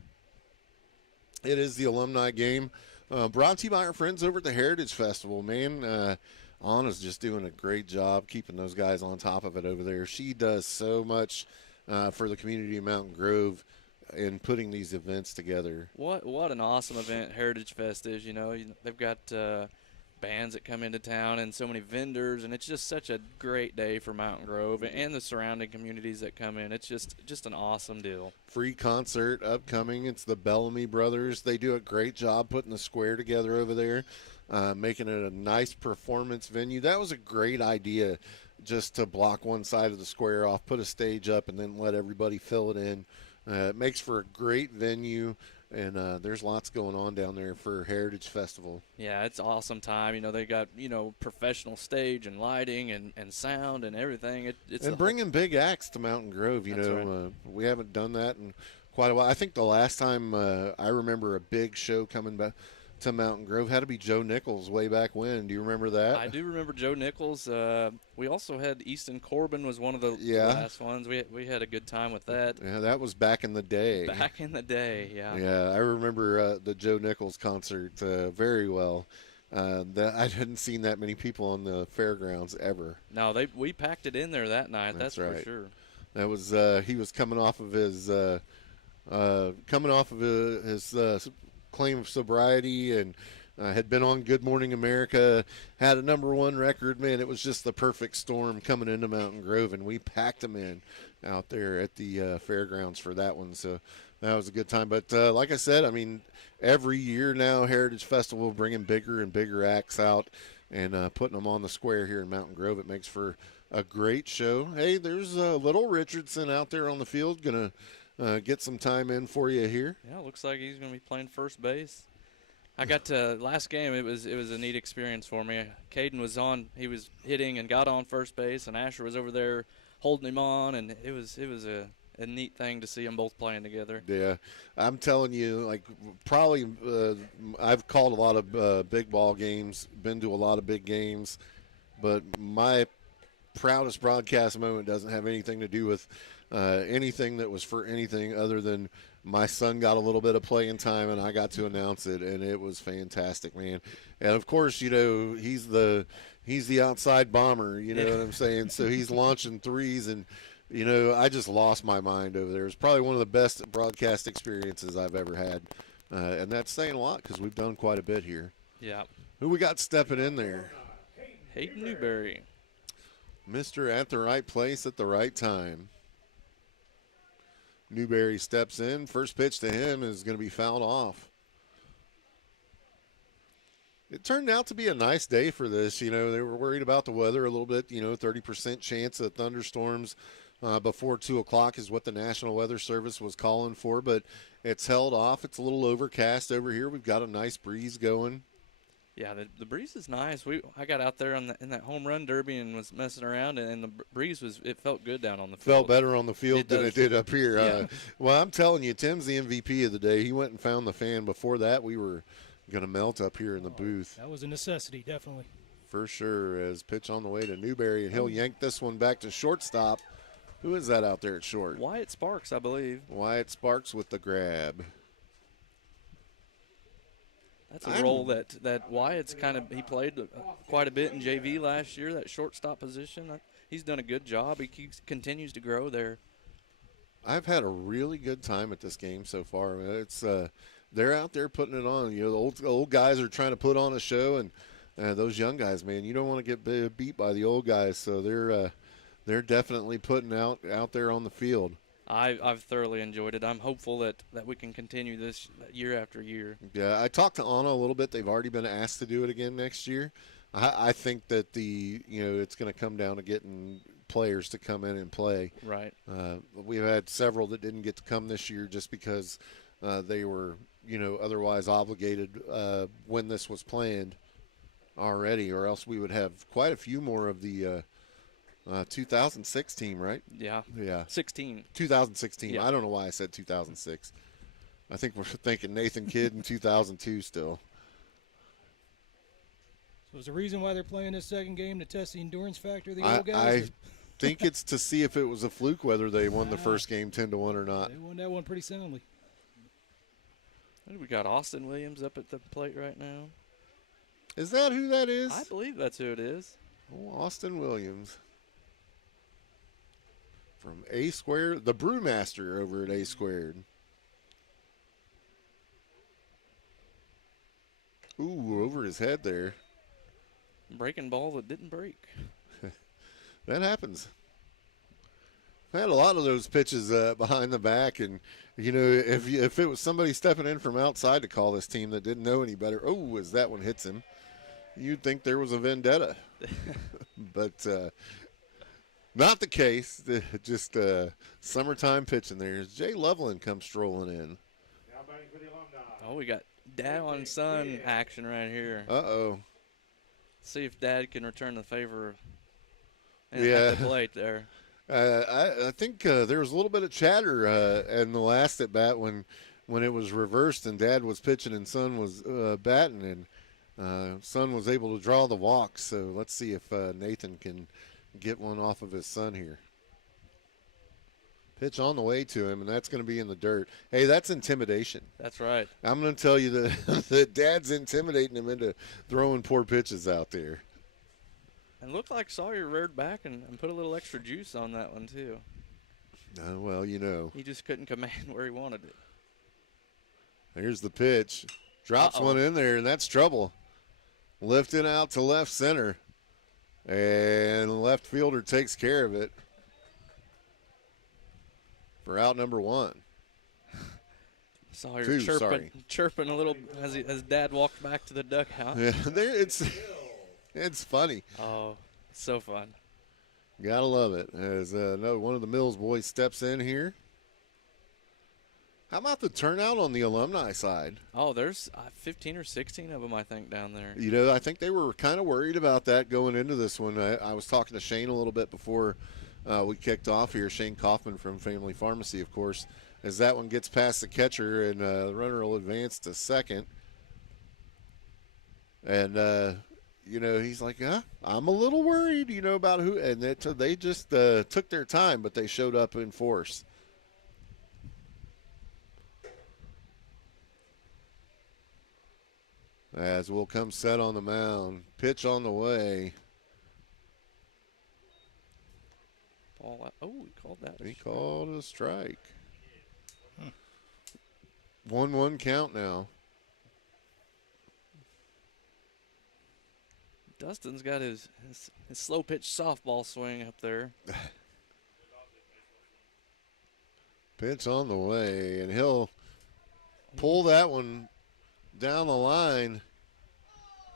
It is the alumni game. Brought to you by our friends over at the Heritage Festival, man. Anna's just doing a great job keeping those guys on top of it over there. She does so much for the community of Mountain Grove in putting these events together. What an awesome event Heritage Fest is. They've got bands that come into town and so many vendors, and it's just such a great day for Mountain Grove and the surrounding communities that come in. It's just an awesome deal. Free concert upcoming. It's the Bellamy Brothers. They do a great job putting the square together over there, making it a nice performance venue. That was a great idea, just to block one side of the square off, put a stage up, and then let everybody fill it in. It makes for a great venue, and there's lots going on down there for Heritage Festival. Yeah, it's an awesome time. They got, professional stage and lighting and sound and everything. And bringing big acts to Mountain Grove, That's right. We haven't done that in quite a while. I think the last time I remember a big show coming back to Mountain Grove had to be Joe Nichols way back when. Do you remember that? I do remember Joe Nichols. We also had Easton Corbin was one of the last ones. We had a good time with that. Yeah, that was back in the day. Back in the day, yeah. Yeah, I remember the Joe Nichols concert very well. I hadn't seen that many people on the fairgrounds ever. No, we packed it in there that night. That's right. For sure. That was he was coming off of his claim of sobriety, and had been on Good Morning America, had a #1 record. Man, it was just the perfect storm coming into Mountain Grove, and we packed them in out there at the fairgrounds for that one. So that was a good time. But like I said, every year now, Heritage Festival bringing bigger and bigger acts out and putting them on the square here in Mountain Grove. It makes for a great show. Hey, there's little Richardson out there on the field, going to get some time in for you here. Yeah, looks like he's going to be playing first base. I got to last game. It was a neat experience for me. Caden was on. He was hitting and got on first base, and Asher was over there holding him on, and it was a neat thing to see them both playing together. Yeah, I'm telling you, probably I've called a lot of big ball games, been to a lot of big games, but my proudest broadcast moment doesn't have anything to do with anything that was for anything other than my son got a little bit of playing time and I got to announce it, and it was fantastic, man. And of course, he's the outside bomber, you know what I'm saying? So he's launching threes, and I just lost my mind over there. It's probably one of the best broadcast experiences I've ever had, and that's saying a lot because we've done quite a bit here. Yeah. Who we got stepping in there? Hayden Newberry. Mr. at the right place at the right time. Newberry steps in. First pitch to him is going to be fouled off. It turned out to be a nice day for this. They were worried about the weather a little bit. 30% chance of thunderstorms before 2 o'clock is what the National Weather Service was calling for, but it's held off. It's a little overcast over here. We've got a nice breeze going. Yeah, the breeze is nice. I got out there in that home run derby and was messing around, and the breeze it felt good down on the field. Felt better on the field than it did up here. Yeah. Well, I'm telling you, Tim's the MVP of the day. He went and found the fan. Before that, we were going to melt up here in the booth. That was a necessity, definitely. For sure. As pitch on the way to Newberry, and he'll yank this one back to shortstop. Who is that out there at short? Wyatt Sparks, I believe. Wyatt Sparks with the grab. That's a role that Wyatt's he played quite a bit in JV last year, that shortstop position. He's done a good job. He continues to grow there. I've had a really good time at this game so far. It's they're out there putting it on. You know, the old guys are trying to put on a show, and those young guys, man, you don't want to get beat by the old guys. So they're definitely putting out there on the field. I've thoroughly enjoyed it. I'm hopeful that we can continue this year after year. Yeah, I talked to Anna a little bit. They've already been asked to do it again next year. I think that it's going to come down to getting players to come in and play. Right. We've had several that didn't get to come this year just because they were otherwise obligated when this was planned already, or else we would have quite a few more of the 2006 team, right? Yeah. 16. 2016. Yeah. I don't know why I said 2006. I think we're thinking Nathan Kidd in 2002 still. So is the reason why they're playing this second game to test the endurance factor of the old guys? I think it's to see if it was a fluke whether they won the first game 10-1 or not. They won that one pretty soundly. We got Austin Williams up at the plate right now. Is that who that is? I believe that's who it is. Oh, Austin Williams. From A Squared, the brewmaster over at A Squared. Ooh, over his head there. Breaking ball that didn't break. That happens. I had a lot of those pitches behind the back, and if it was somebody stepping in from outside to call this team that didn't know any better, as that one hits him, you'd think there was a vendetta. But not the case. Just summertime pitching there. Jay Loveland comes strolling in. Now batting for the Alumni. Oh, we got dad on son action right here. Uh-oh. See if dad can return the favor at the plate there. I think there was a little bit of chatter in the last at bat when it was reversed and dad was pitching and son was batting, and son was able to draw the walk. So let's see if Nathan can get one off of his son here. Pitch on the way to him, and that's going to be in the dirt. Hey, that's intimidation. That's right. I'm going to tell you that dad's intimidating him into throwing poor pitches out there. And looked like Sawyer reared back and put a little extra juice on that one, too. Well, He just couldn't command where he wanted it. Here's the pitch. Drops one in there, and that's trouble. Lifted out to left center. And the left fielder takes care of it for out number one. Sawyer chirping a little as dad walked back to the dugout. Yeah, it's funny. Oh, so fun. Gotta love it. As one of the Mills boys steps in here. How about the turnout on the Alumni side? Oh, there's 15 or 16 of them, I think, down there. I think they were kind of worried about that going into this one. I was talking to Shane a little bit before we kicked off here. Shane Kaufman from Family Pharmacy, of course. As that one gets past the catcher, and the runner will advance to second. And, he's like, I'm a little worried, about who. And they just took their time, but they showed up in force. As will come set on the mound. Pitch on the way. He called that. He called a strike. 1-1 count now. Dustin's got his slow pitch softball swing up there. Pitch on the way, and he'll pull that one down the line.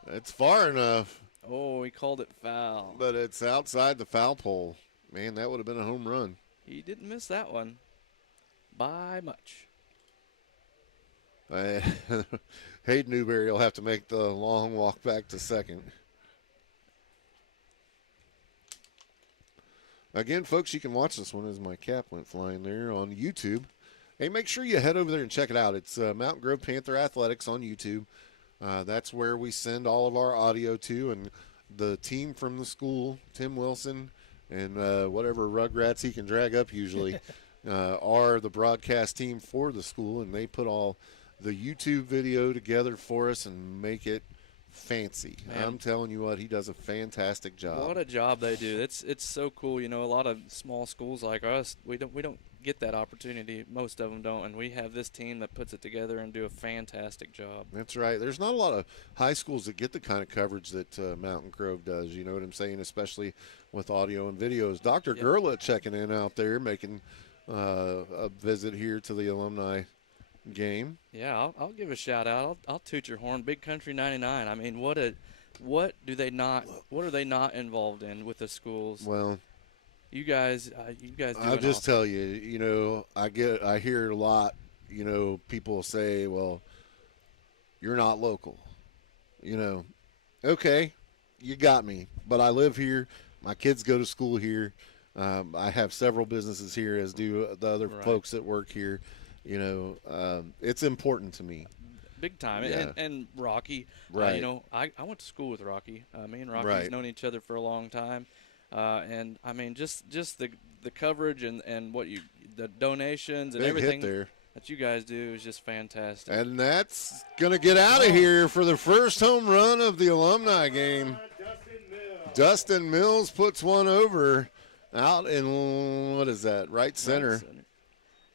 It's far enough. Oh, he called it foul. But it's outside the foul pole. Man, that would have been a home run. He didn't miss that one by much. Hayden Newberry will have to make the long walk back to second. Again, folks, you can watch this one as my cap went flying there on YouTube. Hey, make sure you head over there and check it out. It's Mountain Grove Panther Athletics on YouTube. That's where we send all of our audio to, and the team from the school, Tim Wilson, and whatever Rugrats he can drag up usually, are the broadcast team for the school, and they put all the YouTube video together for us and make it fancy. Man. I'm telling you what, he does a fantastic job. What a job they do. It's so cool. You know, a lot of small schools like us, we don't get that opportunity. Most of them don't, and we have this team that puts it together and do a fantastic job. That's right. There's not a lot of high schools that get the kind of coverage that Mountain Grove does. You know what I'm saying? Especially with audio and videos. Dr. Gurla checking in out there, making a visit here to the alumni game. Yeah, I'll give a shout out. I'll toot your horn. Big Country 99. I mean, what are they not involved in with the schools? Well, you guys do. I'll just tell you, you know, I hear a lot, you know, people say, well, you're not local. You know, okay, you got me, but I live here. My kids go to school here. I have several businesses here, as do the other folks that work here. You know, it's important to me. Big time. Yeah. And Rocky, Right. you know, I went to school with Rocky. Me and Rocky's known each other for a long time. And, I mean, just the coverage and the donations and Big everything hit there. that you guys do is just fantastic. And that's going to get out of here for the first home run of the alumni game. Dustin Mills puts one over out in, what is that, right center.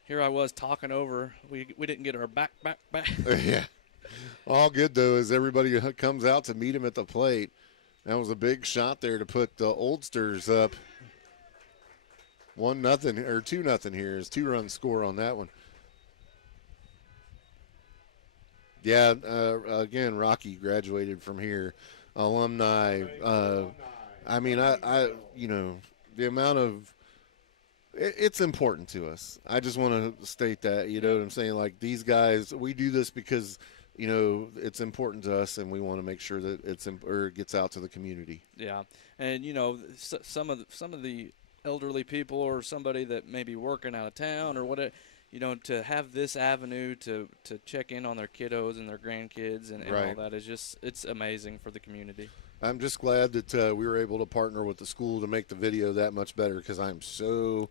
Here I was talking over. We didn't get our back. Yeah. All good, though, as everybody comes out to meet him at the plate. That was a big shot there to put the Oldsters up 1-0 or 2-0 here. Is 2-run score on that one. Yeah, again, Rocky graduated from here. Alumni. I mean, I you know, the amount of it's important to us. I just want to state that, you know what I'm saying? Like, these guys, we do this because, you know, it's important to us, and we want to make sure that it gets out to the community. Yeah, and you know, some of the elderly people or somebody that may be working out of town or whatever, you know, to have this avenue to check in on their kiddos and their grandkids and all that is just, it's amazing for the community. I'm just glad that we were able to partner with the school to make the video that much better, because I'm so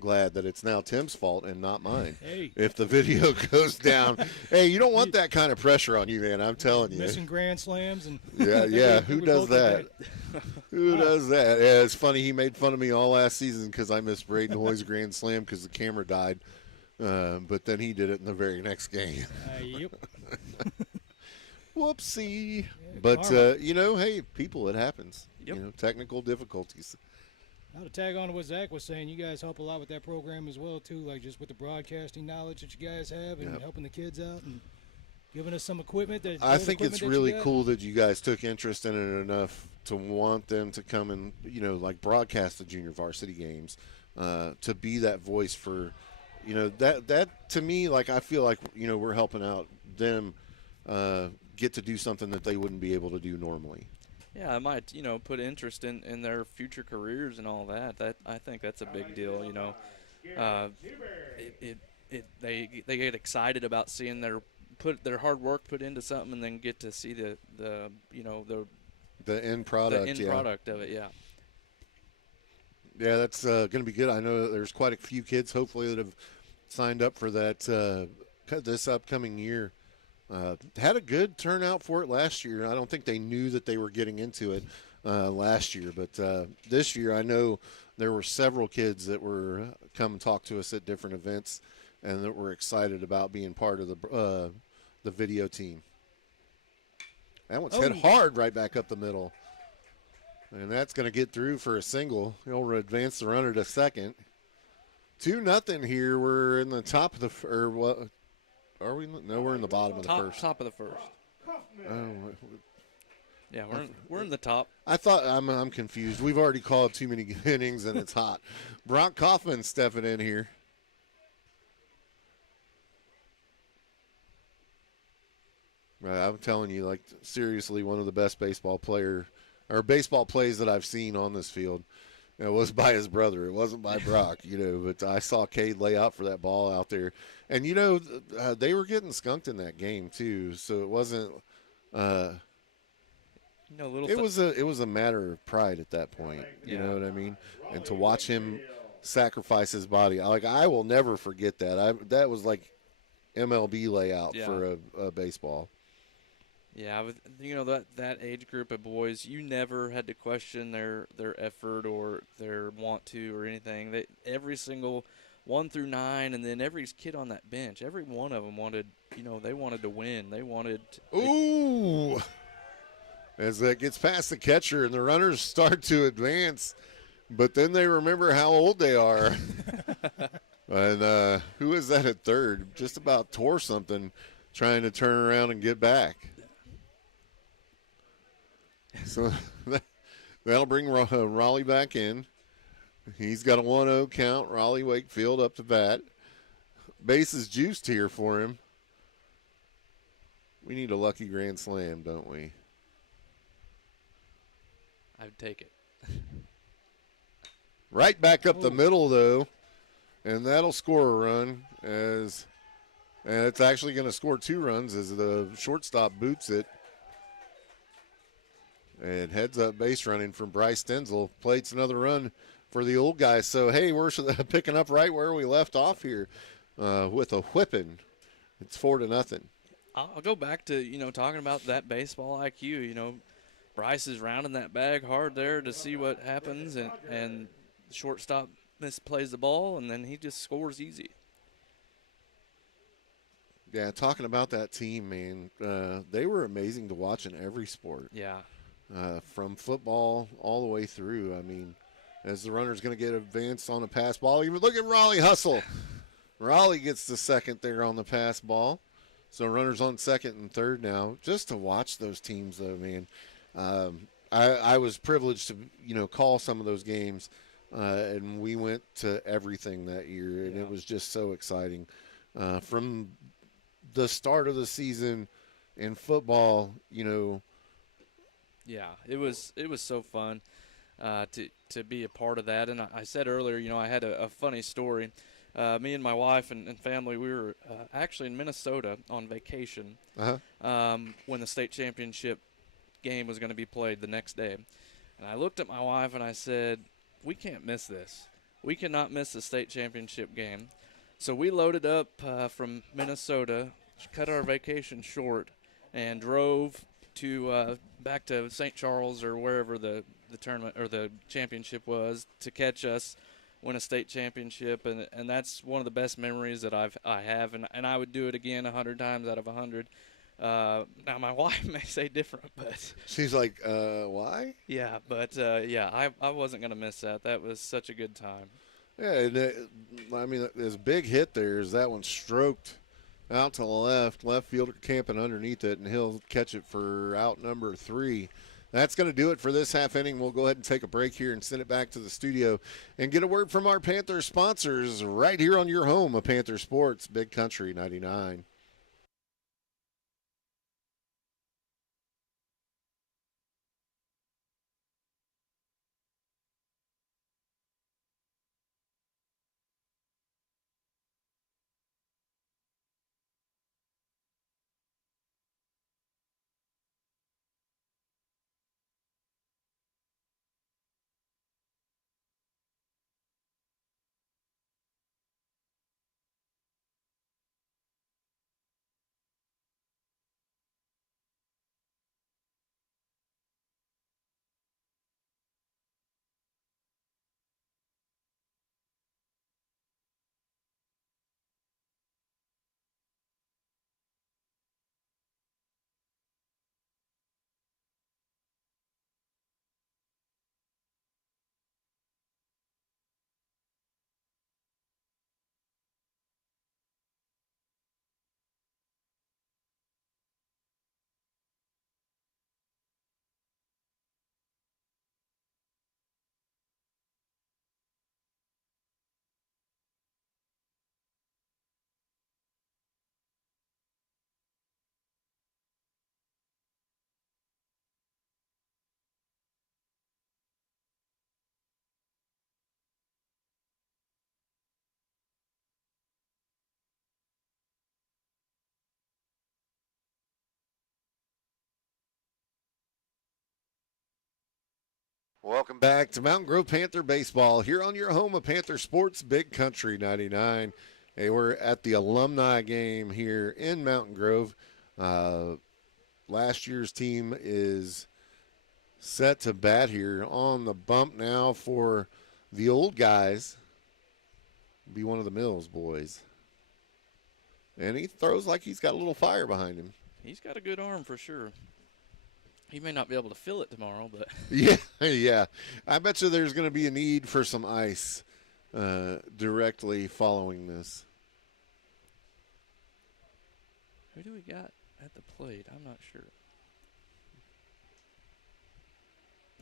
glad that it's now Tim's fault and not mine. Hey. If the video goes down, hey, you don't want that kind of pressure on you, man. I'm telling you. Missing grand slams and yeah. Who does that? Who does that? Yeah, it's funny. He made fun of me all last season because I missed Braden Hoy's grand slam because the camera died. But then he did it in the very next game. Yep. Whoopsie. Yeah, but, you know, hey, people, it happens. Yep. You know, technical difficulties. Now to tag on to what Zach was saying, you guys help a lot with that program as well, too, like just with the broadcasting knowledge that you guys have and helping the kids out and giving us some equipment. I think it's really cool that you guys took interest in it enough to want them to come and, you know, like broadcast the junior varsity games, to be that voice for, you know, that to me, like, I feel like, you know, we're helping out them get to do something that they wouldn't be able to do normally. Yeah, I might, you know, put interest in their future careers and all that. That, I think that's a big deal. You know, they get excited about seeing their hard work put into something, and then get to see the end product. The end product of it. Yeah. Yeah, that's going to be good. I know there's quite a few kids, hopefully, that have signed up for that this upcoming year. Had a good turnout for it last year. I don't think they knew that they were getting into it last year, but this year I know there were several kids that were come and talk to us at different events, and that were excited about being part of the video team. That one's hit hard right back up the middle, and that's going to get through for a single. He'll advance the runner to second. 2-0 here. We're in the top of the or what? Are we? No, we're in the bottom of the first. Top of the first. Oh, yeah, we're in the top. I thought I'm confused. We've already called too many innings, and it's hot. Brock Kaufman stepping in here. I'm telling you, like, seriously, one of the best baseball plays that I've seen on this field. It was by his brother. It wasn't by Brock, you know, but I saw Cade lay out for that ball out there. And, you know, they were getting skunked in that game, too, so it wasn't it was a matter of pride at that point, you know what I mean? And to watch him sacrifice his body, I will never forget that. That was like MLB layout Yeah. for a baseball. Yeah, with that age group of boys, you never had to question their effort or their want to or anything. Every single 1 through 9, and then every kid on that bench, every one of them wanted, they wanted to win. They wanted. Ooh! As that gets past the catcher and the runners start to advance, but then they remember how old they are. And who is that at third? Just about tore something trying to turn around and get back. So that'll bring Raleigh back in. He's got a 1-0 count. Raleigh Wakefield up to bat. Base is juiced here for him. We need a lucky grand slam, don't we? I'd take it. Right back up the middle, though, and that'll score a run. And it's actually going to score 2 runs as the shortstop boots it. And heads up base running from Bryce Stenzel. Plates another run for the old guys. So, hey, we're picking up right where we left off here with a whipping. It's 4-0. I'll go back to, talking about that baseball IQ. Bryce is rounding that bag hard there to see what happens, and the shortstop misplays the ball, and then he just scores easy. Yeah, talking about that team, man, they were amazing to watch in every sport. Yeah. From football all the way through. I mean, as the runner's going to get advanced on a pass ball, even look at Raleigh hustle. Raleigh gets the second there on the pass ball. So runners on second and third now. Just to watch those teams, though, man. I was privileged to, call some of those games, and we went to everything that year, and it was just so exciting. From the start of the season in football, Yeah, it was so fun to be a part of that. And I said earlier, I had a funny story. Me and my wife and family, we were actually in Minnesota on vacation when the state championship game was going to be played the next day. And I looked at my wife and I said, we can't miss this. We cannot miss the state championship game. So we loaded up from Minnesota, cut our vacation short, and drove to back to St. Charles or wherever the tournament or the championship was to catch us win a state championship, and that's one of the best memories that I have, and I would do it again 100 times out of 100. Now my wife may say different, but she's like, why? Yeah, but I wasn't gonna miss that. That was such a good time. Yeah, and I mean, this big hit there is that one stroked out to the left fielder camping underneath it, and he'll catch it for out number 3. That's going to do it for this half inning. We'll go ahead and take a break here and send it back to the studio and get a word from our Panther sponsors right here on your home of Panther Sports, Big Country 99. Welcome back to Mountain Grove Panther Baseball here on your home of Panther Sports, Big Country 99. Hey, we're at the alumni game here in Mountain Grove. Last year's team is set to bat here on the bump now for the old guys. Be one of the Mills boys. And he throws like he's got a little fire behind him. He's got a good arm for sure. He may not be able to feel it tomorrow, but Yeah. I bet you there's going to be a need for some ice directly following this. who do we got at the plate? I'm not sure.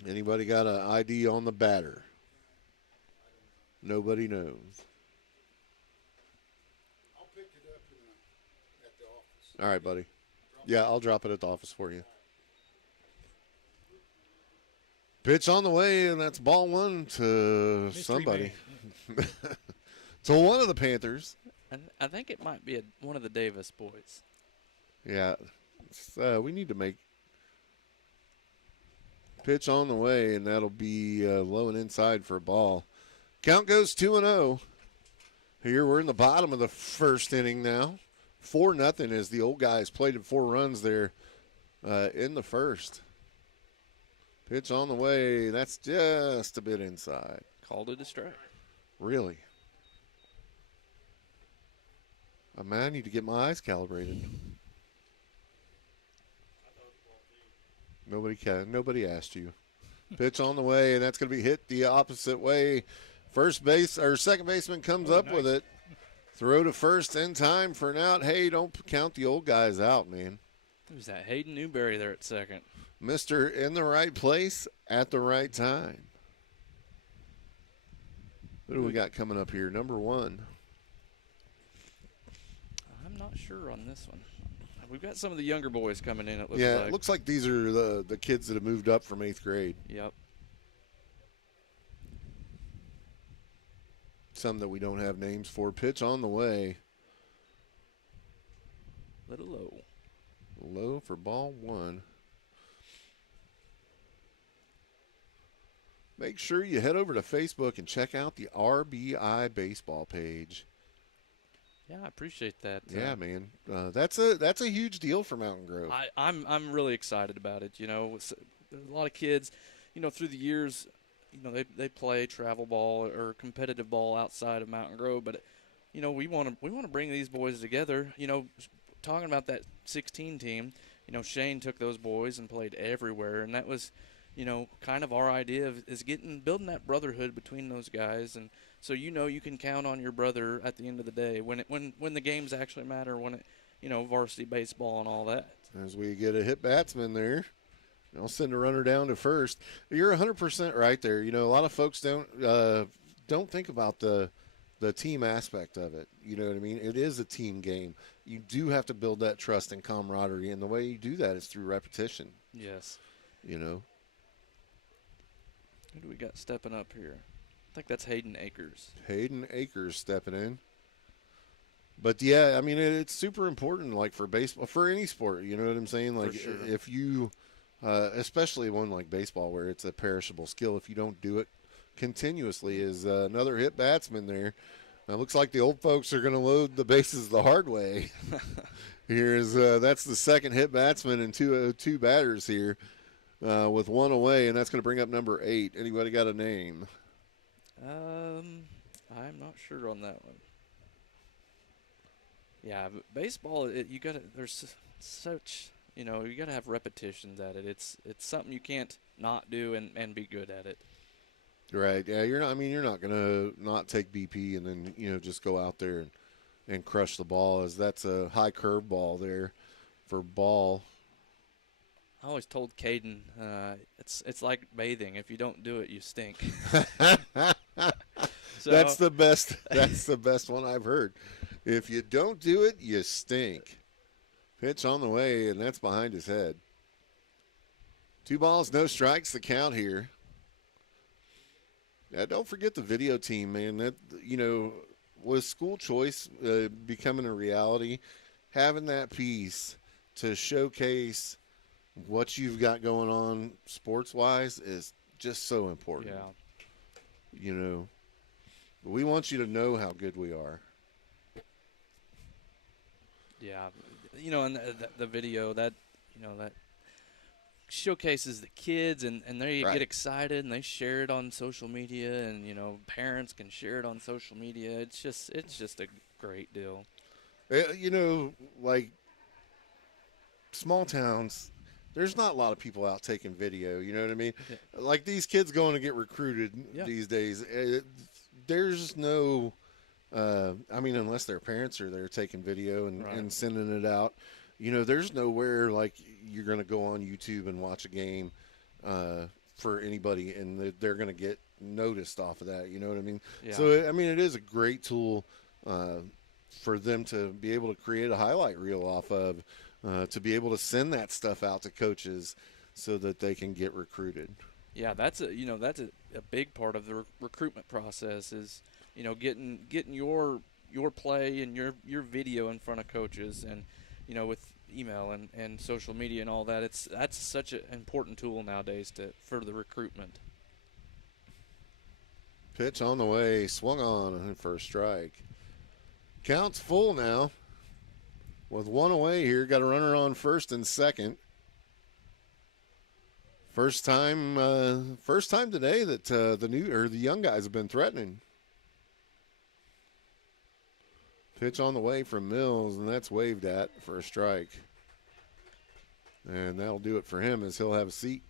Anybody got an ID on the batter? Nobody knows. I'll pick it up at the office. All right, buddy. Yeah, I'll drop it at the office for you. Pitch on the way, and that's ball one to somebody. To one of the Panthers. I think it might be one of the Davis boys. Yeah. We need to make pitch on the way, and that'll be low and inside for a ball. Count goes 2-0. Here we're in the bottom of the first inning now. 4-0 as the old guys played 4 runs there in the first. Pitch on the way. That's just a bit inside. Called it a strike. Really? I need to get my eyes calibrated. Nobody asked you. Pitch on the way, and that's going to be hit the opposite way. Second baseman comes up with it. Throw to first in time for an out. Hey, don't count the old guys out, man. Who's that? Hayden Newberry there at second. Mr. in the right place at the right time. What do we got coming up here? Number 1. I'm not sure on this one. We've got some of the younger boys coming in, it looks like. Yeah, it looks like these are the kids that have moved up from 8th grade. Yep. Some that we don't have names for. Pitch on the way. Little low. Low for ball 1. Make sure you head over to Facebook and check out the RBI baseball page. Yeah, I appreciate that. Yeah, man, that's a huge deal for Mountain Grove. I'm really excited about it. You know, there's a lot of kids, you know, through the years, you know, they play travel ball or competitive ball outside of Mountain Grove, but you know, we want to bring these boys together. You know, talking about that 16 team, you know, Shane took those boys and played everywhere, and that was, you know, kind of our idea is building that brotherhood between those guys, and so you know you can count on your brother at the end of the day when the games actually matter, when it, you know, varsity baseball and all that. As we get a hit batsman there, I'll send a runner down to first. You're 100% right there. You know, a lot of folks don't think about the team aspect of it. You know what I mean? It is a team game. You do have to build that trust and camaraderie, and the way you do that is through repetition. Yes. You know. Who do we got stepping up here? I think that's Hayden Akers. Hayden Akers stepping in. But, yeah, I mean, it's super important, like, for baseball, for any sport. You know what I'm saying? Like, sure. if you, especially one like baseball where it's a perishable skill, if you don't do it continuously, is another hit batsman there. Now, it looks like the old folks are going to load the bases the hard way. That's the second hit batsman and two batters here with one away, and that's going to bring up number 8. Anybody got a name? I'm not sure on that one. Yeah, but baseball, there's such, you know, you got to have repetitions at it. It's something you can't not do and be good at it. Right. Yeah, you're not going to not take BP and then, you know, just go out there and crush the ball, as that's a high curve ball there for ball. I always told Caden, it's like bathing. If you don't do it, you stink. So, that's the best. That's the best one I've heard. If you don't do it, you stink. Pitch on the way, and that's behind his head. 2 balls, no strikes. The count here. Don't forget the video team, man. That, you know, with school choice becoming a reality, having that piece to showcase what you've got going on sports-wise is just so important. Yeah. You know, we want you to know how good we are. Yeah, and the video that that showcases the kids, and they Right. get excited and they share it on social media, and parents can share it on social media. It's just a great deal. Like small towns, there's not a lot of people out taking video. You know what I mean? Yeah. Like these kids going to get recruited Yeah. these days. There's no, I mean, unless their parents are there taking video and, Right. and sending it out. There's nowhere like you're going to go on YouTube and watch a game for anybody, and they're going to get noticed off of that. You know what I mean? Yeah. So, I mean, it is a great tool for them to be able to create a highlight reel off of, to be able to send that stuff out to coaches so that they can get recruited. Yeah, that's a big part of the recruitment process is getting your play and your video in front of coaches, and with email and social media and all that. That's such an important tool nowadays for the recruitment. Pitch on the way, swung on for a strike. Count's full now. With one away here, got a runner on first and second. First time today that the young guys have been threatening. Pitch on the way from Mills, and that's waved at for a strike. And that'll do it for him, as he'll have a seat.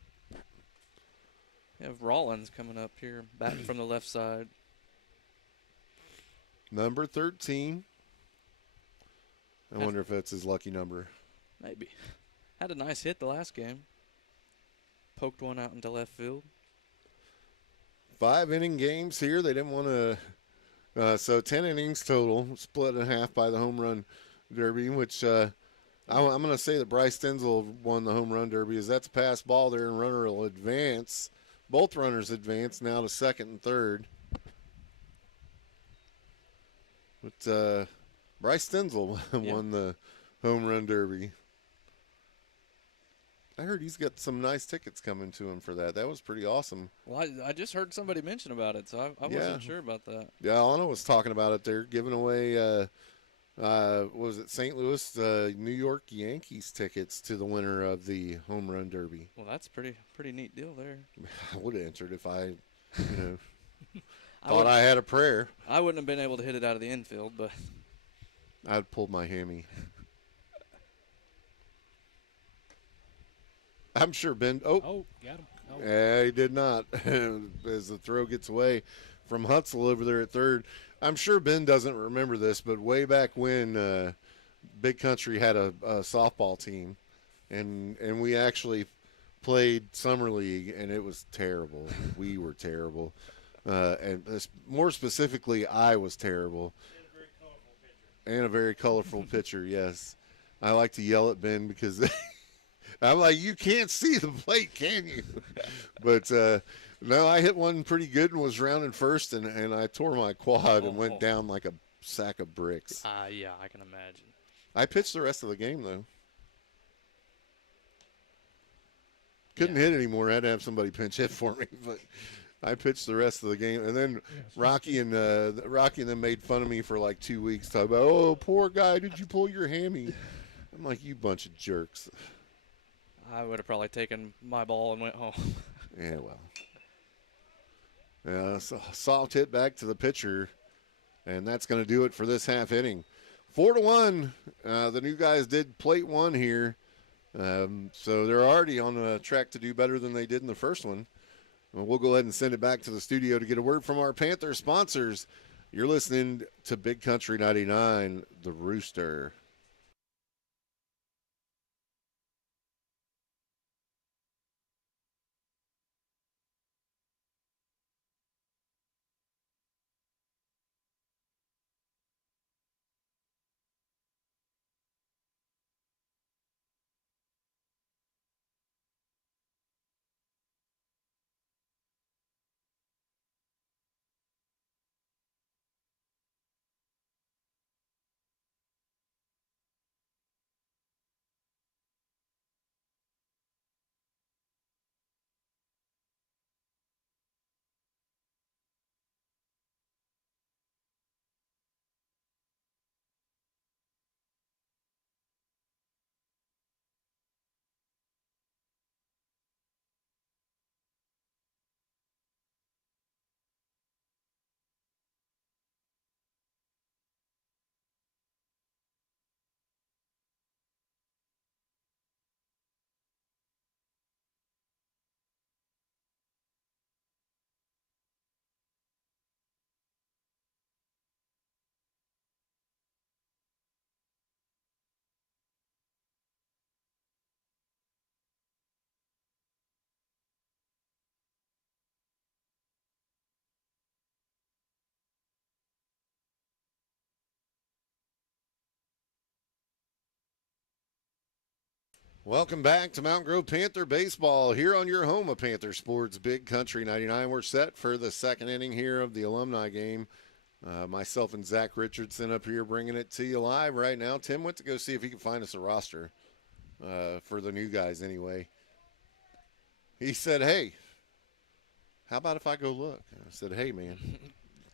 You have Rollins coming up here, batting from the left side. Number 13. I wonder if that's his lucky number. Maybe. Had a nice hit the last game. Poked one out into left field. 5-inning games here. They didn't want to. So 10 innings total, split in half by the home run derby, which I'm going to say that Bryce Stenzel won the home run derby, as that's a pass ball there, and runner will advance. Both runners advance now to second and third. But Bryce Stenzel won the home run derby. I heard he's got some nice tickets coming to him for that. That was pretty awesome. Well, I just heard somebody mention about it, so I wasn't sure about that. Yeah, Anna was talking about it. They're giving away, what was it, St. Louis, New York Yankees tickets to the winner of the home run derby. Well, that's pretty neat deal there. I would have answered if I, thought I had a prayer. I wouldn't have been able to hit it out of the infield, but I'd pulled my hammy. I'm sure Ben. Oh, got him. Oh. Yeah, he did not. As the throw gets away from Hutzel over there at third. I'm sure Ben doesn't remember this, but way back when Big Country had a softball team, and we actually played summer league, and it was terrible. We were terrible, and more specifically, I was terrible. And a very colorful pitcher. Yes, I like to yell at Ben because. I'm like, you can't see the plate, can you? But no, I hit one pretty good and was rounding first, and I tore my quad and went down like a sack of bricks. Yeah, I can imagine. I pitched the rest of the game, though. Couldn't hit anymore. I had to have somebody pinch hit for me, but I pitched the rest of the game. And then Rocky and them made fun of me for like 2 weeks, talking about, oh, poor guy, did you pull your hammy? I'm like, you bunch of jerks. I would have probably taken my ball and went home. Yeah, well. Yeah, so soft hit back to the pitcher, and that's going to do it for this half inning. 4-1. The new guys did plate one here, so they're already on the track to do better than they did in the first one. We'll go ahead and send it back to the studio to get a word from our Panther sponsors. You're listening to Big Country 99, The Rooster. Welcome back to Mountain Grove Panther Baseball here on your home of Panther Sports, Big Country 99. We're set for the second inning here of the alumni game. Myself and Zach Richardson up here bringing it to you live right now. Tim went to go see if he could find us a roster for the new guys anyway. He said, hey, how about if I go look? I said, hey, man,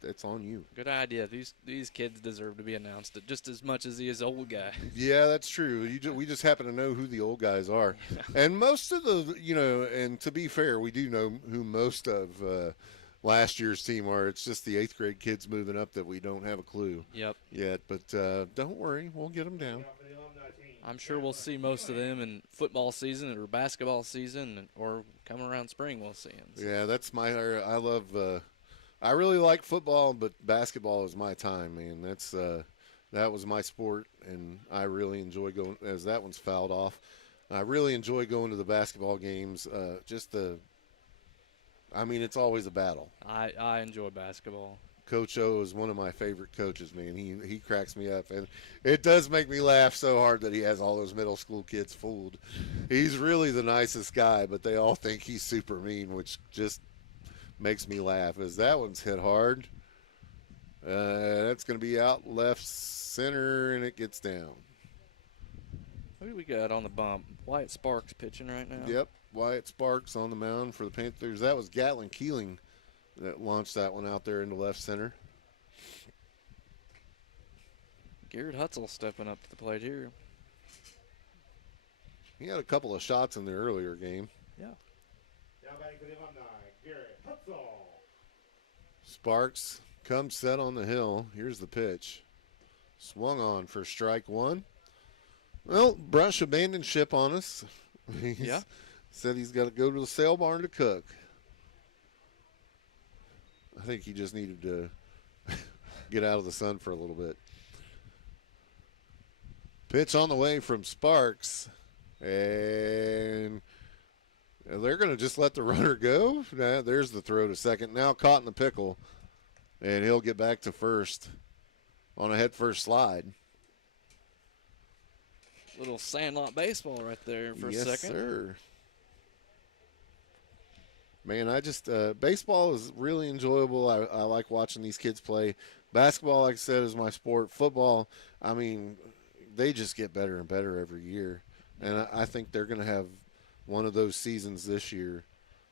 it's on you. Good idea. These kids deserve to be announced just as much as he is old guy. Yeah, that's true. We just happen to know who the old guys are. And most of the, and to be fair, we do know who most of last year's team are. It's just the 8th grade kids moving up that we don't have a clue yet. But don't worry, we'll get them down. I'm sure we'll see most of them in football season or basketball season, or coming around spring we'll see them. So. Yeah, that's I love I really like football, but basketball is my time, man. That was my sport, and I really enjoy going, as that one's fouled off. I really enjoy going to the basketball games. It's always a battle. I enjoy basketball. Coach O is one of my favorite coaches, man. He cracks me up, and it does make me laugh so hard that he has all those middle school kids fooled. He's really the nicest guy, but they all think he's super mean, which just makes me laugh. As that one's hit hard. That's going to be out left center, and it gets down. Who do we got on the bump? Wyatt Sparks pitching right now. Yep, Wyatt Sparks on the mound for the Panthers. That was Gatlin Keeling that launched that one out there into left center. Garrett Hutzel stepping up to the plate here. He had a couple of shots in the earlier game. Yeah. Now batting for the Alumni, Garrett Hutzel. Sparks comes set on the hill. Here's the pitch. Swung on for strike one. Well, Brush abandoned ship on us. Said he's got to go to the sale barn to cook. I think he just needed to get out of the sun for a little bit. Pitch on the way from Sparks. And they're going to just let the runner go. Nah, there's the throw to second. Now caught in the pickle. And he'll get back to first on a head-first slide. Little sandlot baseball right there for a second. Yes, sir. Man, baseball is really enjoyable. I like watching these kids play. Basketball, like I said, is my sport. Football, they just get better and better every year. And I think they're going to have one of those seasons this year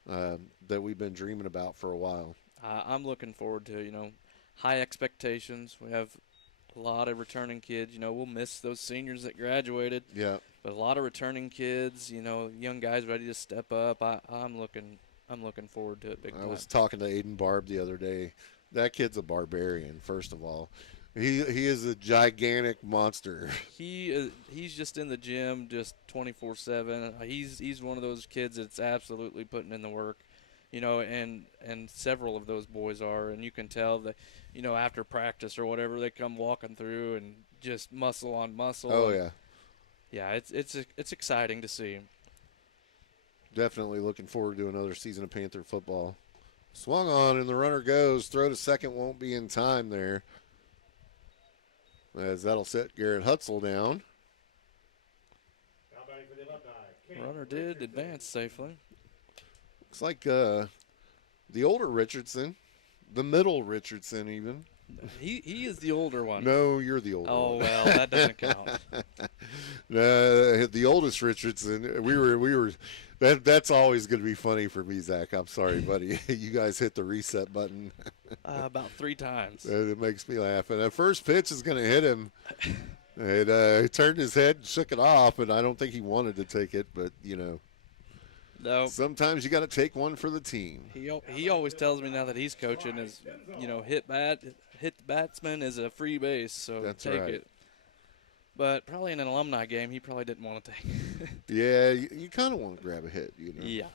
that we've been dreaming about for a while. I'm looking forward to, high expectations. We have a lot of returning kids. We'll miss those seniors that graduated. Yeah. But a lot of returning kids, young guys ready to step up. I'm looking forward to it big time. I was talking to Aiden Barb the other day. That kid's a barbarian, first of all. He is a gigantic monster. He's just in the gym just 24/7. He's one of those kids that's absolutely putting in the work. And several of those boys are, and you can tell that, after practice or whatever, they come walking through and just muscle on muscle. Oh, yeah. Yeah, it's exciting to see. Definitely looking forward to another season of Panther football. Swung on, and the runner goes. Throw to second won't be in time there. As that'll set Garrett Hutzel down. Now batting for the Alumni, Runner did advance safely. Looks like the older Richardson, the middle Richardson even. He is the older one. No, you're the older one. Oh, well, that doesn't count. The oldest Richardson. We were. That's always going to be funny for me, Zach. I'm sorry, buddy. You guys hit the reset button. About 3 times. It makes me laugh. And the first pitch is going to hit him. And he turned his head and shook it off, and I don't think he wanted to take it, but, No. Sometimes you got to take one for the team. He always tells me now that he's coaching is, hit the batsman is a free base, so That's take right. it. But probably in an alumni game, he probably didn't want to take it. Yeah, you kind of want to grab a hit, Yeah.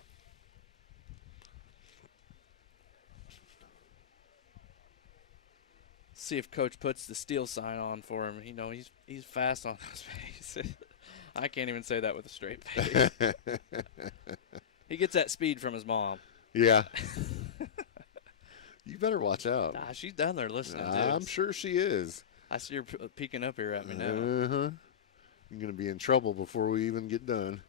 See if Coach puts the steal sign on for him. He's fast on those bases. I can't even say that with a straight face. He gets that speed from his mom. Yeah. You better watch out. She's down there listening, too. I'm sure she is. I see her peeking up here at me now. Uh-huh. You're going to be in trouble before we even get done.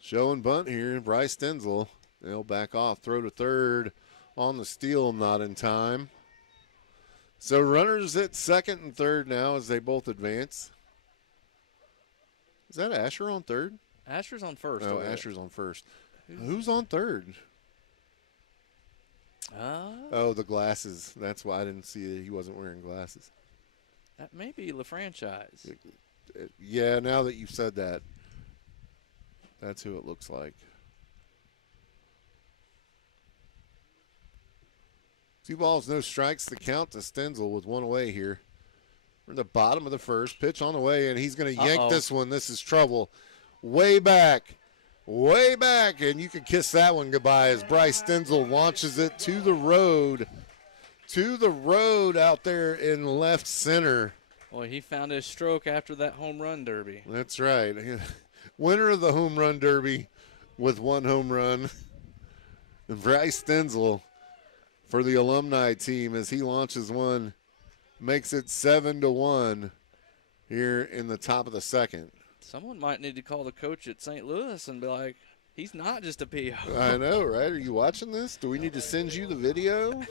Show and bunt here. Bryce Stenzel. They'll back off. Throw to third on the steal, not in time. So runners at second and third now as they both advance. Is that Asher on third? Asher's on first. Oh, Asher's on first. Who's on third? Oh, the glasses. That's why I didn't see it. He wasn't wearing glasses. That may be LaFranchise. Yeah, now that you've said that, that's who it looks like. 2 balls, no strikes to count to Stenzel with 1 away here. We're in the bottom of the first. Pitch on the way, and he's going to yank this one. This is trouble. Way back. And you can kiss that one goodbye as Bryce Stenzel launches it to the road. To the road out there in left center. Boy, he found his stroke after that home run derby. That's right. Winner of the home run derby with 1 home run. And Bryce Stenzel for the Alumni team as he launches one, makes it 7-1 here in the top of the second. Someone might need to call the coach at St. Louis and be like, he's not just a PO. I know, right? Are you watching this? Do we need to send you the video?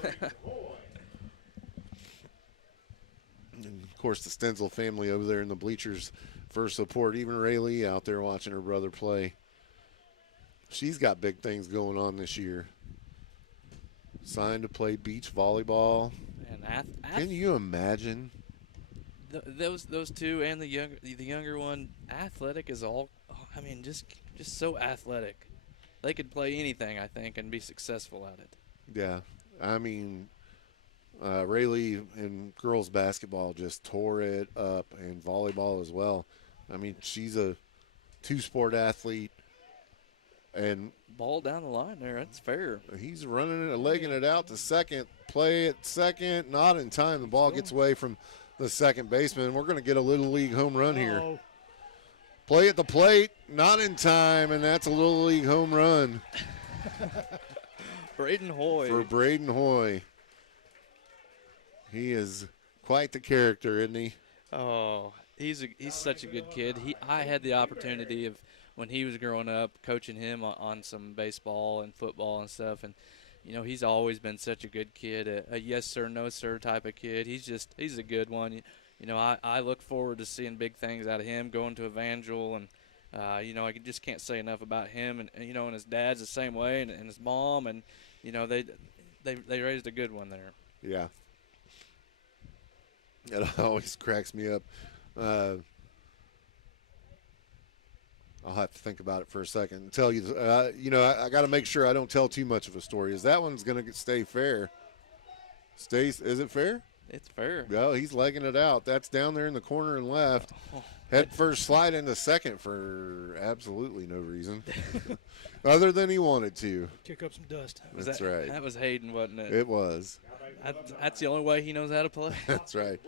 And of course, the Stenzel family over there in the bleachers for support. Even Raylee out there watching her brother play. She's got big things going on this year. Signed to play beach volleyball. And can you imagine? Those two and the younger one, athletic is all. I mean, just so athletic. They could play anything, I think, and be successful at it. Yeah, I mean, Raylee in girls basketball just tore it up, and volleyball as well. I mean, she's a 2-sport athlete, and ball down the line there. That's fair. He's running it, legging it out to second. Play at second, not in time. The ball gets away from the second baseman. We're going to get a Little League home run here. Play at the plate, not in time, and that's a Little League home run. Braden Hoy. For Braden Hoy. He is quite the character, isn't he? Oh, he's such a good kid. I had the opportunity of, when he was growing up, coaching him on some baseball and football and stuff, and you know, he's always been such a good kid, a yes sir, no sir type of kid. He's a good one. You know, I look forward to seeing big things out of him, going to Evangel, and you know, I just can't say enough about him, and you know, and his dad's the same way, and his mom, and you know, they raised a good one there. Yeah. It always cracks me up. I'll have to think about it for a second and tell you. You know, I got to make sure I don't tell too much of a story. Is that one's going to stay fair? Is it fair? It's fair. No, he's legging it out. That's down there in the corner and left. Head first slide into second for absolutely no reason, other than he wanted to. Kick up some dust. That's right. That was Hayden, wasn't it? It was. That's the only way he knows how to play. That's right.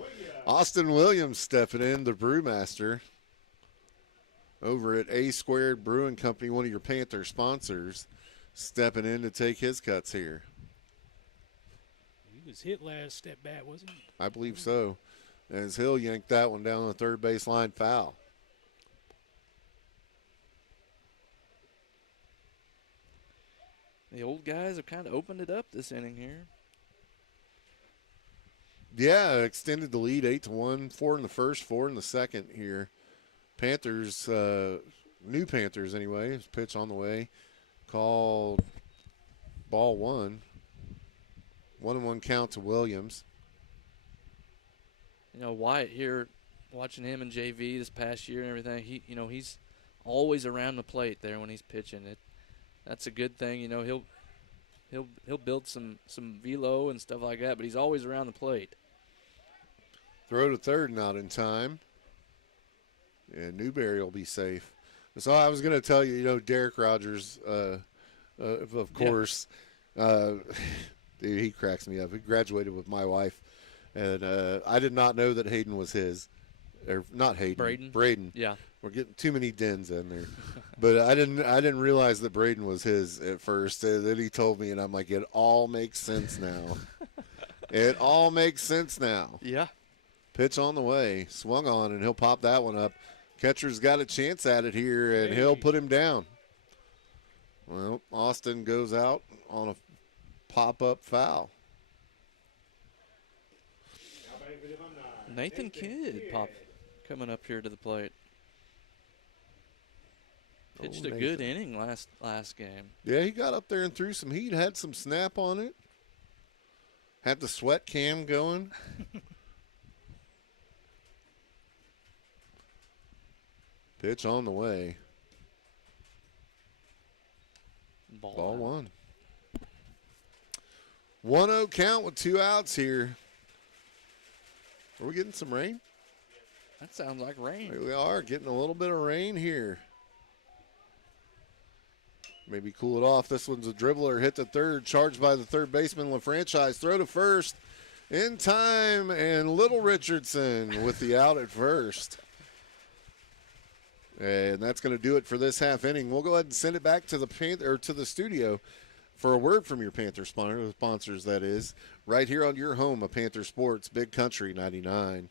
Austin Williams stepping in, the brewmaster. Over at A Squared Brewing Company, one of your Panther sponsors, stepping in to take his cuts here. He was hit last step back, wasn't he? I believe so. As Hill yanked that one down the third baseline foul. The old guys have kind of opened it up this inning here. Yeah, extended the lead 8-1, 4 in the first, 4 in the second here. Panthers, new Panthers anyway, pitch on the way, called ball 1. 1-1 count to Williams. You know, Wyatt here, watching him in JV this past year and everything, he's always around the plate there when he's pitching. That's a good thing. You know, he'll build some velo and stuff like that, but he's always around the plate. Throw to third, not in time. And Newberry will be safe. So I was going to tell you, you know, Derek Rogers, of course, dude, he cracks me up. He graduated with my wife, and I did not know that Hayden was his. Or not Hayden. Braden. Yeah. We're getting too many Dens in there. But I didn't realize that Braden was his at first. Then he told me, and I'm like, it all makes sense now. It all makes sense now. Yeah. Pitch on the way. Swung on, and he'll pop that one up. Catcher's got a chance at it here, and he'll put him down. Well, Austin goes out on a pop-up foul. Nathan Kidd coming up here to the plate. Pitched a good inning last game. Yeah, he got up there and threw some heat, had some snap on it. Had the sweat cam going. Pitch on the way. Ball one. 1-0 count with 2 outs here. Are we getting some rain? That sounds like rain. We are getting a little bit of rain here. Maybe cool it off. This one's a dribbler. Hit the third. Charged by the third baseman, LaFranchise. Throw to first. In time. And Little Richardson with the out at first. And that's going to do it for this half inning. We'll go ahead and send it back to the studio for a word from your Panther sponsors, that is, right here on your home of Panther Sports, Big Country 99.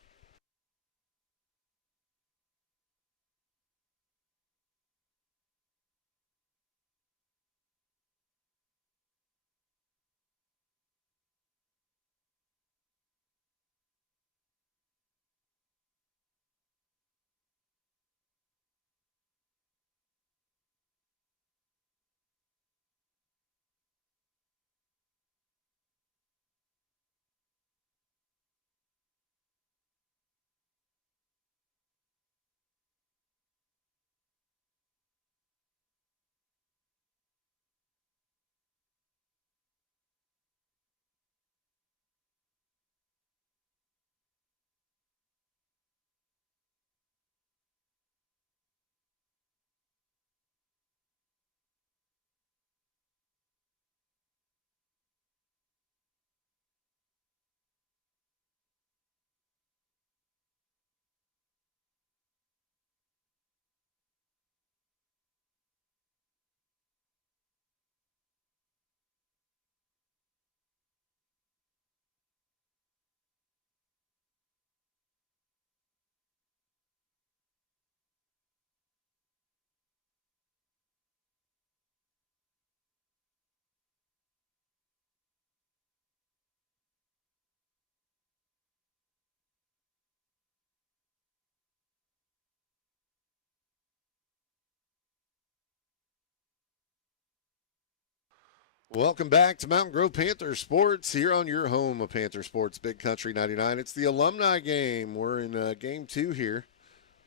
Welcome back to Mountain Grove Panther Sports here on your home of Panther Sports, Big Country 99. It's the alumni game. We're in game 2 here.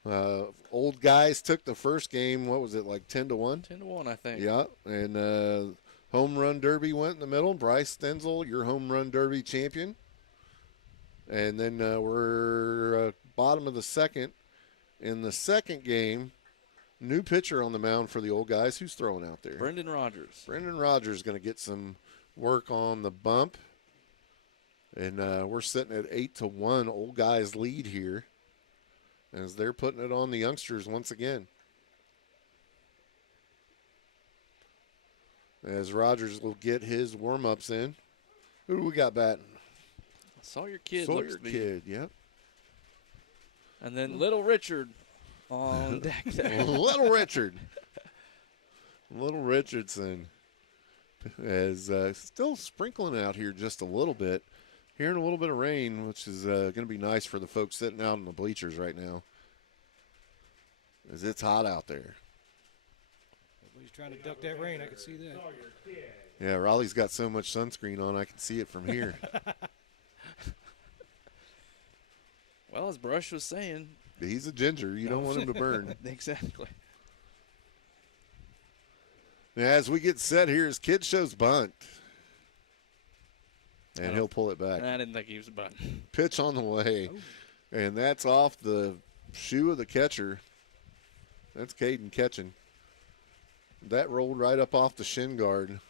Old guys took the first game. What was it, like 10-1? 10-1, I think. Yeah, and home run derby went in the middle. Bryce Stenzel, your home run derby champion. And then we're bottom of the second. In the second game, new pitcher on the mound for the old guys. Who's throwing out there? Brendan Rogers. Brendan Rogers is going to get some work on the bump. And we're sitting at 8-1. Old guys lead here as they're putting it on the youngsters once again. As Rogers will get his warm-ups in. Who do we got batting? Sawyer Kidd. Sawyer Kidd, yep. And then Little Richard on deck there. Little Richard. Little Richardson is still sprinkling out here just a little bit. Hearing a little bit of rain, which is going to be nice for the folks sitting out in the bleachers right now, as it's hot out there. Everybody's trying to duck that rain. I can see that. Yeah, Raleigh's got so much sunscreen on, I can see it from here. Well, as Brush was saying, he's a ginger. You don't want him to burn. Exactly. Now, as we get set here, his kid shows bunt. And he'll pull it back. I didn't think he was a bunt. Pitch on the way. And that's off the shoe of the catcher. That's Caden catching. That rolled right up off the shin guard.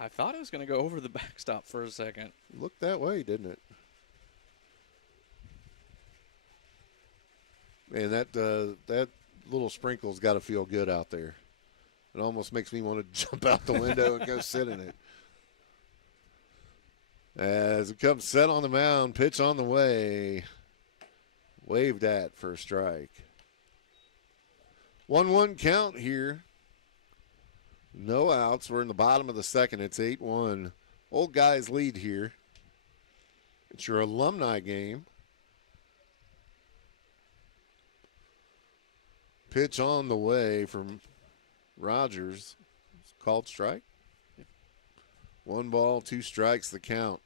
I thought it was going to go over the backstop for a second. Looked that way, didn't it? And that little sprinkle's got to feel good out there. It almost makes me want to jump out the window and go sit in it. As it comes set on the mound, pitch on the way. Waved at for a strike. 1-1 count here. No outs. We're in the bottom of the second. It's 8-1. Old Guys lead here. It's your alumni game. Pitch on the way from Rogers. It's called strike. 1 ball, 2 strikes, the count.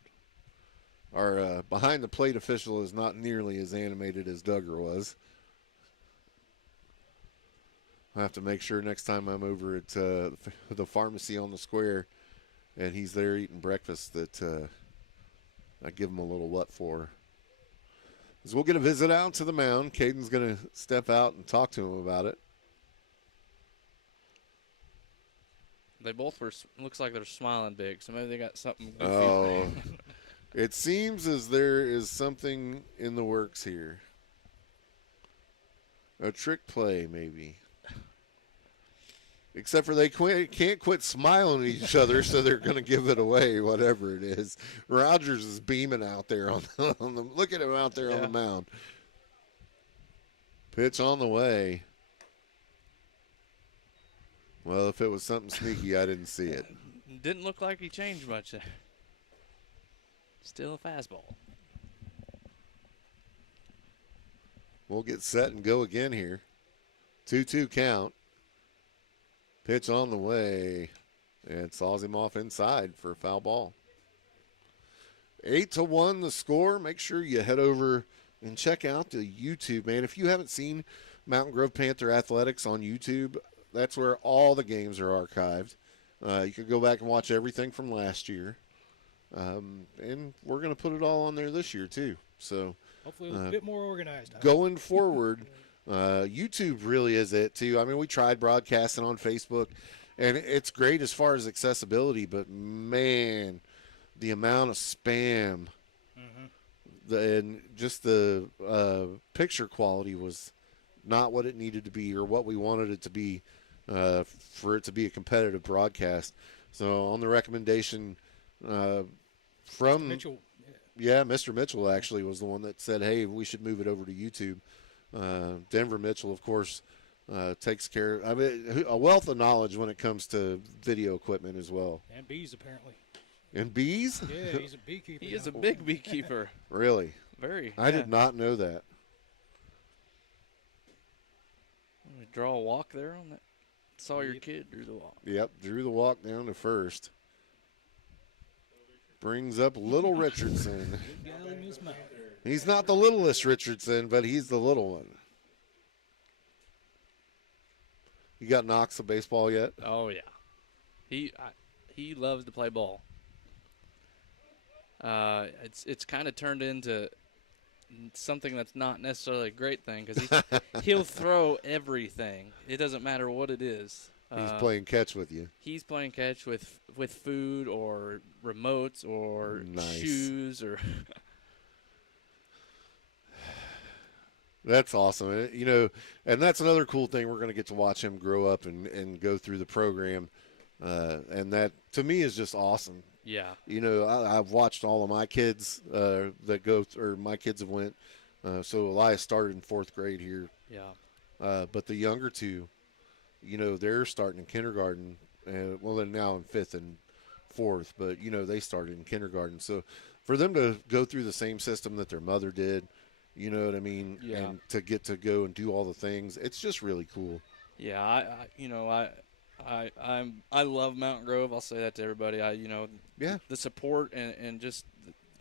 Our behind the plate official is not nearly as animated as Duggar was. I have to make sure next time I'm over at the pharmacy on the square and he's there eating breakfast that I give him a little what for. So we'll get a visit out to the mound. Caden's going to step out and talk to him about it. They both looks like they're smiling big, so maybe they got something goofy. Oh, it seems as there is something in the works here. A trick play, maybe. Except for they can't quit smiling at each other, so they're going to give it away, whatever it is. Rogers is beaming out there on the look at him out there on the mound. Pitch on the way. Well, if it was something sneaky, I didn't see it. Didn't look like he changed much there. Still a fastball. We'll get set and go again here. 2-2 count. Pitch on the way, and saws him off inside for a foul ball. 8-1 the score. Make sure you head over and check out the YouTube, man. If you haven't seen Mountain Grove Panther Athletics on YouTube, that's where all the games are archived. You can go back and watch everything from last year. And we're going to put it all on there this year, too. So hopefully a bit more organized. Going forward, YouTube really is it, too. I mean, we tried broadcasting on Facebook, and it's great as far as accessibility, but, man, the amount of spam and just the picture quality was not what it needed to be or what we wanted it to be for it to be a competitive broadcast. So on the recommendation from Mitchell. Yeah, Mr. Mitchell actually was the one that said, hey, we should move it over to YouTube. Denver Mitchell, of course, takes care. I mean, a wealth of knowledge when it comes to video equipment as well. And bees, apparently. And bees? Yeah, he's a beekeeper. He is a big beekeeper. Really? Very. I did not know that. Draw a walk there on that. Saw your kid drew the walk. Yep, drew the walk down to first. Brings up Little Richardson. He's not the littlest Richardson, but he's the little one. You got Knox a baseball yet? Oh yeah, he loves to play ball. It's kind of turned into something that's not necessarily a great thing because he'll throw everything. It doesn't matter what it is. He's playing catch with you. He's playing catch with food or remotes or shoes or. That's awesome. You know, and that's another cool thing. We're going to get to watch him grow up and go through the program. And that, to me, is just awesome. Yeah. You know, I've watched all of my kids that go, or my kids have went. So Elias started in 4th grade here. Yeah. But the younger two, you know, they're starting in kindergarten. Well, they're now in 5th and 4th. But, you know, they started in kindergarten. So for them to go through the same system that their mother did, you know what I mean? Yeah. And to get to go and do all the things, it's just really cool. Yeah, I love Mountain Grove. I'll say that to everybody. The support and just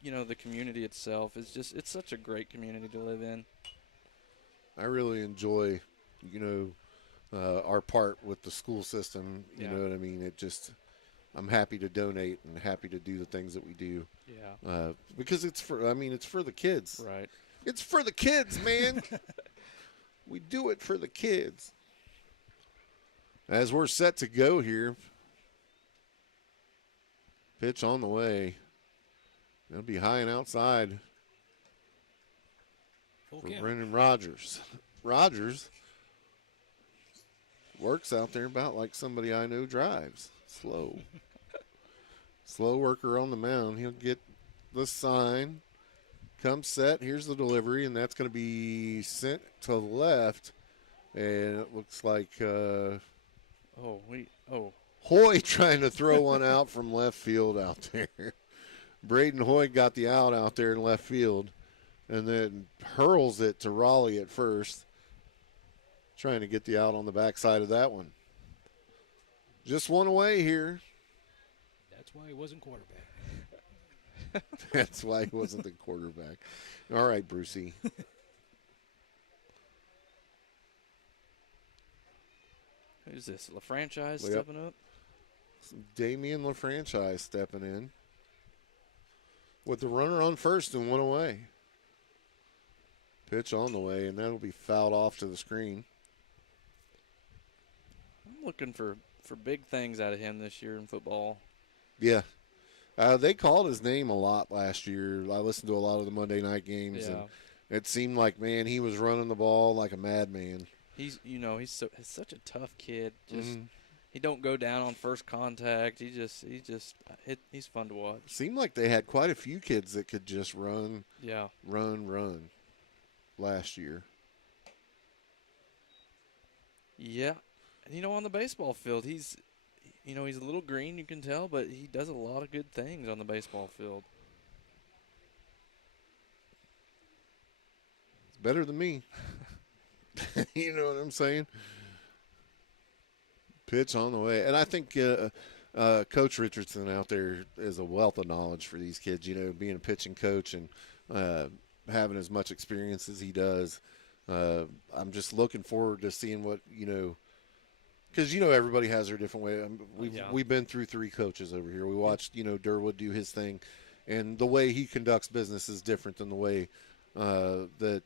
the community itself is just, it's such a great community to live in. I really enjoy, our part with the school system. You know what I mean? I'm happy to donate and happy to do the things that we do. Yeah. Because it's for the kids. Right. It's for the kids, man. We do it for the kids. As we're set to go here, pitch on the way. It'll be high and outside for Brendan Rogers. Rogers works out there about like somebody I know drives. Slow. Slow worker on the mound. He'll get the sign. comes set. Here's the delivery, and that's going to be sent to the left. And it looks like Hoy trying to throw one out from left field out there. Braden Hoy got the out there in left field and then hurls it to Raleigh at first, trying to get the out on the backside of that one. Just one away here. That's why he wasn't quarterback. That's why he wasn't the quarterback. All right, Brucey. Who's this? LaFranchise stepping up? Damian LaFranchise stepping in with the runner on first and one away. Pitch on the way, and that'll be fouled off to the screen. I'm looking for big things out of him this year in football. Yeah. They called his name a lot last year. I listened to a lot of the Monday night games, and it seemed like, man, he was running the ball like a madman. He's such a tough kid. Just he don't go down on first contact. He's fun to watch. Seemed like they had quite a few kids that could just run. Yeah. Run last year. Yeah. And, on the baseball field, he's a little green, you can tell, but he does a lot of good things on the baseball field. It's better than me. You know what I'm saying? Pitch on the way. And I think Coach Richardson out there is a wealth of knowledge for these kids, being a pitching coach and having as much experience as he does. I'm just looking forward to seeing what, because, everybody has their different way. We've been through 3 coaches over here. We watched, Durwood do his thing. And the way he conducts business is different than the way that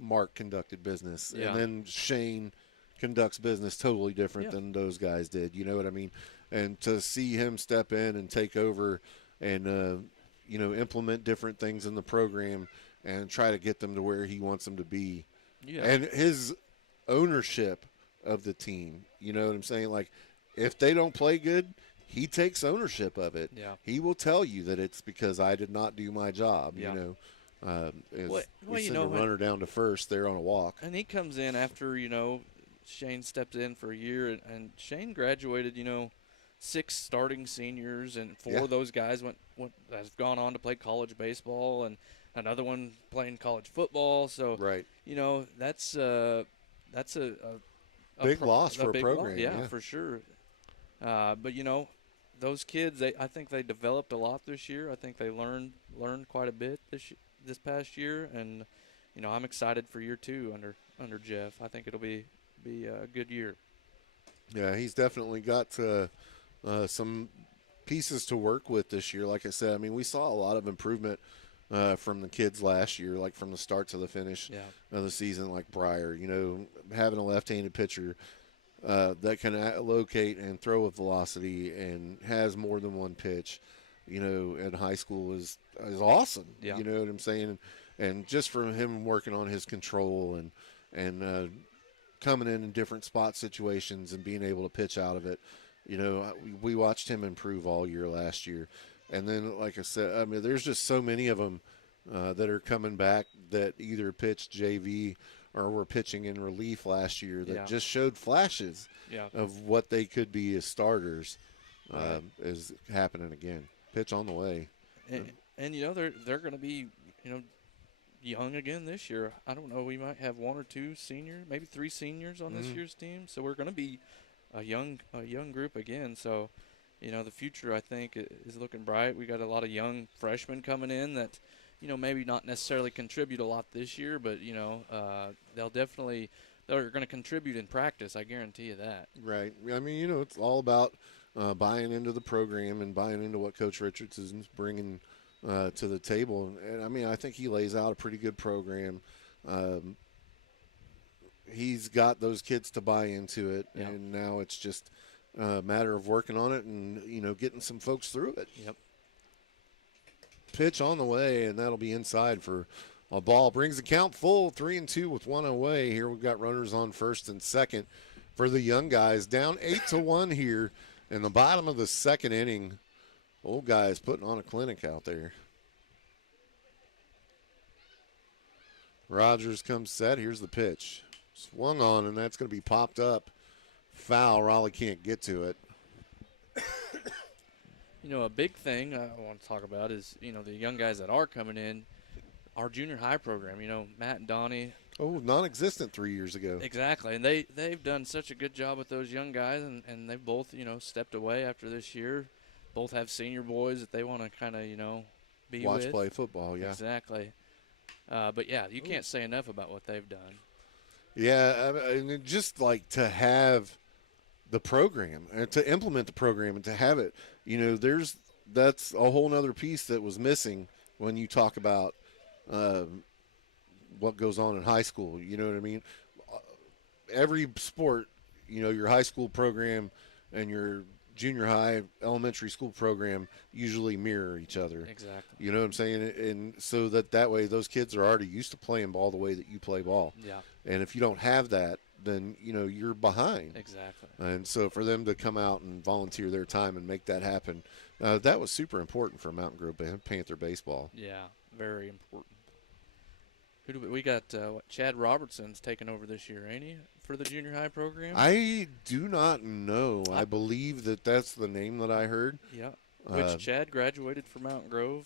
Mark conducted business. Yeah. And then Shane conducts business totally different than those guys did. You know what I mean? And to see him step in and take over and, implement different things in the program and try to get them to where he wants them to be. Yeah. And his ownership of the team, you know what I'm saying? Like, if they don't play good, he takes ownership of it. Yeah. He will tell you that it's because I did not do my job, Yeah. We send a runner down to first. They're on a walk. And he comes in after, Shane stepped in for a year, and Shane graduated, 6 starting seniors, and 4 of those guys have gone on to play college baseball, and another one playing college football. So, right. That's a big loss for a program. Yeah, for sure. But those kids, I think they developed a lot this year. I think they learned quite a bit this past year, and I'm excited for year 2 under Jeff. I think it'll be a good year. Yeah, he's definitely got some pieces to work with this year. Like I said, we saw a lot of improvement from the kids last year, like from the start to the finish of the season, like Breyer, having a left-handed pitcher that can locate and throw with velocity and has more than one pitch, in high school is awesome. Yeah. You know what I'm saying? And just from him working on his control and coming in different spot situations and being able to pitch out of it, we watched him improve all year last year. And then, like I said, there's just so many of them that are coming back that either pitched JV or were pitching in relief last year that just showed flashes of what they could be as starters. Is happening again. Pitch on the way. And they're going to be, young again this year. I don't know. We might have 1 or 2 seniors, maybe 3 seniors on this year's team. So we're going to be a young group again. So, the future, I think, is looking bright. We got a lot of young freshmen coming in that, maybe not necessarily contribute a lot this year, but, they're going to contribute in practice. I guarantee you that. Right. It's all about buying into the program and buying into what Coach Richardson's bringing to the table. And, I think he lays out a pretty good program. He's got those kids to buy into it, and now it's just a matter of working on it and, getting some folks through it. Yep. Pitch on the way, and that'll be inside for a ball. Brings the count full, 3-2 with 1 away. Here we've got runners on first and second for the young guys. Down 8-1 here in the bottom of the second inning. Old guys putting on a clinic out there. Rogers comes set. Here's the pitch. Swung on, and that's going to be popped up. Foul. Raleigh can't get to it. You know, a big thing I want to talk about is, you know, the young guys that are coming in, our junior high program. You know, Matt and Donnie. Oh, non-existent 3 years ago. Exactly, and they've done such a good job with those young guys, and they've both, you know, stepped away after this year. Both have senior boys that they want to kind of, you know, be Watch with. play football, yeah. Exactly. But, yeah, you can't say enough about what they've done. Yeah, and just like to have the program and to implement the program and to have it, you know, that's a whole nother piece that was missing when you talk about what goes on in high school. You know what I mean? Every sport, you know, your high school program and your junior high, elementary school program usually mirror each other. Exactly. You know what I'm saying? And so that way those kids are already used to playing ball the way that you play ball. Yeah. And if you don't have that, then, you know, you're behind. Exactly. And so for them to come out and volunteer their time and make that happen, that was super important for Mountain Grove Panther baseball. Yeah, very important. Who do we got? Chad Robertson's taking over this year, ain't he, for the junior high program? I do not know. I believe that's the name that I heard. Yeah. Which Chad graduated from Mountain Grove.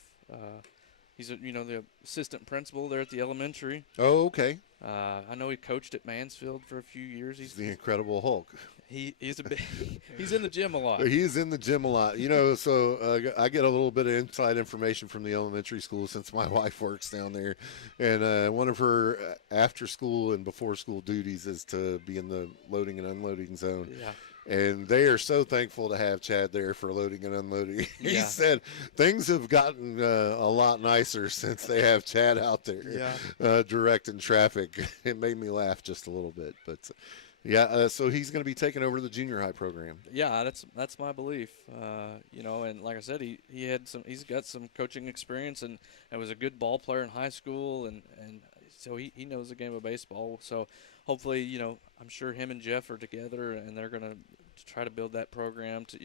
He's the assistant principal there at the elementary. Oh, okay. I know he coached at Mansfield for a few years. He's the Incredible Hulk. He's in the gym a lot. He's in the gym a lot. You know, so I get a little bit of inside information from the elementary school since my wife works down there. And one of her after school and before school duties is to be in the loading and unloading zone. Yeah. And they are so thankful to have Chad there for loading and unloading. He Yeah. said things have gotten a lot nicer since they have Chad out there directing traffic. It made me laugh just a little bit. But, so he's going to be taking over the junior high program. Yeah, that's my belief. And like I said, he's got some coaching experience and was a good ball player in high school, and so he knows the game of baseball. So hopefully, I'm sure him and Jeff are together, and they're going to try to build that program to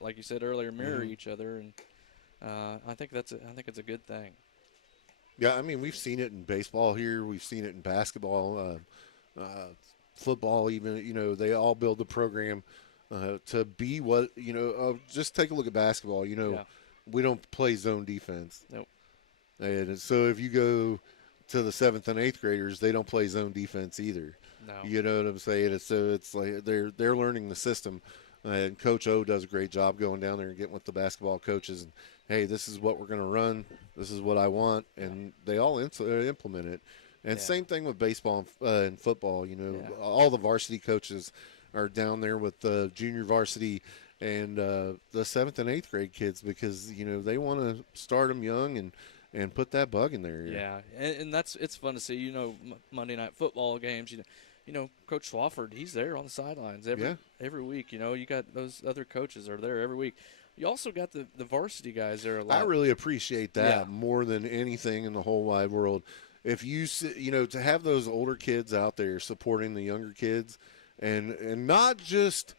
like you said earlier, mirror each other, and I think it's a good thing. Yeah, I mean, we've seen it in baseball here. We've seen it in basketball, football even. They all build the program to be what, just take a look at basketball. We don't play zone defense. Nope. And so if you go to the 7th and 8th graders, they don't play zone defense either. No. You know what I'm saying? It's like they're learning the system. And Coach O does a great job going down there and getting with the basketball coaches. And, hey, this is what we're going to run. This is what I want. And they all implement it. And same thing with baseball and football. All the varsity coaches are down there with the junior varsity and the 7th and 8th grade kids because, they want to start them young and put that bug in there. Yeah, and it's fun to see. Monday night football games. Coach Swafford, he's there on the sidelines every week. You got those other coaches are there every week. You also got the varsity guys there a lot. I really appreciate that more than anything in the whole wide world. If you to have those older kids out there supporting the younger kids, and not just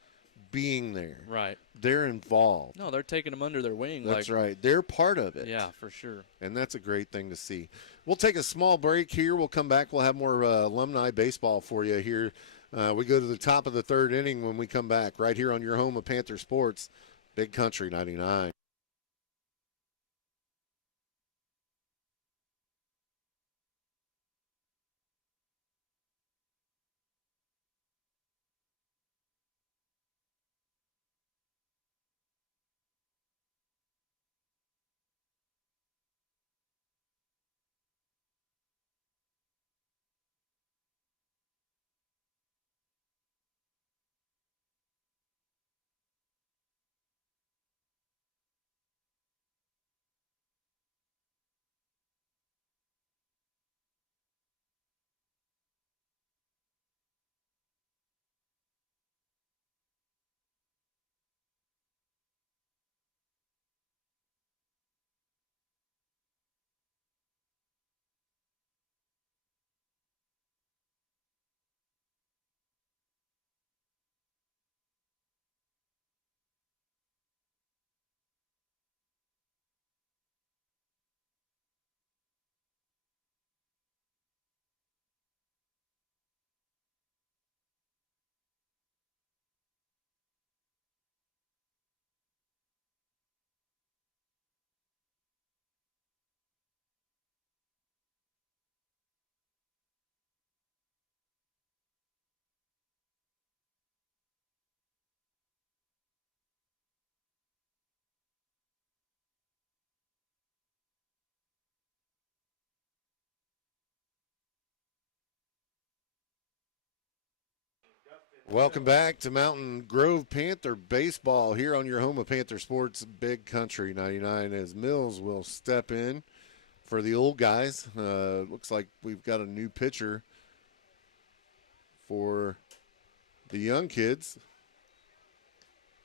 being there, right? They're involved. No, they're taking them under their wing. That's right. They're part of it. Yeah, for sure. And that's a great thing to see. We'll take a small break here. We'll come back. We'll have more alumni baseball for you here. We go to the top of the third inning when we come back, right here on your home of Panther Sports, Big Country 99. Welcome back to Mountain Grove Panther Baseball here on your home of Panther Sports, Big Country 99, as Mills will step in for the old guys. Looks like we've got a new pitcher for the young kids.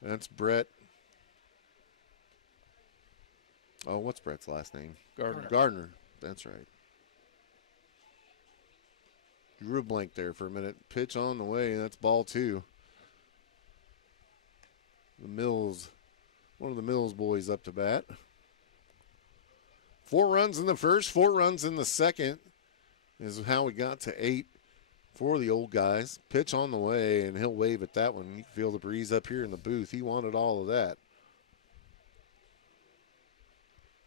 That's Brett. Oh, what's Brett's last name? Gardner. That's right. Drew a blank there for a minute. Pitch on the way, and that's ball 2. One of the Mills boys up to bat. 4 runs in the first, 4 runs in the second is how we got to 8 for the old guys. Pitch on the way, and he'll wave at that one. You can feel the breeze up here in the booth. He wanted all of that.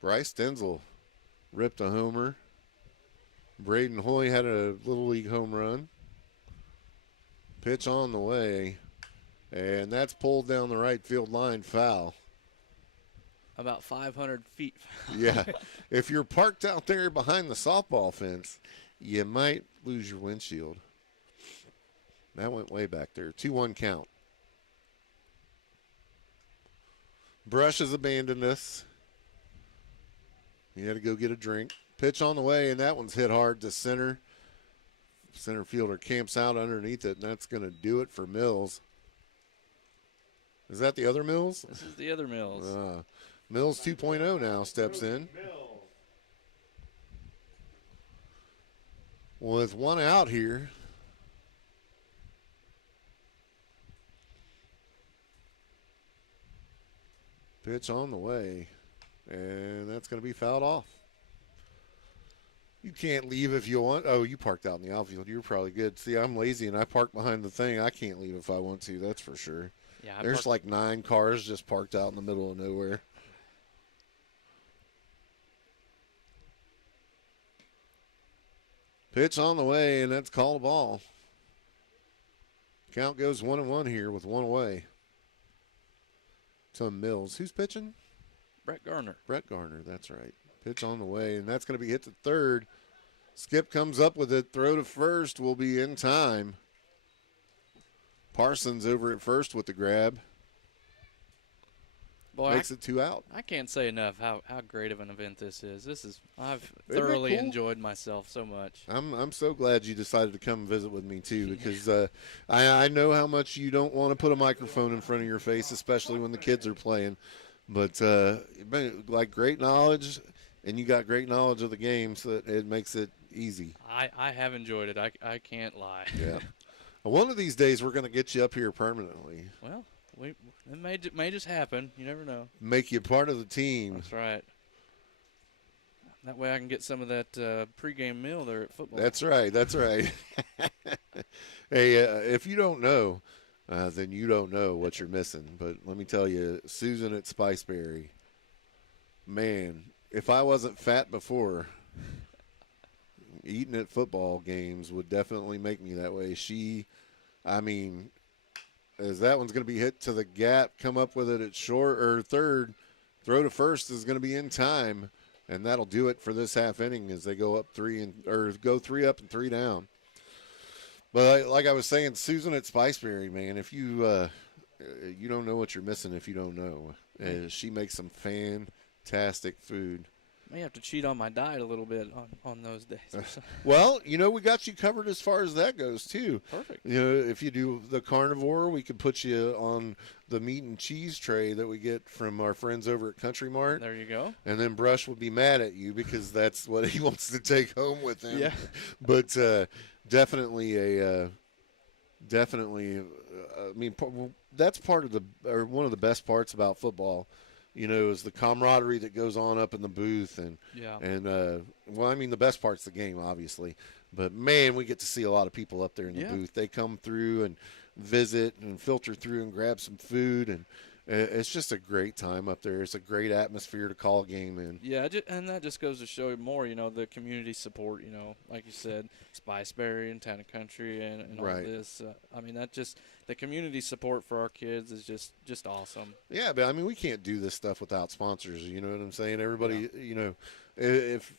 Bryce Denzel ripped a homer. Braden Hoy had a Little League home run. Pitch on the way, and that's pulled down the right field line, foul. About 500 feet. Yeah. If you're parked out there behind the softball fence, you might lose your windshield. That went way back there. 2-1 count. Brush has abandoned us. He had to go get a drink. Pitch on the way, and that one's hit hard to center. Center fielder camps out underneath it, and that's going to do it for Mills. Is that the other Mills? This is the other Mills. Mills 2.0 now steps in. With one out here. Pitch on the way, and that's going to be fouled off. You can't leave if you want. Oh, you parked out in the outfield. You're probably good. See, I'm lazy, and I park behind the thing. I can't leave if I want to, that's for sure. Yeah, there's like 9 cars just parked out in the middle of nowhere. Pitch on the way, and that's called a ball. Count goes 1-1 here with 1 away. To Mills. Who's pitching? Brett Garner. Brett Garner, that's right. Pitch on the way, and that's going to be hit to third. Skip comes up with it. Throw to first will be in time. Parsons over at first with the grab. Boy, Makes it 2 out. I can't say enough how great of an event this is. I've thoroughly enjoyed myself so much. I'm so glad you decided to come visit with me too, because I know how much you don't want to put a microphone in front of your face, especially when the kids are playing. But like great knowledge, and you got great knowledge of the game, so it makes it easy. I have enjoyed it. I can't lie. Yeah. One of these days we're going to get you up here permanently. Well, it may just happen. You never know. Make you part of the team. That's right. That way I can get some of that pregame meal there at football. That's right. That's right. Hey, if you don't know, then you don't know what you're missing. But let me tell you, Susan at Spiceberry, man, if I wasn't fat before, eating at football games would definitely make me that way. As that one's going to be hit to the gap, come up with it at short or third, throw to first is going to be in time, and that'll do it for this half inning as they go up 3 up and 3 down. But like I was saying, Susan at Spiceberry, man, if you you don't know what you're missing if you don't know. She makes some fantastic food. May have to cheat on my diet a little bit on those days. Well, we got you covered as far as that goes, too. Perfect. If you do the carnivore, we could put you on the meat and cheese tray that we get from our friends over at Country Mart. There you go. And then Brush would be mad at you because that's what he wants to take home with him. Yeah. But definitely that's part of one of the best parts about football. Is the camaraderie that goes on up in the booth, and the best part's the game, obviously, but man, we get to see a lot of people up there in the booth. They come through and visit and filter through and grab some food, and it's just a great time up there. It's a great atmosphere to call a game in. Yeah, and that just goes to show you more, the community support, like you said, Spiceberry and Town and Country and all this. The community support for our kids is just awesome. Yeah, but we can't do this stuff without sponsors. You know what I'm saying? Everybody, if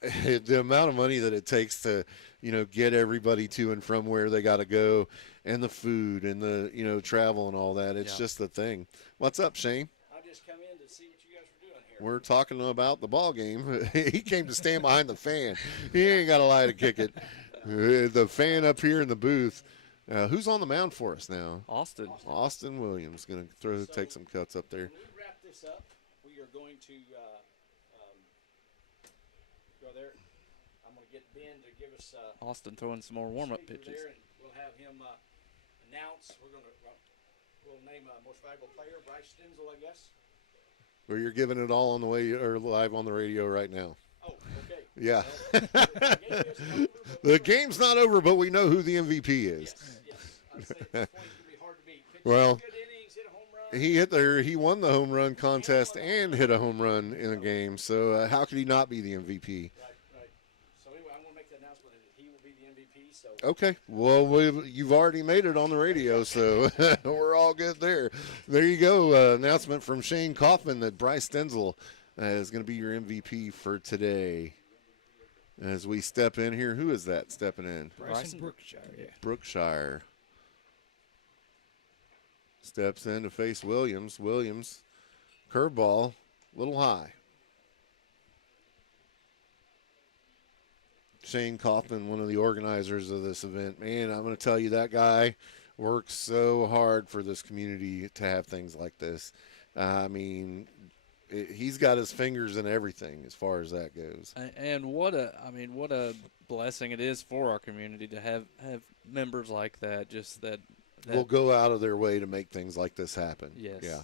the amount of money that it takes to get everybody to and from where they got to go, and the food and the travel and all that. It's just the thing. What's up, Shane? I just come in to see what you guys were doing here. We're talking about the ball game. He came to stand behind the fan. He ain't got a lie to kick it. The fan up here in the booth. Who's on the mound for us now? Austin Williams going to take some cuts up there. When we wrap this up, we are going to go there. I'm going to get Ben to give us Austin throwing some more warm-up pitches. There, and we'll have him announce. We'll name most valuable player, Bryce Stenzel, I guess. Well, you're giving it all on the way or live on the radio right now. Oh, okay. Yeah. The game's not over, but we know who the MVP is. Yes. I'd say at this point it could be hard to beat. Well, good innings, hit a home run. he won the home run contest and hit a home run in a game. So how could he not be the MVP? Right. So anyway, I'm going to make the announcement that he will be the MVP. So Okay. Well, you've already made it on the radio, so we're all good there. There you go. Announcement from Shane Kaufman that Bryce Stenzel is going to be your MVP for today. As we step in here, who is that stepping in? Bryson Brookshire, yeah. Brookshire steps in to face Williams. Williams, curveball, a little high. Shane Kaufman, one of the organizers of this event. Man, I'm going to tell you, that guy works so hard for this community to have things like this. He's got his fingers in everything as far as that goes. And what a blessing it is for our community to have members like that. Just that will go out of their way to make things like this happen. Yes. Yeah.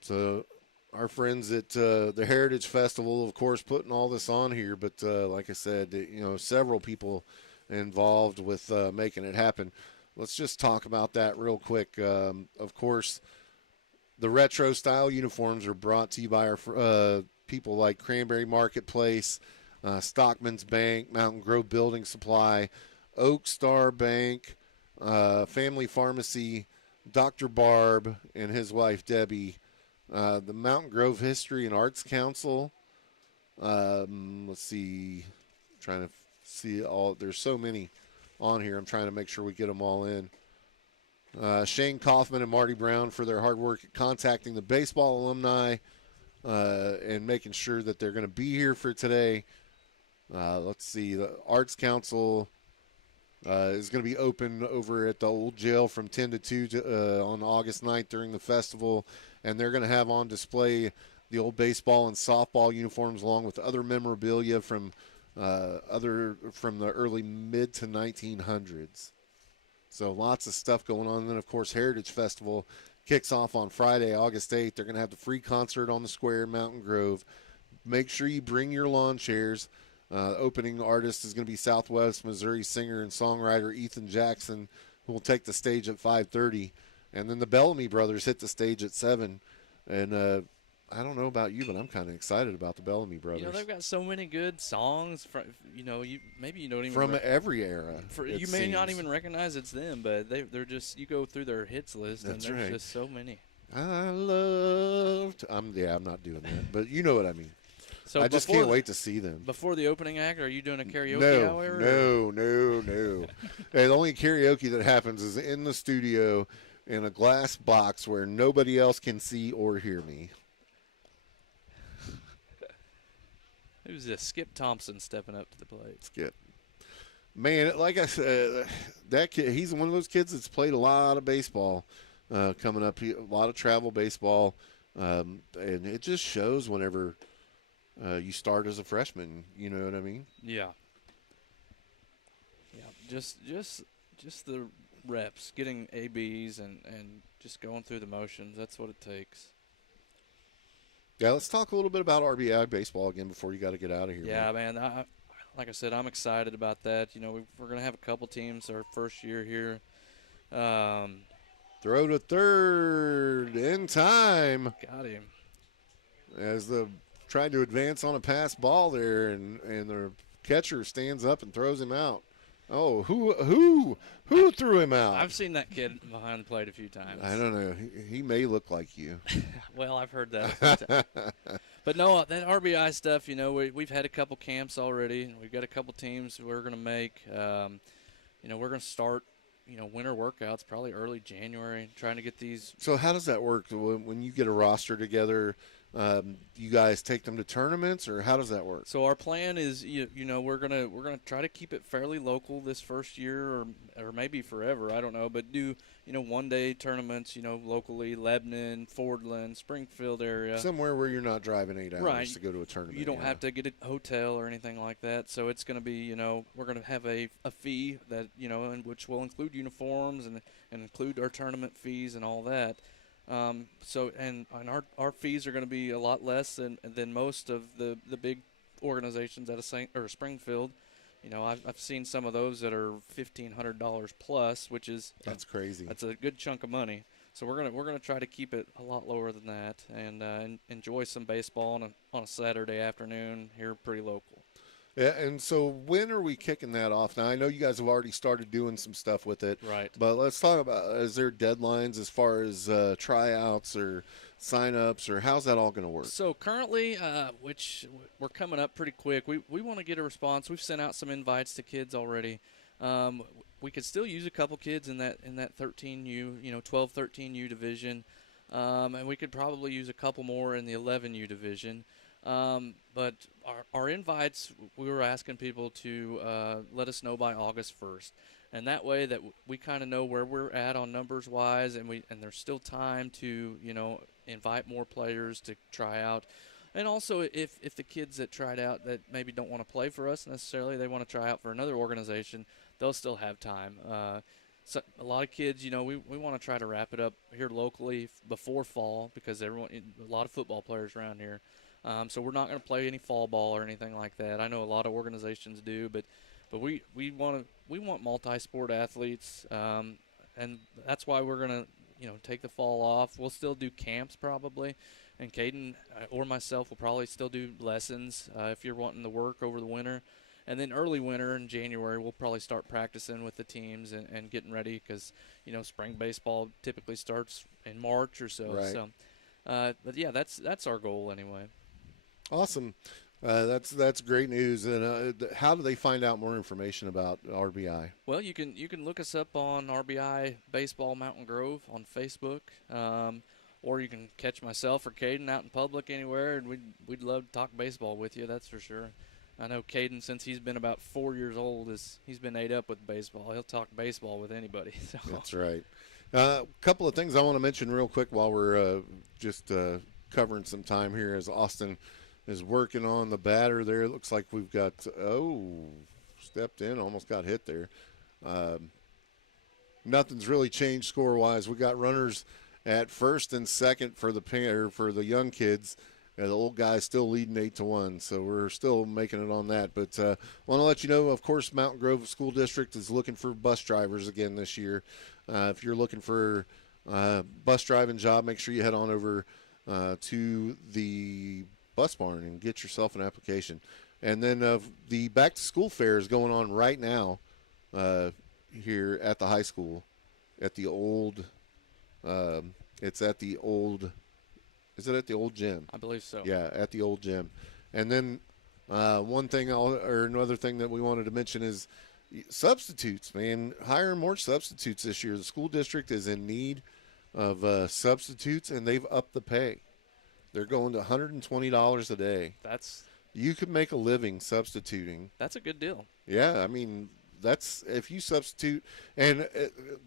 So our friends at the Heritage Festival, of course, putting all this on here. But like I said, several people involved with making it happen. Let's just talk about that real quick. Of course, the retro style uniforms are brought to you by our people like Cranberry Marketplace, Stockman's Bank, Mountain Grove Building Supply, Oak Star Bank, Family Pharmacy, Dr. Barb and his wife Debbie, the Mountain Grove History and Arts Council. Let's see, trying to see all. There's so many on here. I'm trying to make sure we get them all in. Shane Kaufman and Marty Brown for their hard work at contacting the baseball alumni and making sure that they're going to be here for today. Let's see. The Arts Council is going to be open over at the old jail from 10 to 2 on August 9th during the festival. And they're going to have on display the old baseball and softball uniforms along with other memorabilia from the early mid to 1900s. So lots of stuff going on. And then, of course, Heritage Festival kicks off on Friday, August 8th. They're going to have the free concert on the square in Mountain Grove. Make sure you bring your lawn chairs. Opening artist is going to be Southwest Missouri singer and songwriter Ethan Jackson, who will take the stage at 5:30. And then the Bellamy Brothers hit the stage at 7. And I don't know about you, but I'm kind of excited about the Bellamy Brothers. They've got so many good songs. Maybe you don't even from every era. You may not even recognize it's them, but they're just, you go through their hits list, and there's just so many. I'm not doing that, but you know what I mean. So I just can't wait to see them. Before the opening act, are you doing a karaoke hour? No. Hey, the only karaoke that happens is in the studio in a glass box where nobody else can see or hear me. Who's this? Skip Thompson stepping up to the plate. Skip. Man, like I said, that kid, he's one of those kids that's played a lot of baseball coming up, a lot of travel baseball, and it just shows whenever you start as a freshman, you know what I mean? Yeah. Just the reps, getting ABs and just going through the motions. That's what it takes. Yeah, let's talk a little bit about RBI baseball again before you got to get out of here. Yeah, man. Like I said, I'm excited about that. We're going to have a couple teams our first year here. Throw to third in time. Got him. As tried to advance on a pass ball there, and the catcher stands up and throws him out. Oh, who threw him out? I've seen that kid behind the plate a few times. I don't know. He may look like you. Well, I've heard that a few times. But no, that RBI stuff, we've had a couple camps already. We've got a couple teams we're going to make. We're going to start, winter workouts probably early January, trying to get these. So how does that work? When you get a roster together, you guys take them to tournaments, or how does that work? So our plan is, we're gonna try to keep it fairly local this first year, or maybe forever. I don't know, but do 1-day tournaments, locally, Lebanon, Fordland, Springfield area, Somewhere where you're not driving 8 hours right. to go to a tournament. You don't have to get a hotel or anything like that. So it's going to be, we're going to have a fee that, in which will include uniforms and include our tournament fees and all that. And our fees are going to be a lot less than most of the big organizations out of Springfield. I've seen some of those that are $1,500 plus, which is that's crazy. That's a good chunk of money. So we're gonna try to keep it a lot lower than that, and enjoy some baseball on a Saturday afternoon here, pretty local. Yeah, and so when are we kicking that off? Now, I know you guys have already started doing some stuff with it. Right. But let's talk about, is there deadlines as far as tryouts or sign-ups, or how's that all going to work? So currently, which we're coming up pretty quick, we want to get a response. We've sent out some invites to kids already. We could still use a couple kids in that 13U, 12, 13U division. And we could probably use a couple more in the 11U division. But our invites, we were asking people to let us know by August 1st. And that way that we kind of know where we're at on numbers-wise, and there's still time to, invite more players to try out. And also, if the kids that tried out that maybe don't want to play for us necessarily, they want to try out for another organization, they'll still have time. So a lot of kids, we want to try to wrap it up here locally before fall, because a lot of football players around here. So we're not going to play any fall ball or anything like that. I know a lot of organizations do, but we want multi-sport athletes, and that's why we're going to take the fall off. We'll still do camps probably, and Caden or myself will probably still do lessons if you're wanting to work over the winter. And then early winter in January, we'll probably start practicing with the teams and getting ready, because spring baseball typically starts in March or so. Right. So, but yeah, that's our goal anyway. Awesome. That's great news. And how do they find out more information about RBI? Well, you can look us up on RBI Baseball Mountain Grove on Facebook, or you can catch myself or Caden out in public anywhere, and we'd love to talk baseball with you. That's for sure. I know Caden, since he's been about 4 years old, he's been ate up with baseball. He'll talk baseball with anybody. So. That's right. A couple of things I want to mention real quick while we're just covering some time here, as Austin is working on the batter there. It looks like we've got, stepped in, almost got hit there. Nothing's really changed score-wise. We got runners at first and second for the young kids. The old guy's still leading 8-1, so we're still making it on that. But want to let you know, of course, Mountain Grove School District is looking for bus drivers again this year. If you're looking for a bus driving job, make sure you head on over to the bus barn and get yourself an application. And then the back-to-school fair is going on right now here at the high school at the old it's at the old – is it at the old gym? I believe so. Yeah, at the old gym. And then another thing that we wanted to mention is substitutes, man. Hiring more substitutes this year. The school district is in need of substitutes, and they've upped the pay. They're going to $120 a day. You could make a living substituting. That's a good deal. Yeah, I mean, that's if you substitute. And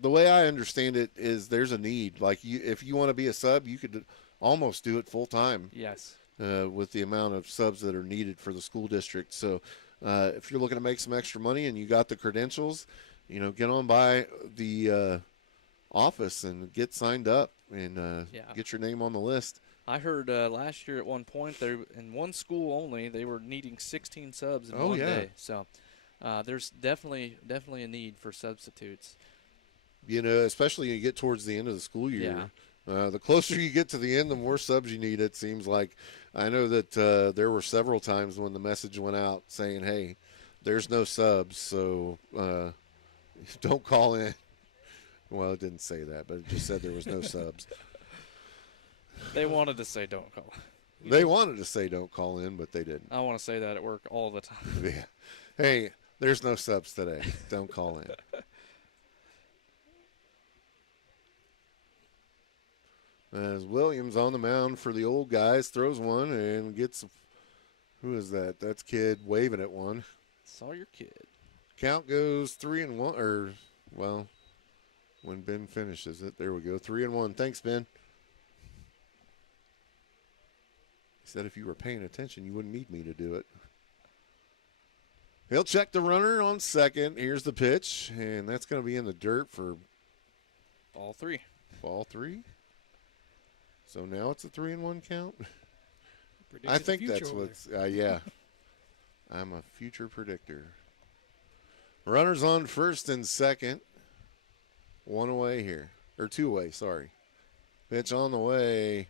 the way I understand it is there's a need. Like, if you want to be a sub, you could – almost do it full time. Yes. With the amount of subs that are needed for the school district. So if you're looking to make some extra money and you got the credentials, get on by the office and get signed up and get your name on the list. I heard last year at one point, in one school only, they were needing 16 subs in one day. So there's definitely a need for substitutes. Especially when you get towards the end of the school year. Yeah. The closer you get to the end, the more subs you need, it seems like. I know that there were several times when the message went out saying, hey, there's no subs, so don't call in. Well, it didn't say that, but it just said there was no subs. They wanted to say don't call. They wanted to say don't call in, but they didn't. I want to say that at work all the time. Yeah. Hey, there's no subs today. Don't call in. As Williams on the mound for the old guys, throws one and gets. Who is that? That's Kid waving at one. Saw your kid. Count goes 3-1, or well, when Ben finishes it, there we go, 3-1. Thanks, Ben. He said if you were paying attention, you wouldn't need me to do it. He'll check the runner on second. Here's the pitch, and that's going to be in the dirt for Ball 3. Ball 3. So now it's a 3-1 count. Predicted I think the future that's over what's. Yeah, I'm a future predictor. Runners on first and second. One away here, or two away. Sorry. Pitch on the way,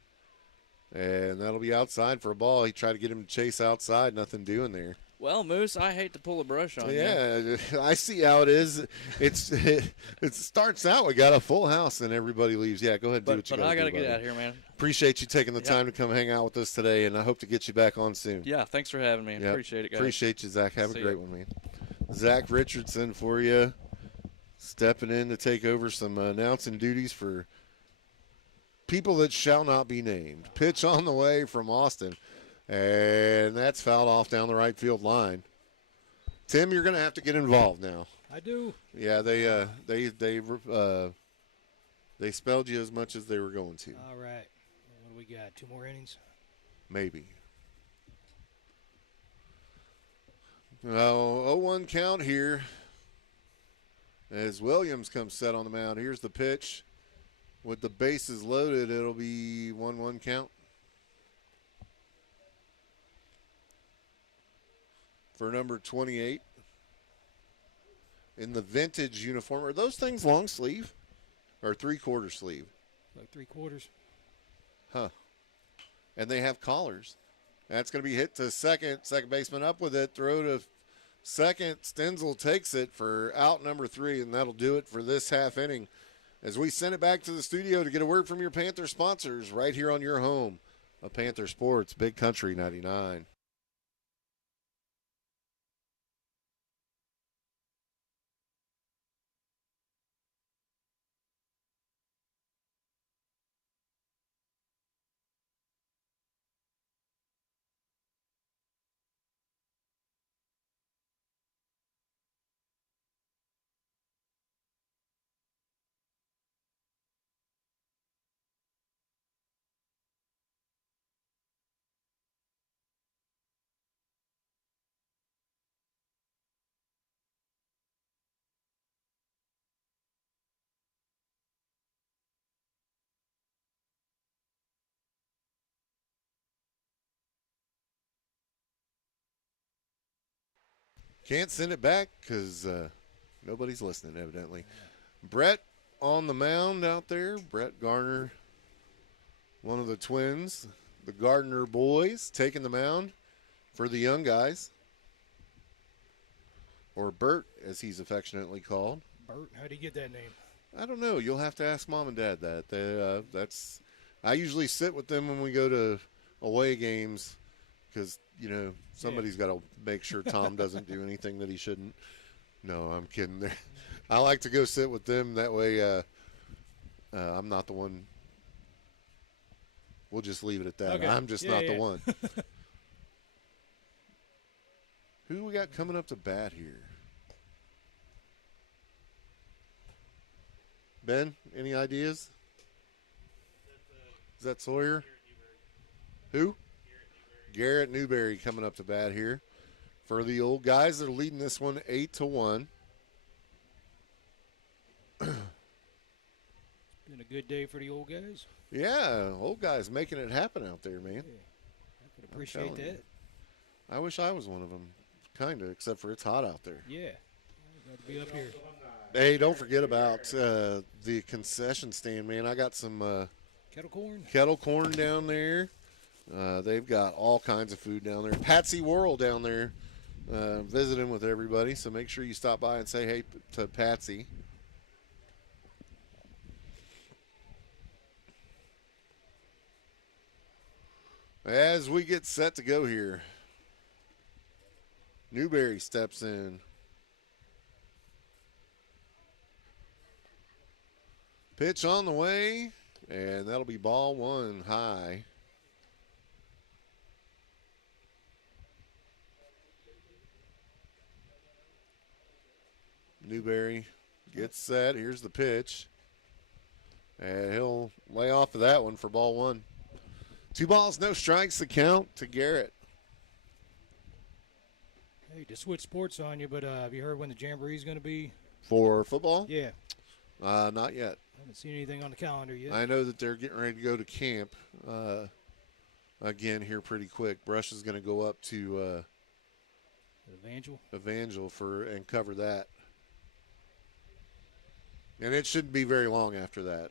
and that'll be outside for a ball. He tried to get him to chase outside. Nothing doing there. Well, Moose, I hate to pull a brush on you. Yeah, I see how it is. It starts out, we got a full house, and everybody leaves. Yeah, go ahead and do what you got to do. But I got to buddy. get out of here, man. Appreciate you taking the time to come hang out with us today, and I hope to get you back on soon. Yeah, thanks for having me. Yep. Appreciate it, guys. Appreciate you, Zach. Have See a great ya. one, man. Zach Richardson for you, stepping in to take over some announcing duties for people that shall not be named. Pitch on the way from Austin, and that's fouled off down the right field line. Tim, you're going to have to get involved now. I do. Yeah, they spelled you as much as they were going to. All right. What do we got? 2 more innings? Maybe. 0-1 count here as Williams comes set on the mound. Here's the pitch. With the bases loaded, it'll be 1-1 count. For number 28 in the vintage uniform. Are those things long sleeve or 3/4 sleeve? Like 3/4. Huh. And they have collars. That's going to be hit to second. Second baseman up with it. Throw to second. Stenzel takes it for out number 3, and that'll do it for this half inning. As we send it back to the studio to get a word from your Panther sponsors right here on your home of Panther Sports, Big Country 99. Can't send it back because nobody's listening, evidently. Brett on the mound out there. Brett Garner, one of the twins, the Gardner boys, taking the mound for the young guys. Or Bert, as he's affectionately called. Bert, how'd he get that name? I don't know. You'll have to ask Mom and Dad that. That's. I usually sit with them when we go to away games because, somebody's got to make sure Tom doesn't do anything that he shouldn't. No, I'm kidding. I like to go sit with them. That way I'm not the one. We'll just leave it at that. Okay. I'm just not the one. Who we got coming up to bat here? Ben, any ideas? Is that Sawyer? Who? Garrett Newberry coming up to bat here for the old guys. They're leading this one 8-1. Been a good day for the old guys. Yeah, old guys making it happen out there, man. Yeah, I could appreciate that. You. I wish I was one of them, kind of, except for it's hot out there. Yeah, glad to be up here. Hey, don't forget about the concession stand, man. I got some kettle corn down there. They've got all kinds of food down there. Patsy Worrell down there visiting with everybody, so make sure you stop by and say hey to Patsy. As we get set to go here, Newberry steps in. Pitch on the way, and that'll be ball one high. Newberry gets set. Here's the pitch. And he'll lay off of that one for ball one. 2 balls, no strikes, the count to Garrett. Hey, to switch sports on you, but have you heard when the Jamboree is going to be? For football? Yeah. Not yet. I haven't seen anything on the calendar yet. I know that they're getting ready to go to camp again here pretty quick. Brush is going to go up to Evangel and cover that. And it shouldn't be very long after that.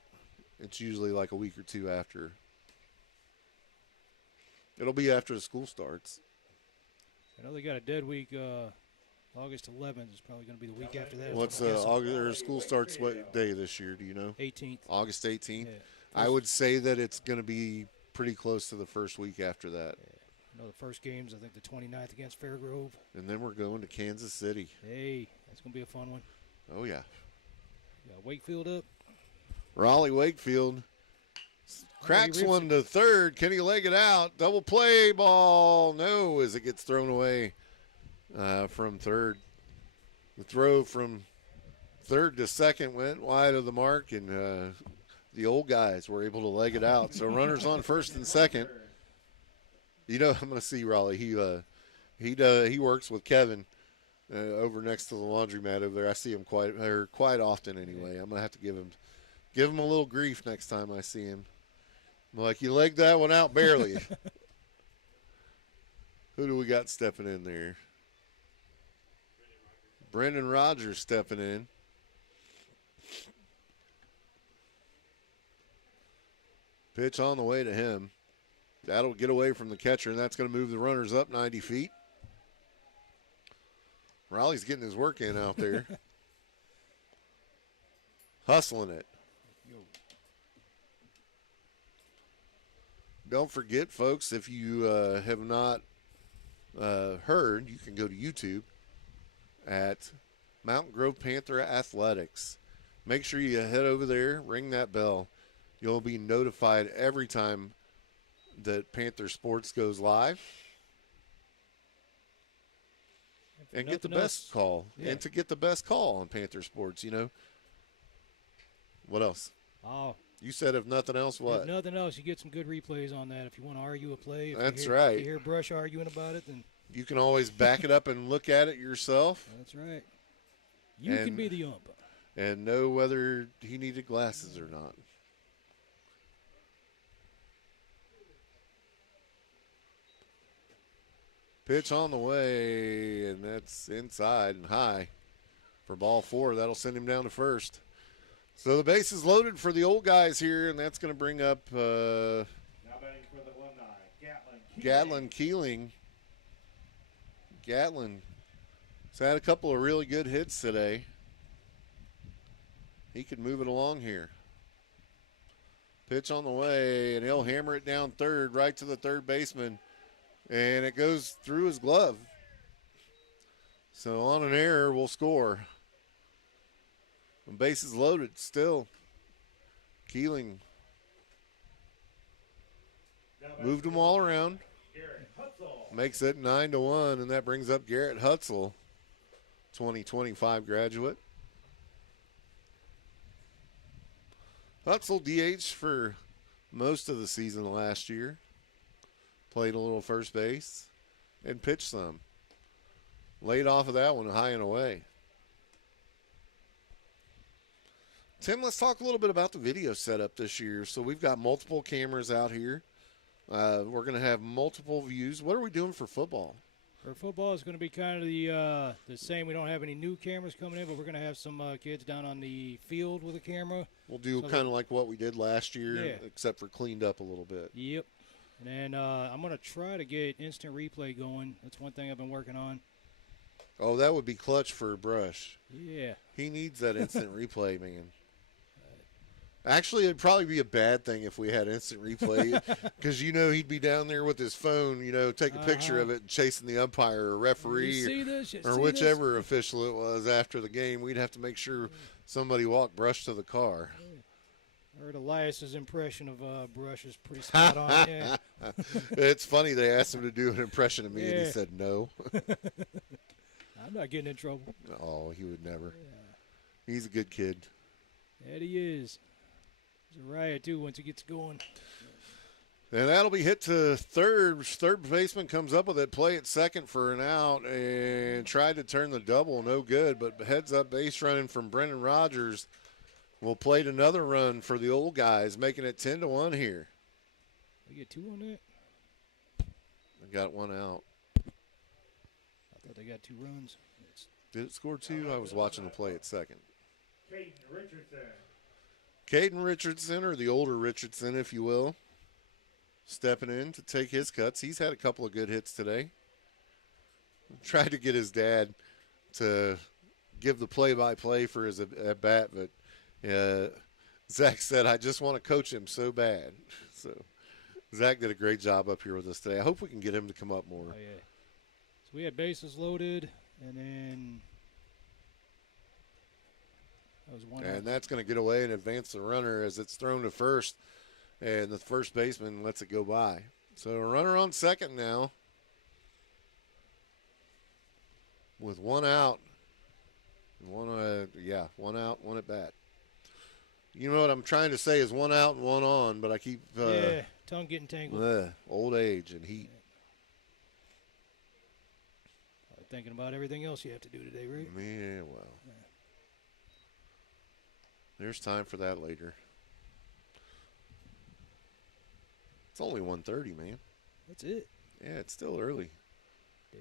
It's usually like a week or two after. It'll be after the school starts. I know they got a dead week. August 11th is probably going to be the week after that. What's August or school starts what day this year? Do you know? 18th. August 18th. Yeah. I would say that it's going to be pretty close to the first week after that. Yeah. The first game's I think the 29th against Fairgrove. And then we're going to Kansas City. Hey, that's going to be a fun one. Oh yeah. Got Wakefield up. Raleigh Wakefield cracks one to third. Can he leg it out? Double play ball. No, as it gets thrown away from third. The throw from third to second went wide of the mark, and the old guys were able to leg it out. So runners on first and second. You know, I'm going to see Raleigh. He works with Kevin over next to the laundromat over there. I see him quite often anyway. I'm going to have to give him a little grief next time I see him. I'm like, you legged that one out barely. Who do we got stepping in there? Brendan Rogers stepping in. Pitch on the way to him. That'll get away from the catcher, and that's going to move the runners up 90 feet. Raleigh's getting his work in out there. Hustling it. Don't forget, folks, if you have not heard, you can go to YouTube at Mountain Grove Panther Athletics. Make sure you head over there, ring that bell. You'll be notified every time that Panther Sports goes live. And get the best call. Yeah. And to get the best call on Panther Sports, you know. What else? Oh. You said if nothing else, what? If nothing else, you get some good replays on that. If you want to argue a play. That's right. If you hear Brush arguing about it, then you can always back it up and look at it yourself. That's right. You can be the ump. And know whether he needed glasses or not. Pitch on the way, and that's inside and high for ball 4. That'll send him down to first. So the base is loaded for the old guys here, and that's going to bring up Now batting for the Alumni, Gatlin Keeling. Gatlin has had a couple of really good hits today. He could move it along here. Pitch on the way, and he'll hammer it down third, right to the third baseman. And it goes through his glove. So on an error, we'll score. And bases loaded still. Keeling moved them all around. Makes it 9-1, and that brings up Garrett Hutzel, 2025 graduate. Hutzel DH for most of the season last year. Played a little first base and pitched some. Laid off of that one high and away. Tim, let's talk a little bit about the video setup this year. So we've got multiple cameras out here. We're going to have multiple views. What are we doing for football? For football, it's going to be kind of the same. We don't have any new cameras coming in, but we're going to have some kids down on the field with a camera. We'll do kind of like what we did last year, except for cleaned up a little bit. Yep. And then I'm going to try to get instant replay going. That's one thing I've been working on. Oh, that would be clutch for Brush. Yeah. He needs that instant replay, man. Actually, it'd probably be a bad thing if we had instant replay because, he'd be down there with his phone, taking a picture of it and chasing the umpire or referee or whichever official it was after the game. We'd have to make sure somebody walked Brush to the car. I heard Elias's impression of Brush is pretty spot on. Yeah. It's funny. They asked him to do an impression of me, and he said no. I'm not getting in trouble. Oh, he would never. Yeah. He's a good kid. That he is. He's a riot, too, once he gets going. And that'll be hit to third. Third baseman comes up with it, play at second for an out, and tried to turn the double. No good, but heads up base running from Brendan Rogers will plate another run for the old guys, making it 10-1 here. We get 2 on that? They got one out. I thought they got 2 runs. Did it score 2? I was watching the play at second. Caden Richardson. Caden Richardson, or the older Richardson, if you will, stepping in to take his cuts. He's had a couple of good hits today. Tried to get his dad to give the play-by-play for his at-bat, but Zach said, I just want to coach him so bad. So Zach did a great job up here with us today. I hope we can get him to come up more. Oh, yeah. So we had bases loaded, and then that was one. And that's going to get away and advance the runner as it's thrown to first, and the first baseman lets it go by. So a runner on second now with one out. One out, one at bat. You know what I'm trying to say is one out and one on, but I keep tongue getting tangled. Old age and heat. Thinking about everything else you have to do today, right? Yeah, well. Yeah. There's time for that later. It's only 1:30, man. That's it. Yeah, it's still early.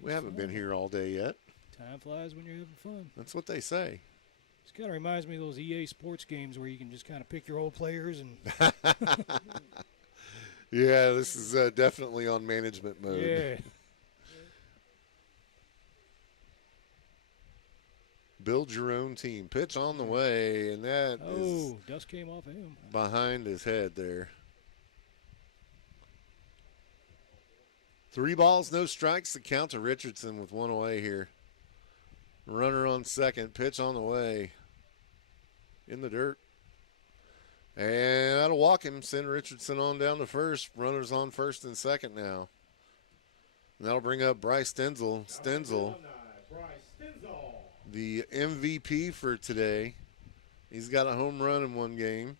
We haven't been here all day yet. Time flies when you're having fun. That's what they say. This kind of reminds me of those EA Sports games where you can just kind of pick your old players and. Yeah, this is definitely on management mode. Yeah. Build your own team. Pitch on the way, and that is dust came off of him. Behind his head there. 3 balls, no strikes. The count to Richardson with one away here. Runner on second. Pitch on the way. In the dirt. And that'll walk him. Send Richardson on down to first. Runners on first and second now. And that'll bring up Bryce Stenzel. The MVP for today. He's got a home run in one game.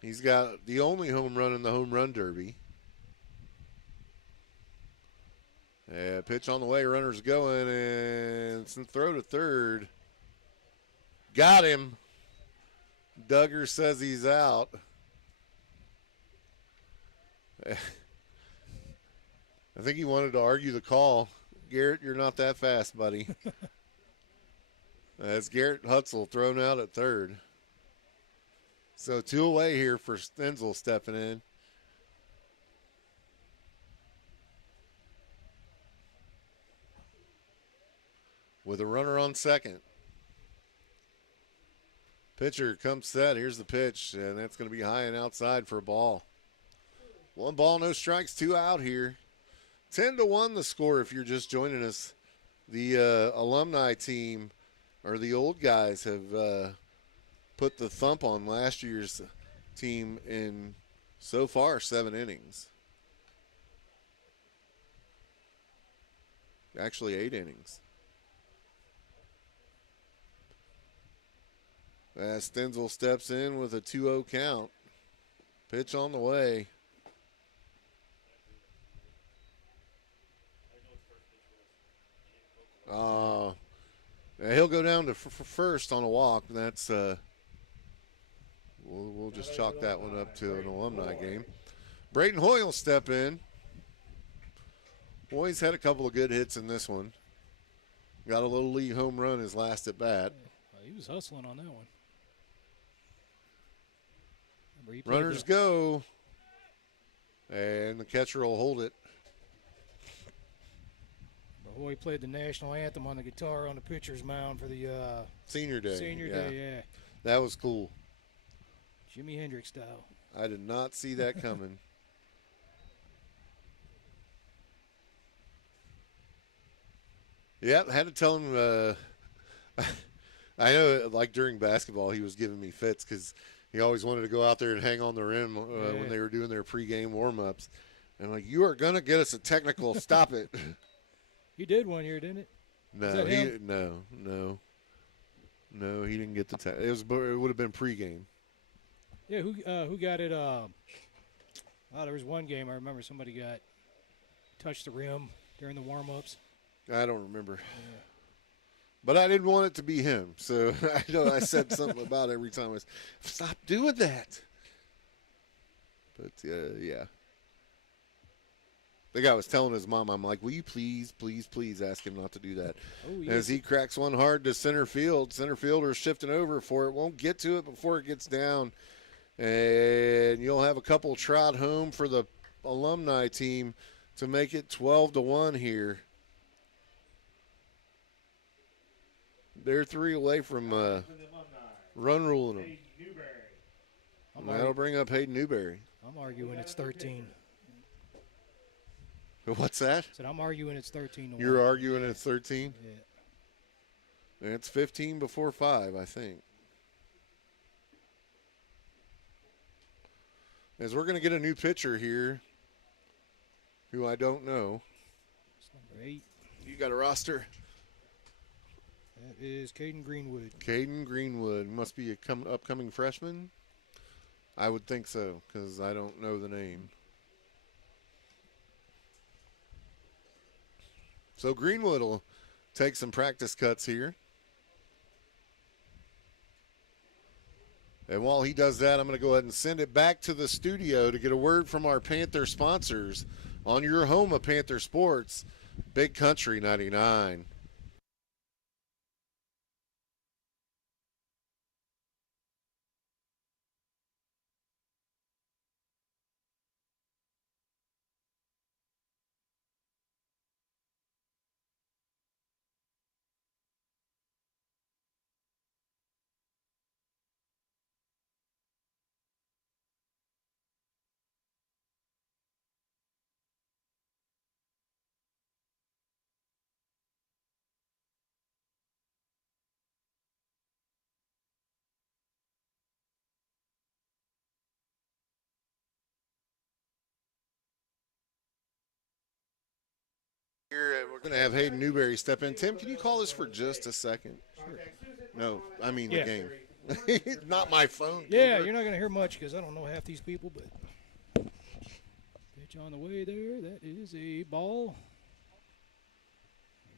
He's got the only home run in the home run derby. Pitch on the way, runners going, and some throw to third. Got him. Duggar says he's out. I think he wanted to argue the call. Garrett, you're not that fast, buddy. That's Garrett Hutzel thrown out at third. So 2 away here for Stenzel stepping in. With a runner on second. Pitcher comes set. Here's the pitch, and that's going to be high and outside for a ball. 1 ball, no strikes, 2 out here. 10-1 the score if you're just joining us. The alumni team, or the old guys, have put the thump on last year's team in so far 7 innings. Actually 8 innings. As Stenzel steps in with a 2-0 count. Pitch on the way. He'll go down to first on a walk. And that's we'll just chalk that one up to an alumni game. Braden Hoy will step in. Hoy's had a couple of good hits in this one. Got a little lead home run his last at bat. He was hustling on that one. Runners go. And the catcher will hold it. Boy, he played the national anthem on the guitar on the pitcher's mound for the Senior Day. Senior Day, yeah. That was cool. Jimi Hendrix style. I did not see that coming. Yep, had to tell him. I know, like during basketball, he was giving me fits because he always wanted to go out there and hang on the rim when they were doing their pregame warm-ups. And I'm like, you are going to get us a technical. Stop it. He did one year, didn't it? No, no, he didn't get the it would have been pregame. Yeah, who got it? There was one game I remember somebody got touched the rim during the warm-ups. I don't remember. Yeah. But I didn't want it to be him, so I know I said something about it every time. Stop doing that. But, yeah. The guy was telling his mom, I'm like, will you please, please, please ask him not to do that. Oh, yes. As he cracks one hard to center field, center fielder's shifting over for it, won't get to it before it gets down. And you'll have a couple trot home for the alumni team to make it 12-1 here. They're 3 away from run ruling them. That'll bring up Hayden Newberry. I'm arguing it's 13. What's that? I said I'm arguing it's 13. You're arguing it's 13? Yeah. It's 15 before 5, I think. As we're going to get a new pitcher here, who I don't know. It's number 8. You got a roster? That is Caden Greenwood. Caden Greenwood must be a upcoming freshman. I would think so because I don't know the name. So Greenwood will take some practice cuts here. And while he does that, I'm going to go ahead and send it back to the studio to get a word from our Panther sponsors on your home of Panther Sports, Big Country 99. Here, we're going to have Hayden Newberry step in. Tim, can you call us for just a second? Sure. No, I mean the game. Not my phone. Yeah, you're not going to hear much because I don't know half these people, but pitch on the way there. That is a ball.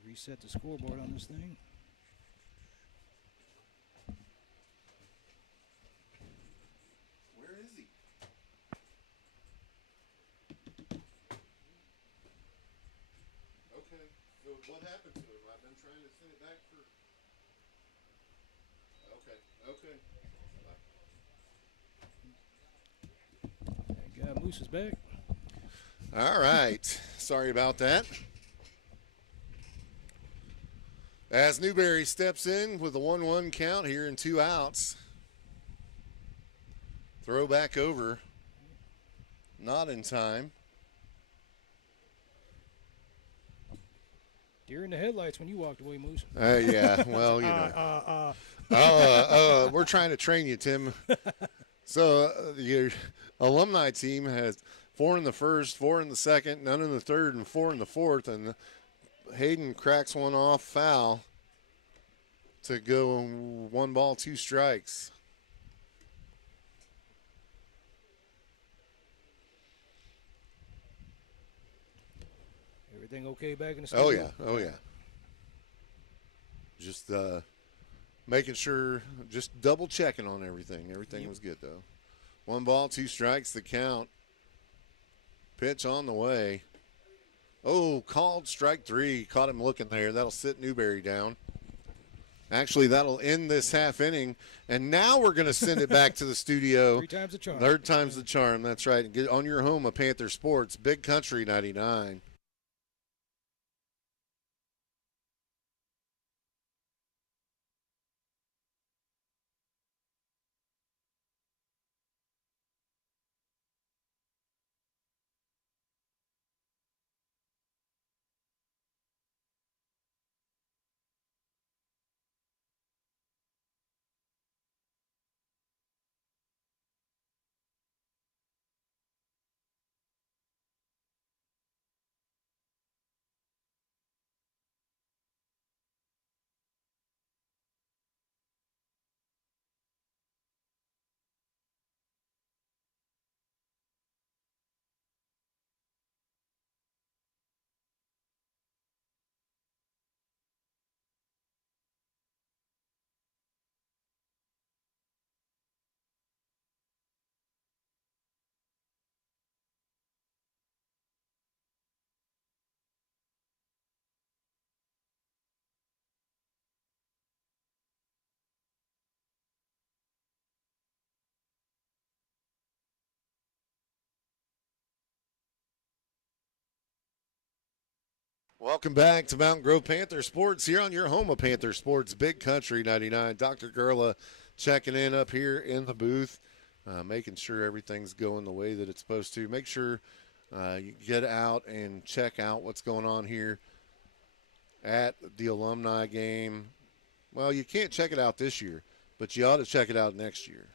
Reset the scoreboard on this thing. Where is he? Okay. So what happened to him? I've been trying to send it back for. Okay. That guy Moose is back. All right. Sorry about that. As Newberry steps in with a 1-1 count here and 2 outs. Throw back over. Not in time. Deer in the headlights when you walked away, Moose. Yeah, well, you know. We're trying to train you, Tim. So your alumni team has 4 in the first, 4 in the second, none in the third, and 4 in the fourth. And Hayden cracks one off foul to go 1 ball, 2 strikes. Everything okay back in the studio? Oh yeah. Just making sure, just double checking on everything. Everything was good though. 1 ball, 2 strikes, the count. Pitch on the way. Oh, called strike 3. Caught him looking there. That'll sit Newberry down. Actually, that'll end this half inning. And now we're going to send it back to the studio. 3 times the charm. 3rd time's the charm. That's right. Get on your home of Panther Sports, Big Country 99. Welcome back to Mountain Grove Panther Sports here on your home of Panther Sports, Big Country 99. Dr. Gurla checking in up here in the booth, making sure everything's going the way that it's supposed to. Make sure you get out and check out what's going on here at the Alumni game. Well, you can't check it out this year, but you ought to check it out next year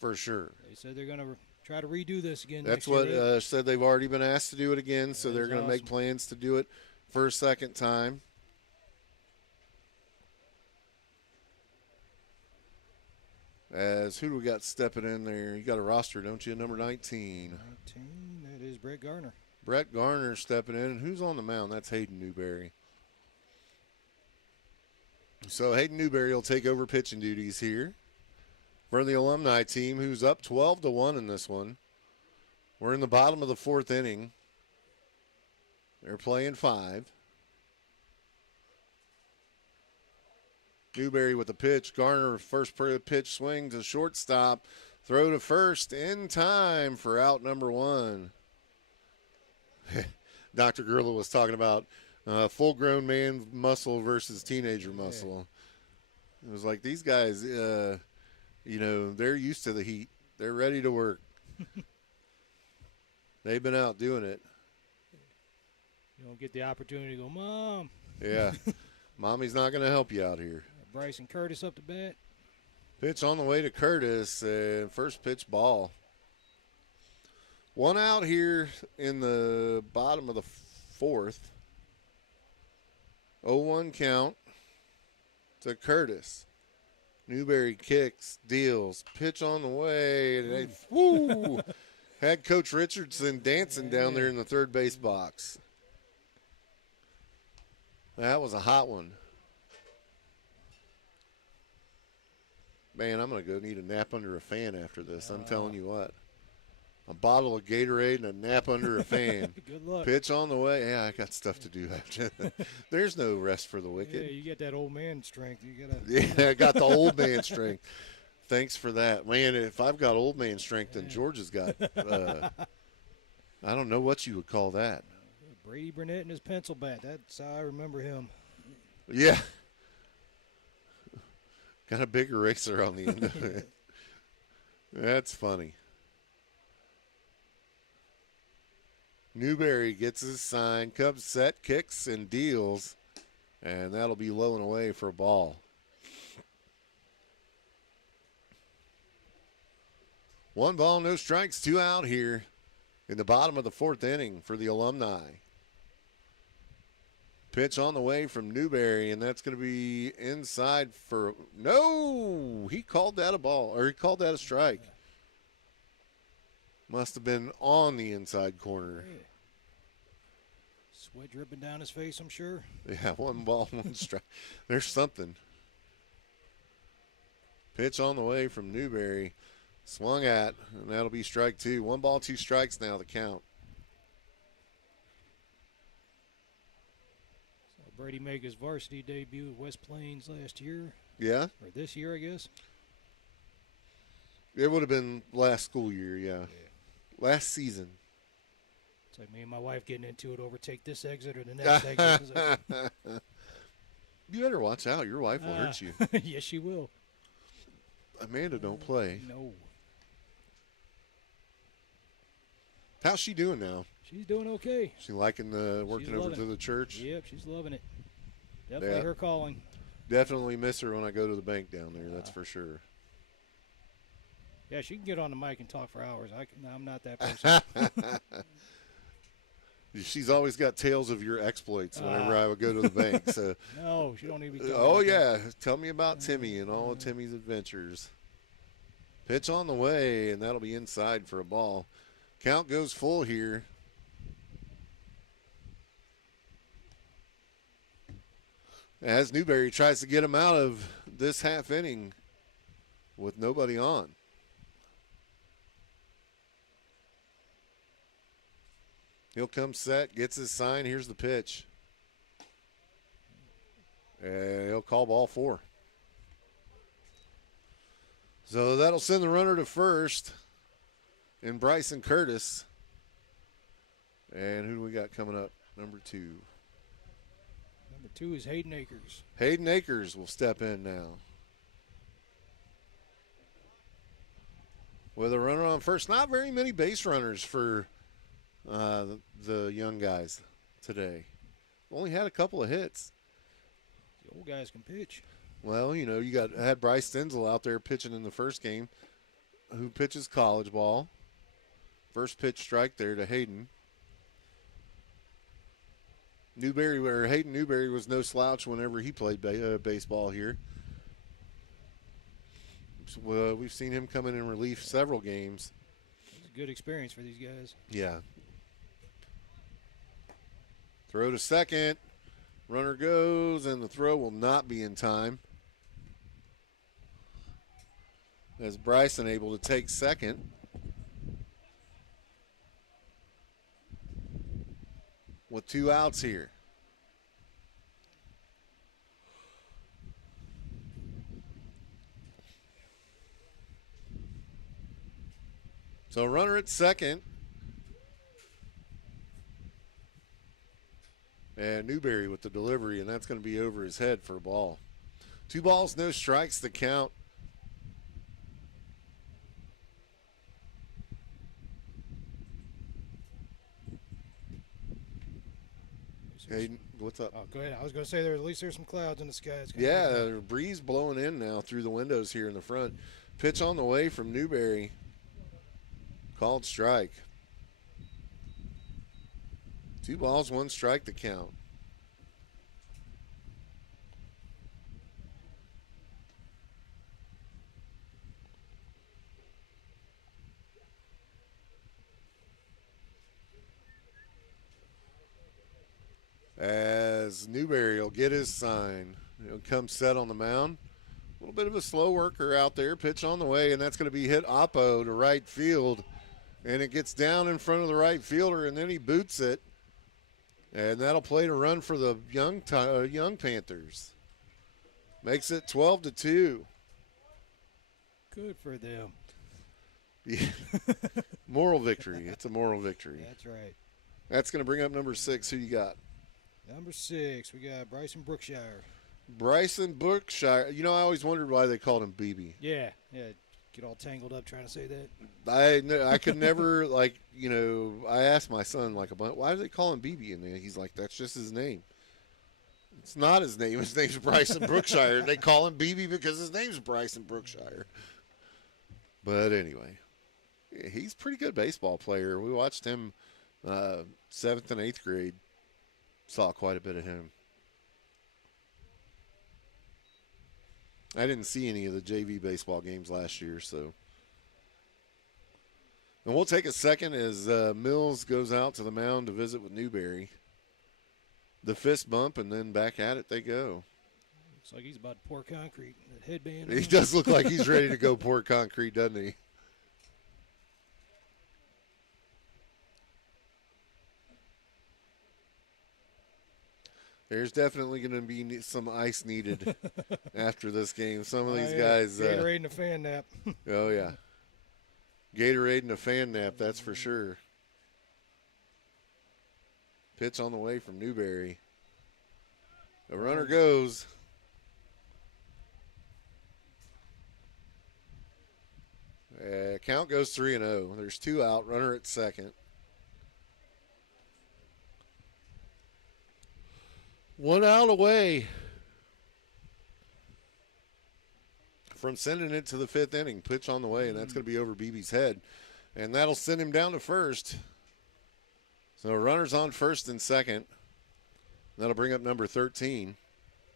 for sure. They said they're going to try to redo this again That's next year. what said they've already been asked to do it again, so they're going to make awesome. plans to do it for a second time. As who do we got stepping in there? You got a roster, don't you? Number 19. 19, that is Brett Garner. Brett Garner stepping in. And who's on the mound? That's Hayden Newberry. So Hayden Newberry will take over pitching duties here for the Alumni team, who's up 12-1 in this one. We're in the bottom of the fourth inning. They're playing 5. Newberry with the pitch. Garner, first pitch swing to shortstop. Throw to first in time for out number 1. Dr. Gurla was talking about full-grown man muscle versus teenager muscle. It was like these guys, they're used to the heat. They're ready to work. They've been out doing it. You don't get the opportunity to go, Mom. Yeah. Mommy's not going to help you out here. Bryson Curtis up to bat. Pitch on the way to Curtis. First pitch ball. 1 out here in the bottom of the fourth. 0-1 count to Curtis. Newberry kicks, deals, pitch on the way. And they, woo! Had Coach Richardson dancing down there in the third base box. That was a hot one. Man, I'm going to go need a nap under a fan after this. I'm telling you what. A bottle of Gatorade and a nap under a fan. Good luck. Pitch on the way. Yeah, I got stuff to do after. There's no rest for the wicked. Yeah, you get that old man strength. You gotta. Yeah, I got the old man strength. Thanks for that. Man, if I've got old man strength, then George has got, I don't know what you would call that. Brady Burnett and his pencil bat. That's how I remember him. Yeah. Got a big eraser on the end of it. That's funny. Newberry gets his sign, comes set, kicks, and deals. And that'll be low and away for a ball. 1 ball, no strikes, 2 out here in the bottom of the fourth inning for the Alumni. Pitch on the way from Newberry, and that's going to be inside for – no! He called that a ball, or he called that a strike. Must have been on the inside corner. Sweat dripping down his face, I'm sure. Yeah, 1 ball, 1 strike. There's something. Pitch on the way from Newberry. Swung at, and that'll be strike 2. 1 ball, 2 strikes now, the count. So Brady make his varsity debut at West Plains last year. Yeah? Or this year, I guess. It would have been last school year, yeah. Last season. It's like me and my wife getting into it over take this exit or the next exit. You better watch out. Your wife will hurt you. Yes, she will. Amanda don't play. No. How's she doing now? She's doing okay. She liking the working over to the church? Yep, she's loving it. Definitely her calling. Definitely miss her when I go to the bank down there, that's for sure. Yeah, she can get on the mic and talk for hours. I'm not that person. She's always got tales of your exploits whenever I would go to the bank. So no, she don't even. Oh yeah, tell me about Timmy and all of Timmy's adventures. Pitch on the way, and that'll be inside for a ball. Count goes full here. As Newberry tries to get him out of this half inning with nobody on. He'll come set, gets his sign. Here's the pitch. And he'll call ball 4. So that'll send the runner to first in Bryson Curtis. And who do we got coming up? Number 2. Number 2 is Hayden Akers. Hayden Akers will step in now. With a runner on first. Not very many base runners for the young guys today. Only had a couple of hits. The old guys can pitch. Well, you know, had Bryce Stenzel out there pitching in the first game, who pitches college ball. First pitch strike there to Hayden. Hayden Newberry was no slouch whenever he played baseball here. We've seen him come in relief several games. It's a good experience for these guys. Yeah. Throw to second. Runner goes, and the throw will not be in time. As Bryson able to take second. With 2 outs here. So runner at second. And Newberry with the delivery, and that's going to be over his head for a ball. 2 balls, no strikes, the count. Hayden, what's up? Oh, go ahead. I was going to say at least there's some clouds in the sky. Yeah, a breeze blowing in now through the windows here in the front. Pitch on the way from Newberry. Called strike. 2 balls, 1 strike to count. As Newberry will get his sign. He'll come set on the mound. A little bit of a slow worker out there. Pitch on the way, and that's going to be hit oppo to right field. And it gets down in front of the right fielder, and then he boots it. And that'll play to run for the young Panthers. Makes it 12-2. Good for them. Yeah. Moral victory. It's a moral victory. That's right. That's going to bring up number 6. Who you got? Number 6, we got Bryson Brookshire. Bryson Brookshire. You know, I always wondered why they called him BB. Yeah. Get all tangled up trying to say that. I could never, I asked my son, why do they call him BB? And he's like, that's just his name. It's not his name. His name's Bryson Brookshire. They call him BB because his name's Bryson Brookshire. But anyway, he's a pretty good baseball player. We watched him 7th and 8th grade. Saw quite a bit of him. I didn't see any of the JV baseball games last year, so. And we'll take a second as Mills goes out to the mound to visit with Newberry. The fist bump, and then back at it they go. Looks like he's about to pour concrete. That headband. He does look like he's ready to go pour concrete, doesn't he? There's definitely going to be some ice needed after this game. Some of these guys. Gatorade and a fan nap. Oh, yeah. Gatorade and a fan nap, that's for sure. Pitch on the way from Newberry. The runner goes. Count goes 3-0. There's 2 out. Runner at second. 1 out away from sending it to the 5th inning. Pitch on the way, and that's going to be over BB's head. And that'll send him down to first. So runners on first and second. That'll bring up number 13.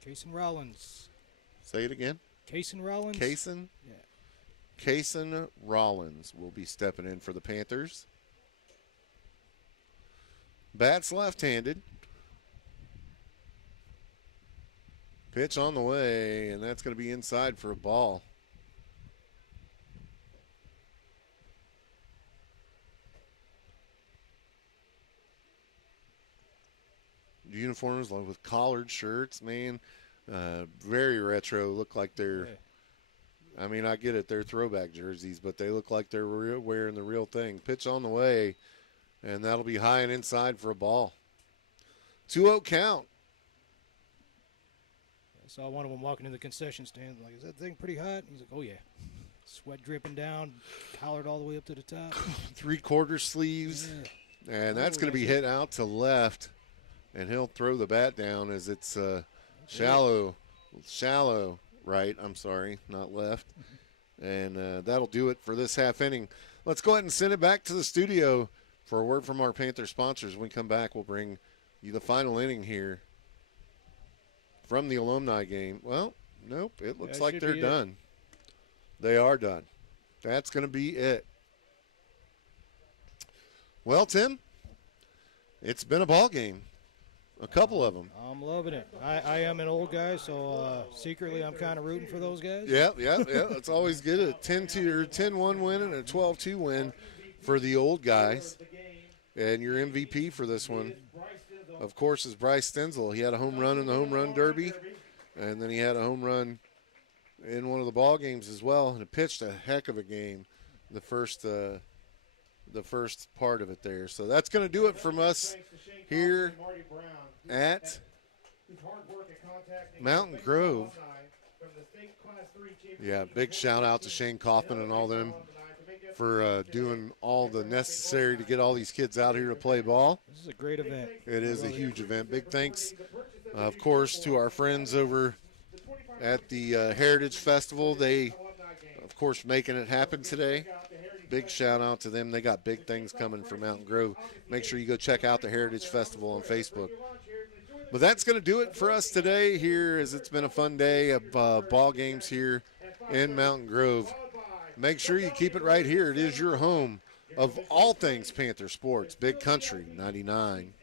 Cason Rollins. Say it again. Cason Rollins. Cason? Yeah. Cason Rollins will be stepping in for the Panthers. Bats left-handed. Pitch on the way, and that's going to be inside for a ball. Uniforms with collared shirts, man. Very retro. Look like they're, I mean, I get it. They're throwback jerseys, but they look like they're wearing the real thing. Pitch on the way, and that'll be high and inside for a ball. 2-0 count. I saw one of them walking in the concession stand. Like, is that thing pretty hot? He's like, oh, yeah. Sweat dripping down, collared all the way up to the top. 3/4 sleeves. Yeah. And that's going to be hit out to left. And he'll throw the bat down as it's shallow right. I'm sorry, not left. And that'll do it for this half inning. Let's go ahead and send it back to the studio for a word from our Panther sponsors. When we come back, we'll bring you the final inning here from the alumni game. Well, nope, it looks like they're done. They are done. That's going to be it. Well, Tim, it's been a ball game. A couple of them. I'm loving it. I am an old guy, so secretly I'm kind of rooting for those guys. Yeah. It's always good. A 10-2 or 10-1 win and a 12-2 win for the old guys. And your MVP for this one, of course, is Bryce Stenzel. He had a home run in the home run derby, and then he had a home run in one of the ball games as well, and pitched a heck of a game the first part of it there. So that's going to do it from us here at Mountain Grove. Yeah, big shout out to Shane Kaufman and all them for doing all the necessary to get all these kids out here to play ball. This is a great event. It is a huge event. Big thanks, of course, to our friends over at the Heritage Festival. They, of course, making it happen today. Big shout out to them. They got big things coming for Mountain Grove. Make sure you go check out the Heritage Festival on Facebook. But that's going to do it for us today here, as it's been a fun day of ball games here in Mountain Grove. Make sure you keep it right here. It is your home of all things Panther sports. Big Country 99.